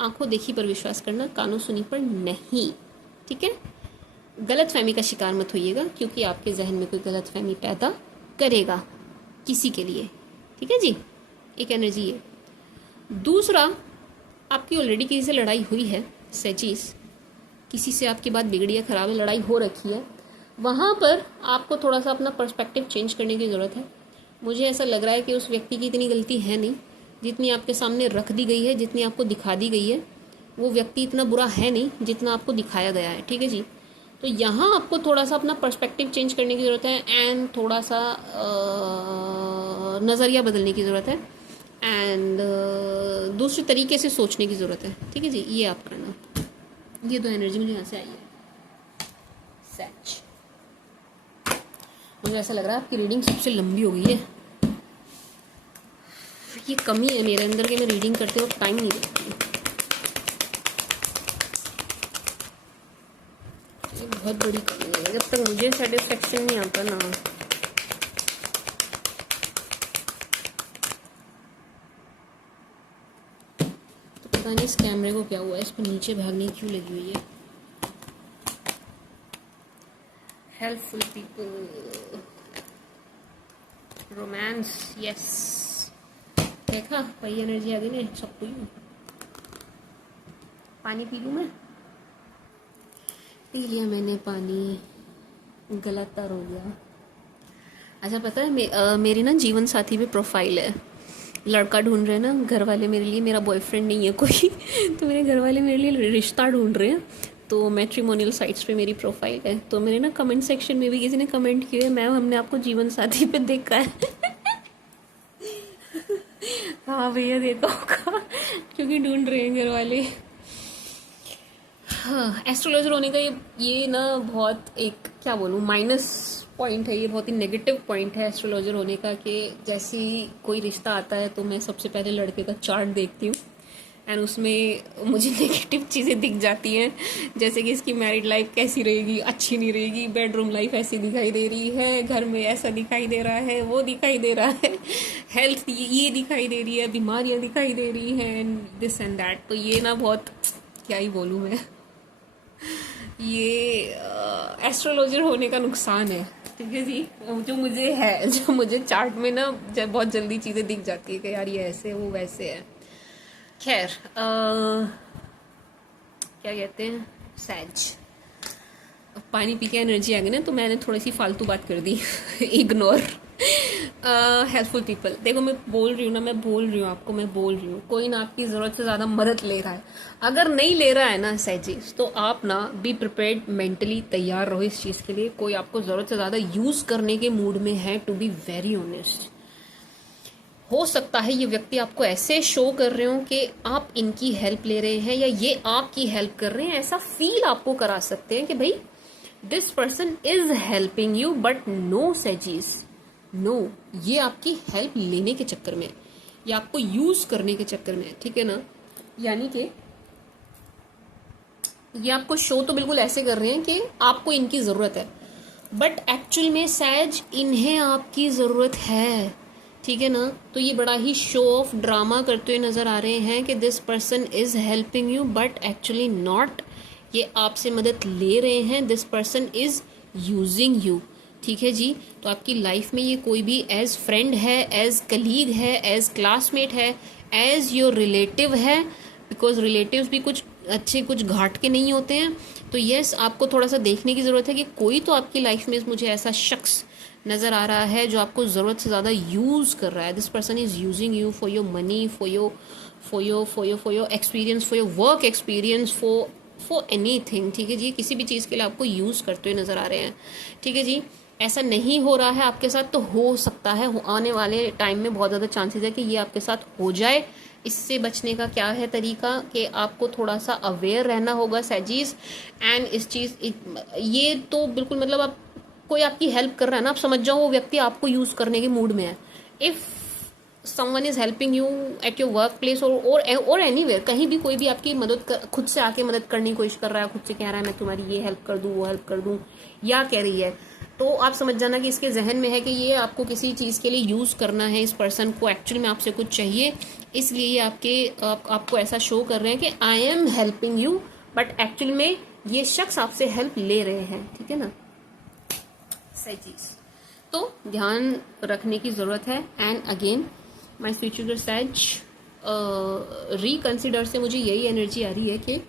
आंखों देखी पर विश्वास करना, कानों सुनी पर नहीं, ठीक है। गलत फहमी का शिकार मत होइएगा, क्योंकि आपके जहन में कोई गलत फहमी पैदा करेगा किसी के लिए। ठीक है जी, एक एनर्जी है। दूसरा, आपकी ऑलरेडी किसी से लड़ाई हुई है सेचीज, किसी से आपकी बात बिगड़ी है, खराब है, लड़ाई हो रखी है, वहाँ पर आपको थोड़ा सा अपना पर्सपेक्टिव चेंज करने की ज़रूरत है। मुझे ऐसा लग रहा है कि उस व्यक्ति की इतनी गलती है नहीं, जितनी आपके सामने रख दी गई है, जितनी आपको दिखा दी गई है। वो व्यक्ति इतना बुरा है नहीं जितना आपको दिखाया गया है। ठीक है जी, तो यहाँ आपको थोड़ा सा अपना पर्सपेक्टिव चेंज करने की ज़रूरत है एंड थोड़ा सा नज़रिया बदलने की ज़रूरत है एंड दूसरे तरीके से सोचने की ज़रूरत है। ठीक है जी, ये आप करना। ये दो एनर्जी मुझे यहाँ से आई है। सच मुझे ऐसा लग रहा है आपकी रीडिंग सबसे लंबी हो गई है। ये कमी है मेरे अंदर कि मैं रीडिंग करते वक्त टाइम नहीं देती। ये बहुत बड़ी कमी है, जब तक मुझे सेटिस्फेक्शन नहीं आता ना। तो पता नहीं इस कैमरे को क्या हुआ है, इस पर नीचे भागने क्यों लगी हुई है। हेल्पफुल पीपल, रोमांस, यस, देखा वही एनर्जी आ गई ना सबको। पानी पी लूँ मैं? पी लिया मैंने पानी, गला तर हो गया। अच्छा पता है मेरी ना जीवन साथी पे प्रोफाइल है, लड़का ढूंढ रहे हैं ना घर वाले मेरे लिए, मेरा बॉयफ्रेंड नहीं है कोई तो मेरे घर वाले मेरे लिए रिश्ता ढूंढ रहे हैं। तो मैट्रिमोनियल साइट्स पे मेरी प्रोफाइल है। तो मेरे ना कमेंट सेक्शन में भी किसी ने कमेंट किया है, मैम हमने आपको जीवन साथी पे देखा है हाँ भैया देखा होगा क्योंकि ढूंढ रहे हैं घर वाले। हाँ, एस्ट्रोलॉजर होने का ये ना बहुत एक क्या बोलूँ माइनस पॉइंट है, ये बहुत ही नेगेटिव पॉइंट है एस्ट्रोलॉजर होने का, कि जैसे ही कोई रिश्ता आता है तो मैं सबसे पहले लड़के का चार्ट देखती हूँ एंड उसमें मुझे नेगेटिव चीज़ें दिख जाती हैं, जैसे कि इसकी मैरिड लाइफ कैसी रहेगी, अच्छी नहीं रहेगी, बेडरूम लाइफ ऐसी दिखाई दे रही है, घर में ऐसा दिखाई दे रहा है, वो दिखाई दे रहा है, हेल्थ ये दिखाई दे रही है, बीमारियाँ दिखाई दे रही हैं एंड दिस एंड दैट। तो ये ना बहुत क्या ही बोलूँ मैं, ये एस्ट्रोलॉजर होने का नुकसान है। ठीक है जी, जो मुझे है, जो मुझे चार्ट में ना बहुत जल्दी चीज़ें दिख जाती है कि यार ये ऐसे वो वैसे है। खैर क्या कहते हैं, सैज पानी पी के एनर्जी आ गई ना, तो मैंने थोड़ी सी फालतू बात कर दी इग्नोर। हेल्पफुल पीपल, देखो मैं बोल रही हूँ ना, मैं बोल रही हूँ आपको, मैं बोल रही हूँ, कोई ना आपकी ज़रूरत से ज़्यादा मदद ले रहा है। अगर नहीं ले रहा है ना सैजीज, तो आप ना बी प्रिपेयर्ड, मेंटली तैयार रहो इस चीज़ के लिए। कोई आपको ज़रूरत से ज़्यादा यूज़ करने के मूड में है, टू बी वेरी ऑनेस्ट। हो सकता है ये व्यक्ति आपको ऐसे शो कर रहे हो कि आप इनकी हेल्प ले रहे हैं या ये आपकी हेल्प कर रहे हैं, ऐसा फील आपको करा सकते हैं कि भाई this person is helping you, but no sages, no, ये आपकी हेल्प लेने के चक्कर में, या आपको यूज करने के चक्कर में। ठीक है ना, यानी कि ये आपको शो तो बिल्कुल ऐसे कर रहे हैं कि आपको इनकी जरूरत है, बट एक्चुअल में सैज इन्हें आपकी जरूरत है। ठीक है ना, तो ये बड़ा ही शो ऑफ ड्रामा करते हुए नजर आ रहे हैं कि this person is helping you, but actually not, ये आपसे मदद ले रहे हैं, this person is using you. ठीक है जी, तो आपकी लाइफ में ये कोई भी एज फ्रेंड है, एज कलीग है, एज क्लासमेट है, एज योर रिलेटिव है, बिकॉज रिलेटिव्स भी कुछ अच्छे कुछ घाट के नहीं होते हैं। तो यस, आपको थोड़ा सा देखने की ज़रूरत है कि कोई तो आपकी लाइफ में मुझे ऐसा शख्स नज़र आ रहा है जो आपको ज़रूरत से ज़्यादा यूज़ कर रहा है। This person is using you for your money, for your experience, for your work experience, for anything. ठीक है जी, किसी भी चीज़ के लिए आपको यूज़ करते हुए नज़र आ रहे हैं। ठीक है जी, ऐसा नहीं हो रहा है आपके साथ, तो हो सकता है आने वाले टाइम में बहुत ज़्यादा चांसेस है कि ये आपके साथ हो जाए। इससे बचने का क्या है तरीका, कि आपको थोड़ा सा अवेयर रहना होगा सैजीज। एंड इस चीज़ ये तो बिल्कुल मतलब आप कोई आपकी हेल्प कर रहा है ना, आप समझ जाओ वो व्यक्ति आपको यूज़ करने के मूड में है। If someone is helping you at your work place और एनीवेयर, कहीं भी कोई भी आपकी खुद से आके मदद करने की कोशिश कर रहा है, खुद से कह रहा है मैं तुम्हारी ये हेल्प कर दूँ, वो हेल्प कर दूँ, या कह रही है, तो आप समझ जाना कि इसके जहन में है कि ये आपको किसी चीज़ के लिए यूज़ करना है। इस पर्सन को एक्चुअली में आपसे कुछ चाहिए, इसलिए ये आपको ऐसा शो कर रहे हैं कि I am helping you, but actually में ये शख्स आपसे हेल्प ले रहे हैं, ठीक है ना सैजिस। तो ध्यान रखने की जरूरत है। And again my sweet sugar sage, reconsider से मुझे यही एनर्जी आ रही है कि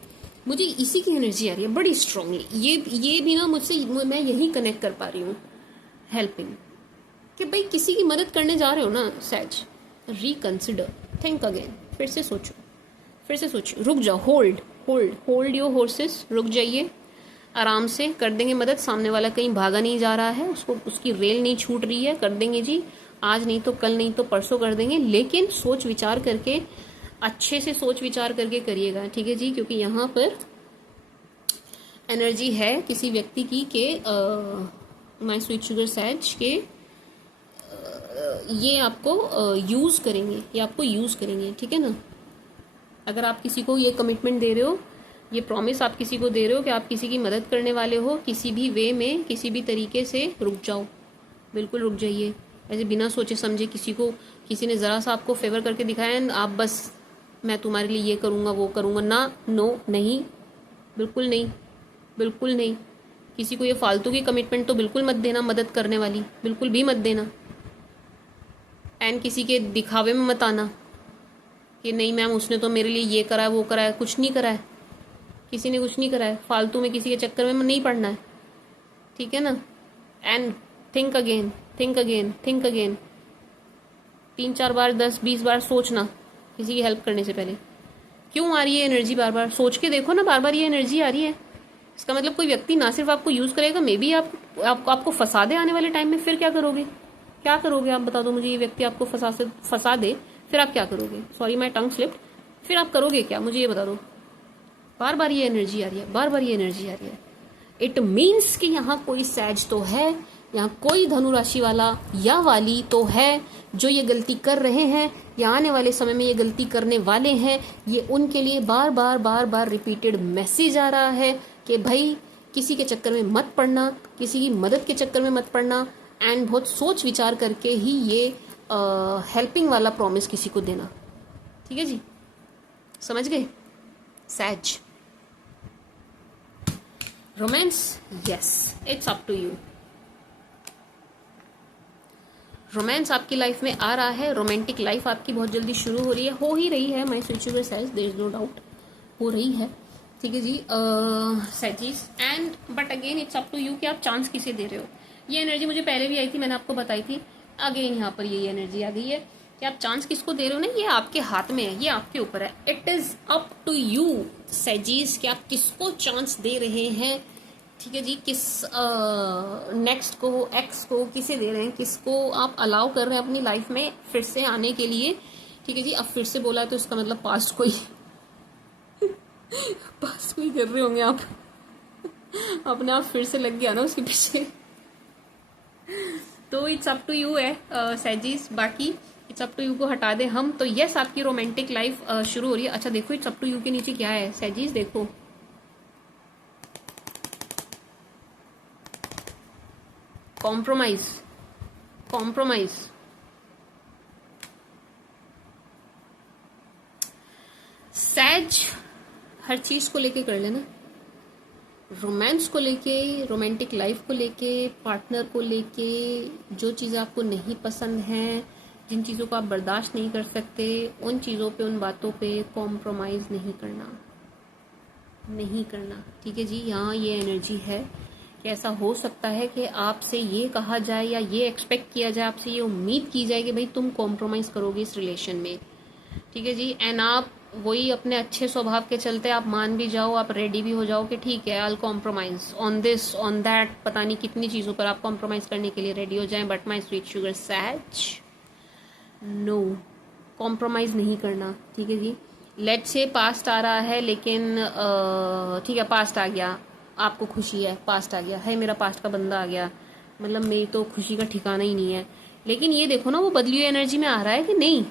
मुझे इसी की एनर्जी आ रही है बड़ी स्ट्रांगली। ये भी ना मुझसे, मैं यही कनेक्ट कर पा रही हूँ हेल्पिंग, कि भाई किसी की मदद करने जा रहे हो ना सैज, रिकंसिडर, थिंक अगेन, फिर से सोचो, रुक जाओ, होल्ड योर हॉर्सेस, रुक जाइए, आराम से कर देंगे मदद। सामने वाला कहीं भागा नहीं जा रहा है, उसको उसकी रेल नहीं छूट रही है, कर देंगे जी, आज नहीं तो कल, नहीं तो परसों कर देंगे, लेकिन सोच विचार करके, अच्छे से सोच विचार करके करिएगा, ठीक है जी, क्योंकि यहाँ पर एनर्जी है किसी व्यक्ति की के माय स्वीट शुगर सैज के ये आपको यूज करेंगे, ठीक है ना। अगर आप किसी को ये कमिटमेंट दे रहे हो, ये प्रॉमिस आप किसी को दे रहे हो कि आप किसी की मदद करने वाले हो, किसी भी वे में, किसी भी तरीके से, रुक जाओ, बिल्कुल रुक जाइए। ऐसे बिना सोचे समझे किसी ने ज़रा सा आपको फेवर करके दिखाया एंड आप बस, मैं तुम्हारे लिए ये करूँगा वो करूँगा, ना, नो, नहीं, बिल्कुल नहीं। किसी को ये फालतू की कमिटमेंट तो बिल्कुल मत देना, मदद करने वाली बिल्कुल भी मत देना। एंड किसी के दिखावे में मत आना कि नहीं मैम उसने तो मेरे लिए ये करा है वो करा है, कुछ नहीं करा है, किसी ने कुछ नहीं करा है, फालतू में किसी के चक्कर में नहीं पड़ना है, ठीक है ना। एंड थिंक अगेन 3-4 बार 10-20 बार सोचना किसी की हेल्प करने से पहले। क्यों आ रही है एनर्जी बार बार, सोच के देखो ना, बार बार ये एनर्जी आ रही है, इसका मतलब कोई व्यक्ति ना सिर्फ आपको यूज करेगा, मे बी आपको फंसा दे आने वाले टाइम में, फिर क्या करोगे आप बता दो मुझे। ये व्यक्ति आपको फंसा दे, फिर आप क्या करोगे? सॉरी माय टंग स्लिप्ड, फिर आप करोगे क्या मुझे ये बता दो। बार बार ये एनर्जी आ रही है, इट मीन्स कि यहाँ कोई सैज तो है, यहाँ कोई धनु राशि वाला या वाली तो है जो ये गलती कर रहे हैं या आने वाले समय में ये गलती करने वाले हैं। ये उनके लिए बार बार रिपीटेड मैसेज आ रहा है कि भाई किसी के चक्कर में मत पड़ना, किसी की मदद के चक्कर में मत पड़ना, एंड बहुत सोच विचार करके ही ये हेल्पिंग वाला प्रॉमिस किसी को देना, ठीक है जी, समझ गए sage. Romance, yes, it's up to you. Romance आपकी लाइफ में आ रहा है, रोमांटिक लाइफ आपकी बहुत जल्दी शुरू हो रही है, हो ही रही है, my sweet sugar sage, there is no doubt, हो रही है, ठीक है जी sages. And but again it's up to you कि आप चांस किसे दे रहे हो। ये एनर्जी मुझे पहले भी आई थी, मैंने आपको बताई थी, अगेन यहाँ पर ये एनर्जी आ गई है कि आप चांस किसको दे रहे हो ना, ये आपके हाथ में है, ये आपके ऊपर है। It is up to you sages कि आप किसको चांस दे रहे हैं, ठीक है जी, किस नेक्स्ट को, एक्स को किसे दे रहे हैं, किसको आप अलाउ कर रहे हैं अपनी लाइफ में फिर से आने के लिए, ठीक है जी। अब फिर से बोला है तो इसका मतलब पास्ट कोई पास्ट कोई कर रहे होंगे आप अपने आप फिर से लग गया ना उसके पीछे तो इट्स अप टू यू है सैजिस। बाकी इट्स अप टू यू को हटा दे हम तो यस आपकी रोमांटिक लाइफ शुरू हो रही है। अच्छा देखो इट्स अप टू यू के नीचे क्या है सैजिस, देखो कॉम्प्रोमाइज। सैज हर चीज को लेके कर लेना, रोमांस को लेके, रोमांटिक लाइफ को लेके, पार्टनर को लेके, जो चीज़ें आपको नहीं पसंद हैं, जिन चीज़ों को आप बर्दाश्त नहीं कर सकते, उन चीज़ों पे, उन बातों पे कॉम्प्रोमाइज़ नहीं करना, ठीक है जी। यहाँ ये एनर्जी है कि ऐसा हो सकता है कि आपसे ये कहा जाए या ये एक्सपेक्ट किया जाए, आपसे ये उम्मीद की जाए कि भाई तुम कॉम्प्रोमाइज़ करोगे इस रिलेशन में, ठीक है जी। एंड आप वही अपने अच्छे स्वभाव के चलते आप मान भी जाओ, आप रेडी भी हो जाओ कि ठीक है I compromise on this on that, पता नहीं कितनी चीज़ों पर आप कॉम्प्रोमाइज़ करने के लिए रेडी हो जाएं। But my sweet sugar sage, no, compromise नहीं करना, ठीक है जी। लेट्स से पास्ट आ रहा है, लेकिन ठीक है पास्ट आ गया, आपको खुशी है, पास्ट आ गया है, मेरा पास्ट का बंदा आ गया, मतलब मेरी तो खुशी का ठिकाना ही नहीं है। लेकिन ये देखो ना वो बदली हुई एनर्जी में आ रहा है कि नहीं,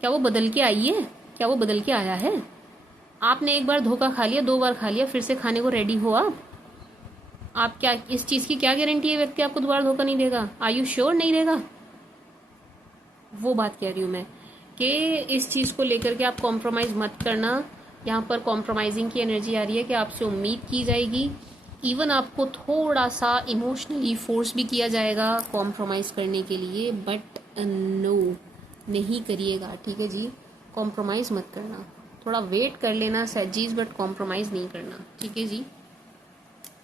क्या वो बदल के आई है, क्या वो बदल के आया है? आपने एक बार धोखा खा लिया, 2 बार खा लिया, फिर से खाने को रेडी हो आप क्या, इस चीज की क्या गारंटी है व्यक्ति आपको दोबारा धोखा नहीं देगा? आर यू श्योर नहीं देगा? वो बात कह रही हूं मैं कि इस चीज को लेकर के आप कॉम्प्रोमाइज मत करना। यहाँ पर कॉम्प्रोमाइजिंग की एनर्जी आ रही है कि आपसे उम्मीद की जाएगी, इवन आपको थोड़ा सा इमोशनली फोर्स भी किया जाएगा कॉम्प्रोमाइज़ करने के लिए, बट नो, नहीं करिएगा, ठीक है जी। कॉम्प्रोमाइज़ मत करना, थोड़ा वेट कर लेना सैजीज, बट कॉम्प्रोमाइज़ नहीं करना, ठीक है जी।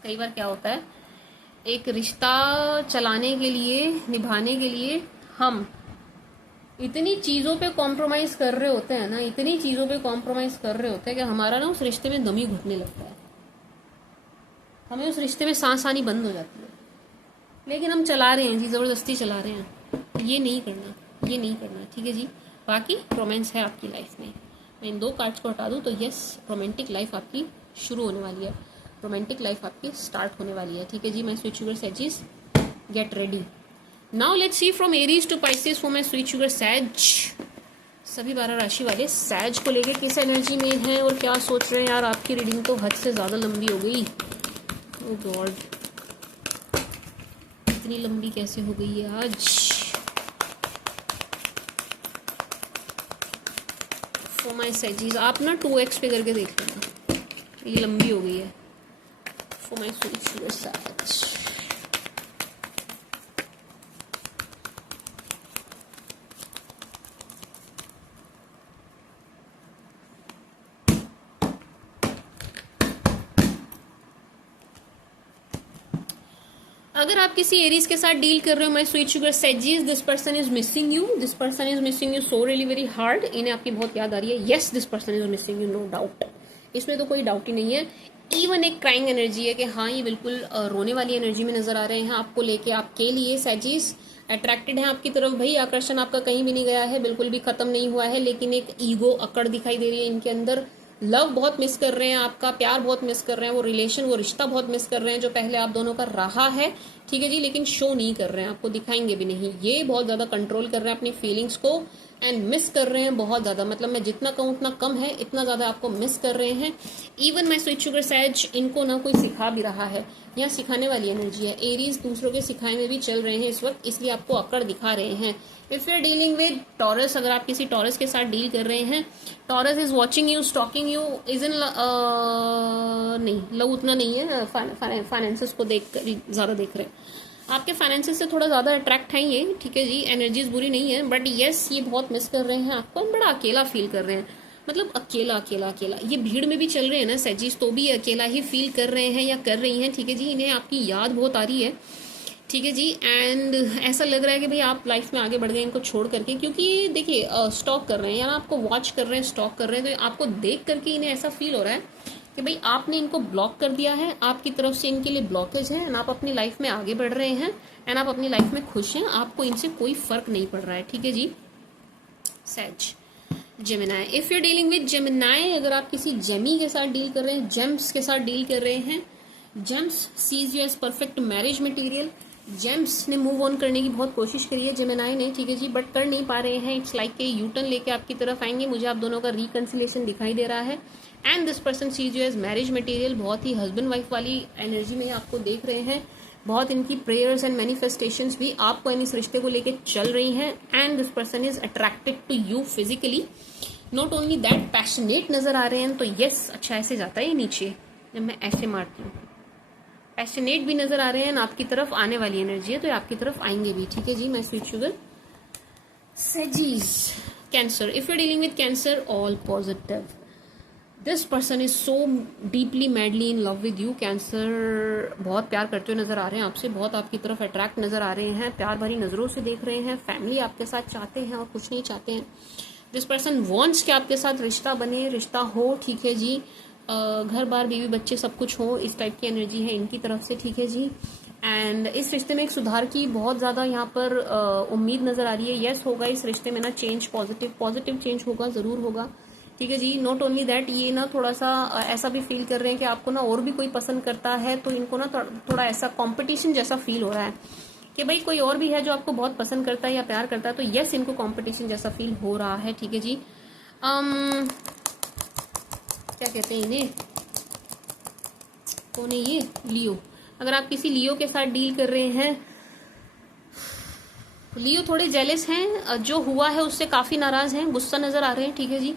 कई बार क्या होता है, एक रिश्ता चलाने के लिए, निभाने के लिए हम इतनी चीज़ों पे कॉम्प्रोमाइज़ कर रहे होते हैं ना, इतनी चीज़ों पे कॉम्प्रोमाइज़ कर रहे होते हैं कि हमारा ना उस रिश्ते में दम ही घुटने लगता है, हमें उस रिश्ते में सांस आनी बंद हो जाती है, लेकिन हम चला रहे हैं जी, ज़बरदस्ती चला रहे हैं। ये नहीं करना, ये नहीं करना, ठीक है जी। बाकी रोमांस है आपकी लाइफ में, मैं इन 2 कार्ड्स को हटा दूँ तो यस, रोमांटिक लाइफ आपकी शुरू होने वाली है, रोमांटिक लाइफ आपकी स्टार्ट होने वाली है, ठीक है जी। My sweet sugar sages, get ready. Now let's see from Aries to Pisces for my sweet sugar sage. सभी 12 राशि वाले सैज को लेके किस एनर्जी में हैं और क्या सोच रहे हैं। यार आपकी रीडिंग तो हद से ज़्यादा लंबी हो गई, ओह गॉड, इतनी लंबी कैसे हो गई है आज। फॉर माय सैजीज आप ना 2x पे करके देख लेना, ये लंबी हो गई है। फॉर माय स्वीट शुगर सैज, अगर आप किसी एरीज के साथ डील कर रहे हो my sweet sugar sages, this person is missing you, this person is missing you so really very hard. इन्हें आपकी बहुत याद आ रही है, yes this person is missing you, no doubt, इसमें तो कोई डाउट ही नहीं है। इवन एक क्राइंग एनर्जी है कि हाँ ये बिल्कुल रोने वाली एनर्जी में नजर आ रहे हैं आपको लेके, आपके लिए सैजीज अट्रैक्टेड है आपकी तरफ। भाई आकर्षण आपका कहीं भी नहीं गया है, बिल्कुल भी खत्म नहीं हुआ है, लेकिन एक ईगो अकड़ दिखाई दे रही है इनके अंदर। लव बहुत मिस कर रहे हैं, आपका प्यार बहुत मिस कर रहे हैं, वो रिलेशन, वो रिश्ता बहुत मिस कर रहे हैं जो पहले आप दोनों का रहा है, ठीक है जी। लेकिन शो नहीं कर रहे हैं, आपको दिखाएंगे भी नहीं, ये बहुत ज्यादा कंट्रोल कर रहे हैं अपनी फीलिंग्स को एंड मिस कर रहे हैं बहुत ज्यादा। मतलब मैं जितना कहूँ उतना कम है, इतना ज्यादा आपको मिस कर रहे हैं। इवन माय स्वीट शुगर सैज, इनको ना कोई सिखा भी रहा है, यहाँ सिखाने वाली एनर्जी है। एरीज दूसरों के सिखाए में भी चल रहे हैं इस वक्त, इसलिए आपको अकड़ दिखा रहे हैं। If you are dealing with Taurus, अगर आप किसी टॉरस के साथ डील कर रहे हैं, Taurus is watching you, stalking you, is in नहीं, लव उतना नहीं है, फाइनेंसेस को देख कर ज्यादा देख रहे हैं, आपके फाइनेंसेस से थोड़ा ज्यादा अट्रैक्ट है ये, ठीक है जी। एनर्जीज बुरी नहीं है, बट यस ये बहुत मिस कर रहे हैं आपको, बड़ा अकेला फील कर रहे हैं, मतलब अकेला अकेला अकेला। ये भीड़ में भी चल रहे हैं ना सैजीज, तो भी अकेला ही फील कर रहे हैं या कर रही हैं, ठीक है जी। इन्हें आपकी याद बहुत आ रही है, ठीक है जी। एंड ऐसा लग रहा है कि भाई आप लाइफ में आगे बढ़ गए इनको छोड़ करके, क्योंकि देखिए स्टॉक कर रहे हैं, या आपको वॉच कर रहे हैं, स्टॉक कर रहे हैं, तो आपको देख करके इन्हें ऐसा फील हो रहा है कि भाई आपने इनको ब्लॉक कर दिया है, आपकी तरफ से इनके लिए ब्लॉकेज है, एंड आप अपनी लाइफ में आगे बढ़ रहे हैं, एंड आप अपनी लाइफ में खुश हैं, आपको इनसे कोई फर्क नहीं पड़ रहा है, ठीक है जी। Sage, Gemini, if you dealing with Gemini, अगर आप किसी जेमी के साथ डील कर रहे हैं, जेम्स के साथ डील कर रहे हैं, James sees you as perfect marriage material. James ने मूव ऑन करने की बहुत कोशिश करी है जेमिनाई ने, ठीक है जी, बट कर नहीं पा रहे हैं। इट्स लाइक के यू टर्न लेके आपकी तरफ आएंगे, मुझे आप दोनों का रिकंसिलेशन दिखाई दे रहा है। And this person sees you as marriage material, बहुत ही हस्बैंड वाइफ वाली एनर्जी में आपको देख रहे हैं, बहुत इनकी प्रेयर्स एंड मैनिफेस्टेशंस भी आपको इस रिश्ते को लेके चल रही हैं। And this person is attracted to you physically, not only that passionate नजर आ रहे हैं। तो यस, अच्छा ऐसे जाता है नीचे जब मैं ऐसे मारती हूँ, पैशनेट भी नजर आ रहे हैं, आपकी तरफ आने वाली एनर्जी है, तो आपकी तरफ आएंगे भी, ठीक है जी। My sweet sugar sages, Cancer, if you dealing with Cancer, all positive, this person is so deeply madly in love with you. Cancer बहुत प्यार करते हुए नजर आ रहे हैं आपसे, बहुत आपकी तरफ अट्रैक्ट नजर आ रहे हैं, प्यार भरी नजरों से देख रहे हैं, फैमिली आपके साथ चाहते हैं और कुछ नहीं चाहते हैं। दिस पर्सन वॉन्ट्स कि आपके साथ रिश्ता बने, रिश्ता हो, ठीक है जी, घर बार बीवी बच्चे सब कुछ हो, इस टाइप की एनर्जी है इनकी तरफ से, ठीक है जी। एंड इस रिश्ते में एक सुधार की बहुत ज्यादा यहाँ पर उम्मीद नजर आ रही है। यस होगा इस रिश्ते में ना चेंज, पॉजिटिव चेंज होगा, जरूर होगा, ठीक है जी। नॉट ओनली दैट, ये ना थोड़ा सा ऐसा भी फील कर रहे हैं कि आपको ना और भी कोई पसंद करता है, तो इनको ना थोड़ा ऐसा कॉम्पिटिशन जैसा फील हो रहा है कि भाई कोई और भी है जो आपको बहुत पसंद करता है या प्यार करता है, तो यस इनको कॉम्पिटिशन जैसा फील हो रहा है, ठीक है जी। क्या कहते हैं इन्हें, कौन है ये, लियो। अगर आप किसी लियो के साथ डील कर रहे हैं, लियो थोड़े जेलस हैं, जो हुआ है उससे काफी नाराज हैं, गुस्सा नजर आ रहे हैं, ठीक है जी।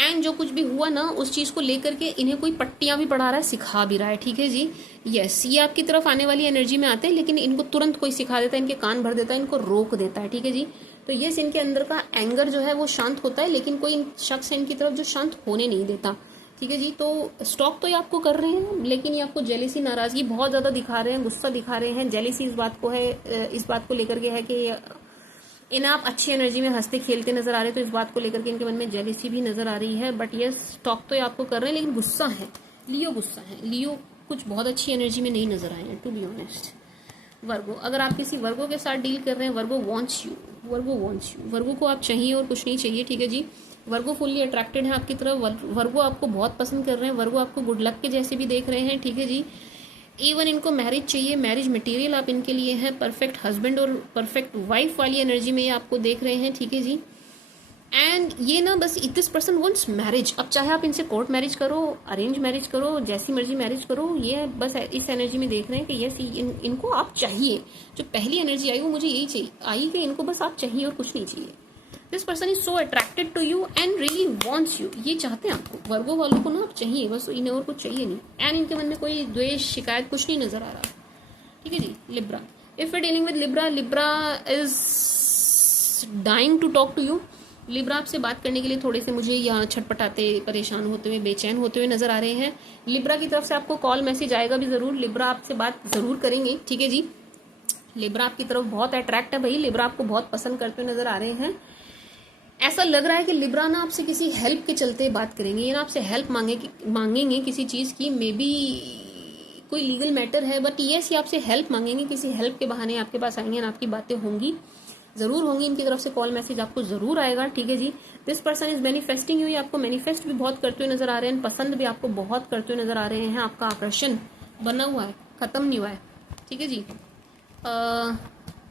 एंड जो कुछ भी हुआ ना उस चीज को लेकर के इन्हें कोई पट्टियां भी पढ़ा रहा है, सिखा भी रहा है, ठीक है जी। यस, ये आपकी तरफ आने वाली एनर्जी में आते हैं, लेकिन इनको तुरंत कोई सिखा देता है, इनके कान भर देता है, इनको रोक देता है, ठीक है जी। तो यस, इनके अंदर का एंगर जो है वो शांत होता है, लेकिन कोई शख्स है इनकी तरफ जो शांत होने नहीं देता, ठीक है जी। तो स्टॉक तो ये आपको कर रहे हैं, लेकिन ये आपको जेलेसी, नाराजगी बहुत ज्यादा दिखा रहे हैं, गुस्सा दिखा रहे हैं। जेलेसी इस बात को है, इस बात को लेकर के है कि इन्हें आप अच्छी एनर्जी में हंसते खेलते नजर आ रहे हैं, तो इस बात को लेकर के इनके मन में जेलेसी भी नजर आ रही है। बट ये स्टॉक तो ये आपको कर रहे हैं, लेकिन गुस्सा है, लियो गुस्सा है, लियो कुछ बहुत अच्छी एनर्जी में नहीं नजर आए हैं, टू बी ऑनेस्ट। वर्गो, अगर आप किसी वर्गो के साथ डील कर रहे हैं, Virgo wants you, Virgo wants you, Virgo को आप चाहिए और कुछ नहीं चाहिए, ठीक है जी। वर्गो फुल्ली अट्रैक्टेड है आपकी तरफ, वर्गो आपको बहुत पसंद कर रहे हैं, वर्गो आपको गुड लक के जैसे भी देख रहे हैं, ठीक है जी। इवन इनको मैरिज चाहिए, मैरिज मटेरियल आप इनके लिए हैं, परफेक्ट हस्बैंड और परफेक्ट वाइफ वाली एनर्जी में ये आपको देख रहे हैं, ठीक है जी। एंड ये ना बस दिस पर्सन वांट्स मैरिज। अब चाहे आप इनसे कोर्ट मैरिज करो, अरेंज मैरिज करो, जैसी मर्जी मैरिज करो, ये बस इस एनर्जी में देख रहे हैं कि यस इनको आप चाहिए। जो पहली एनर्जी आई वो मुझे यही चाहिए आई कि इनको बस आप चाहिए और कुछ नहीं चाहिए। This person is so attracted to you and really wants you, ये चाहते हैं आपको। वर्गो वालों को ना आप चाहिए, बस इन्हें और कुछ चाहिए नहीं। एंड इनके मन में कोई द्वेष शिकायत कुछ नहीं नजर आ रहा, ठीक है जी। Libra, if you dealing with Libra, Libra is dying to talk to you. Libra आपसे बात करने के लिए थोड़े से मुझे यहाँ छटपटाते, परेशान होते हुए, बेचैन होते हुए नजर आ रहे हैं। लिब्रा की तरफ से आपको कॉल मैसेज आएगा भी जरूर, लिब्रा आपसे बात जरूर करेंगे, ठीक है जी। लिब्रा आपकी तरफ बहुत अट्रैक्ट है भाई, लिब्रा आपको बहुत पसंद करते हुए नजर आ रहे हैं। ऐसा लग रहा है कि लिब्रा ना आपसे किसी हेल्प के चलते बात करेंगे, ये ना आपसे हेल्प मांगेंगे किसी चीज की, मे बी कोई लीगल मैटर है, बट यस ये आपसे हेल्प मांगेंगे, किसी हेल्प के बहाने आपके पास आएंगे, आपकी बातें होंगी, जरूर होंगी। इनकी तरफ से कॉल मैसेज आपको जरूर आएगा, ठीक है जी। This person is manifesting you, ये आपको मैनिफेस्ट भी बहुत करते हुए नजर आ रहे हैं, पसंद भी आपको बहुत करते हुए नजर आ रहे हैं। आपका आकर्षण बना हुआ है, खत्म नहीं हुआ है, ठीक है जी।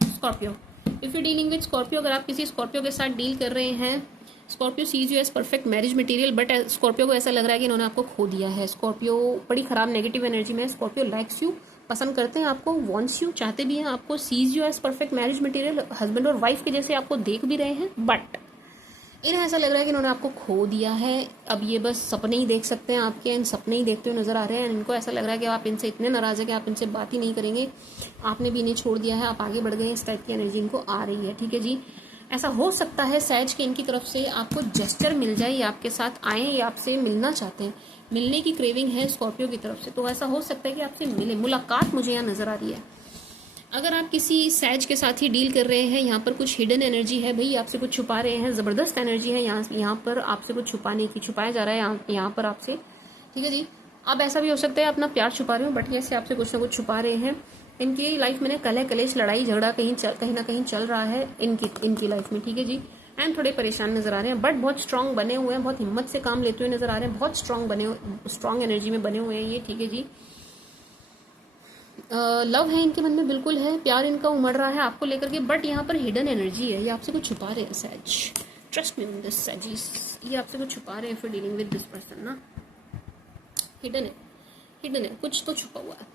Scorpio, if you dealing with Scorpio, अगर आप किसी स्कॉर्पियो के साथ डील कर रहे हैं, Scorpio sees you as perfect marriage material, but Scorpio को ऐसा लग रहा है कि इन्होंने आपको खो दिया है। स्कॉर्पियो बड़ी खराब नेगेटिव एनर्जी में है। स्कॉर्पियो लाइक्स यू, पसंद करते हैं आपको, वॉन्ट्स यू, चाहते भी हैं आपको, sees you as perfect marriage material, husband और वाइफ के जैसे आपको देख भी रहे हैं, बट इन्हें ऐसा लग रहा है कि इन्होंने आपको खो दिया है। अब ये बस सपने ही देख सकते हैं आपके, इन सपने ही देखते हुए नजर आ रहे हैं। इनको ऐसा लग रहा है कि आप इनसे इतने नाराज है कि आप इनसे बात ही नहीं करेंगे, आपने भी इन्हें छोड़ दिया है, आप आगे बढ़ गए, इस टाइप की एनर्जी इनको आ रही है, ठीक है जी। ऐसा हो सकता है सहज के इनकी तरफ से आपको जेस्चर मिल जाए, ये आपके साथ आए, ये आपसे मिलना चाहते हैं, मिलने की क्रेविंग है स्कॉर्पियो की तरफ से, तो ऐसा हो सकता है कि आपसे मिले, मुलाकात मुझे यहाँ नजर आ रही है। अगर आप किसी सैज के साथ ही डील कर रहे हैं, यहाँ पर कुछ हिडन एनर्जी है भाई, आपसे कुछ छुपा रहे हैं, जबरदस्त एनर्जी है यहाँ पर आपसे कुछ छुपाया जा रहा है यहाँ पर आपसे, ठीक है जी। अब ऐसा भी हो सकता है अपना प्यार छुपा रहे हो, बट ये से आपसे कुछ ना कुछ छुपा रहे हैं। इनकी लाइफ में कलह कलेश, लड़ाई झगड़ा कहीं ना कहीं चल रहा है इनकी लाइफ में, ठीक है जी। एंड थोड़े परेशान नजर आ रहे हैं, बट बहुत स्ट्रांग बने हुए हैं, बहुत हिम्मत से काम लेते हुए नजर आ रहे हैं, बहुत स्ट्रांग एनर्जी में बने हुए हैं ये, ठीक है जी। लव है इनके मन में, बिल्कुल है, प्यार इनका उमड़ रहा है आपको लेकर के, बट यहाँ पर हिडन एनर्जी है, ये आपसे कुछ छुपा रहे हैं सैज, ट्रस्ट मी ऑन दिस सैजीज, ये आपसे कुछ छुपा रहे हैं for dealing with this person ना। हिडन है, कुछ तो छुपा हुआ है,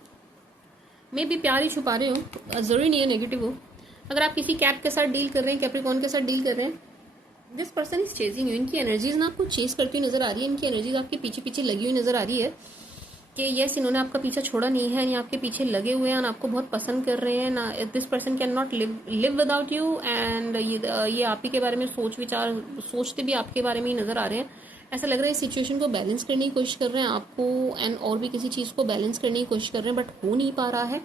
मे बी प्यार ही छुपा रहे हो, जरूरी नहीं है नेगेटिव हो। अगर आप किसी कैप के साथ डील कर रहे हैं, कैप्रिकॉर्न के साथ डील कर रहे हैं, this person is chasing you, इनकी एनर्जीज ना आपको चेज करती हुई नजर आ रही है, इनकी एनर्जीज आपके पीछे पीछे लगी हुई नजर आ रही है कि यस इन्होंने आपका पीछा छोड़ा नहीं है, ये आपके पीछे लगे हुए हैं, आपको बहुत पसंद कर रहे हैं ना। This person can not live without you, and ये आप ही के बारे में सोचते भी आपके बारे में ही नजर आ रहे हैं। ऐसा लग रहा है इस सिचुएशन को बैलेंस करने की कोशिश कर रहे हैं आपको, एंड और भी किसी चीज को बैलेंस करने की कोशिश कर रहे हैं, बट हो नहीं पा रहा है,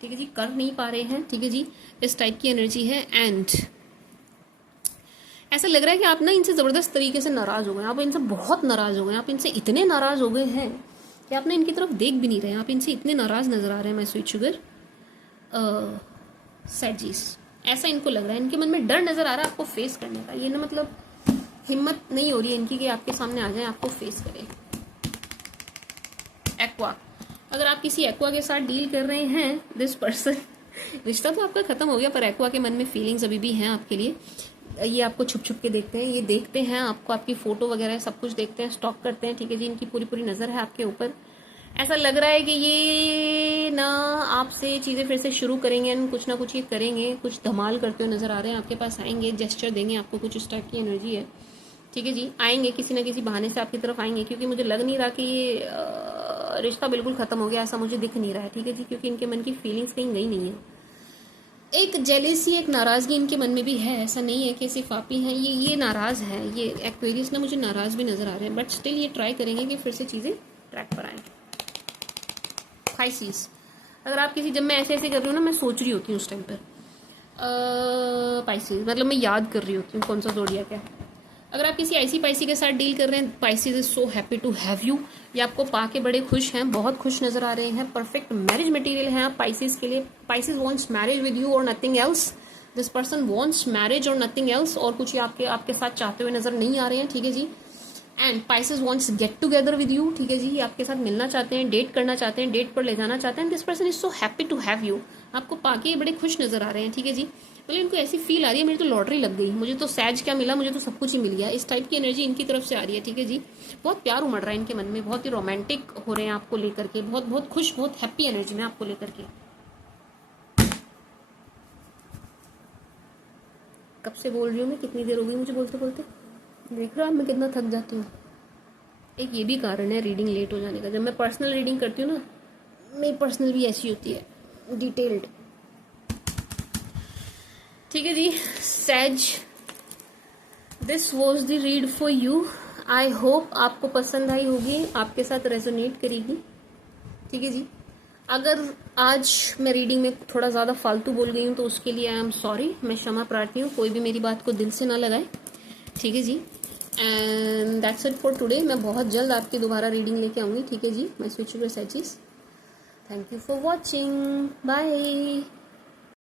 ठीक है जी, कर नहीं पा रहे हैं, ठीक है जी। इस टाइप की एनर्जी है। एंड ऐसा लग रहा है कि आप ना इनसे जबरदस्त तरीके से नाराज हो गए, आप इनसे बहुत नाराज हो गए, आप इनसे इतने नाराज हो गए हैं कि आप ना इनकी तरफ देख भी नहीं रहे हैं, आप इनसे इतने नाराज नजर आ रहे हैं। मैं स्वीट शुगर सैजीस, ऐसा इनको लग रहा है, इनके मन में डर नजर आ रहा है आपको फेस करने का, ये ना मतलब हिम्मत नहीं हो रही है इनकी कि आपके सामने आ जाए, आपको फेस करें। एक्वा, अगर आप किसी एक्वा के साथ डील कर रहे हैं, दिस पर्सन, रिश्ता तो आपका खत्म हो गया, पर एक्वा के मन में फीलिंग्स अभी भी हैं आपके लिए। ये आपको छुप छुप के देखते हैं, ये देखते हैं आपको, आपकी फोटो वगैरह सब कुछ देखते हैं, स्टॉक करते हैं, ठीक है जी। इनकी पूरी नजर है आपके ऊपर। ऐसा लग रहा है कि ये ना आपसे चीजें फिर से शुरू करेंगे, कुछ ना कुछ ये करेंगे, कुछ धमाल करते हुए नजर आ रहे हैं, आपके पास आएंगे, जेस्चर देंगे आपको, कुछ इस टाइप की एनर्जी है। ठीक है जी, आएंगे किसी ना किसी बहाने से आपकी तरफ आएंगे, क्योंकि मुझे लग नहीं रहा कि ये रिश्ता बिल्कुल खत्म हो गया, ऐसा मुझे दिख नहीं रहा है। ठीक है जी, क्योंकि इनके मन की फीलिंग्स कहीं गई नहीं है। एक जेलेसी, एक नाराजगी इनके मन में भी है, ऐसा नहीं है कि सिर्फ आप ही हैं, ये नाराज है, ये एक्वेरियस ना मुझे नाराज भी नजर आ रहे हैं, बट स्टिल ये ट्राई करेंगे कि फिर से चीजें ट्रैक पर आए। पाइसिस, अगर आप किसी, जब मैं ऐसे ऐसे कर रही हूँ ना, मैं सोच रही होती हूँ उस टाइम पर पाइसिस, मतलब मैं याद कर रही होती हूँ कौन सा ज़ोडिएक है। अगर आप किसी ऐसी पाइसी के साथ डील कर रहे हैं, Pisces is so happy to have you, ये आपको पाके बड़े खुश हैं, बहुत खुश नजर आ रहे हैं, परफेक्ट मैरिज मटेरियल हैं आप पाइसिस के लिए। Pisces wants marriage with you और nothing else, this person wants marriage और नथिंग एल्स, और कुछ आपके साथ चाहते हुए नजर नहीं आ रहे हैं। ठीक है जी, and Pisces wants get together with you. ठीक है जी, आपके साथ मिलना चाहते हैं, डेट करना चाहते हैं, डेट पर ले जाना चाहते हैं। This person is so happy to have you, आपको पाके बड़े खुश नजर आ रहे हैं। ठीक है जी, मतलब इनको ऐसी फील आ रही है मेरी तो लॉटरी लग गई, मुझे तो सैज क्या मिला, मुझे तो सब कुछ ही मिल गया, इस टाइप की एनर्जी इनकी तरफ से आ रही है। ठीक है जी, बहुत प्यार उमड़ रहा है इनके मन में, बहुत ही रोमांटिक हो रहे हैं आपको लेकर के, बहुत बहुत खुश, बहुत हैप्पी एनर्जी में आपको लेकर के। कब से बोल रही हूँ मैं, कितनी देर हो गई मुझे बोलते बोलते, देख रहा हूँ मैं कितना थक जाती हूँ। एक ये भी कारण है रीडिंग लेट हो जाने का, जब मैं पर्सनल रीडिंग करती हूँ ना, मेरी पर्सनल भी ऐसी होती है, डिटेल्ड। ठीक है जी, sage, this was the read for you. I hope आपको पसंद आई होगी, आपके साथ रेजोनेट करेगी। ठीक है जी, अगर आज मैं रीडिंग में थोड़ा ज़्यादा फालतू बोल गई हूँ तो उसके लिए आई एम सॉरी, मैं क्षमा प्रार्थी हूँ, कोई भी मेरी बात को दिल से ना लगाए। ठीक है जी, and that's it for today. मैं बहुत जल्द आपकी दोबारा रीडिंग लेके आऊँगी। ठीक है जी, my switch your sages. Thank you for watching, bye.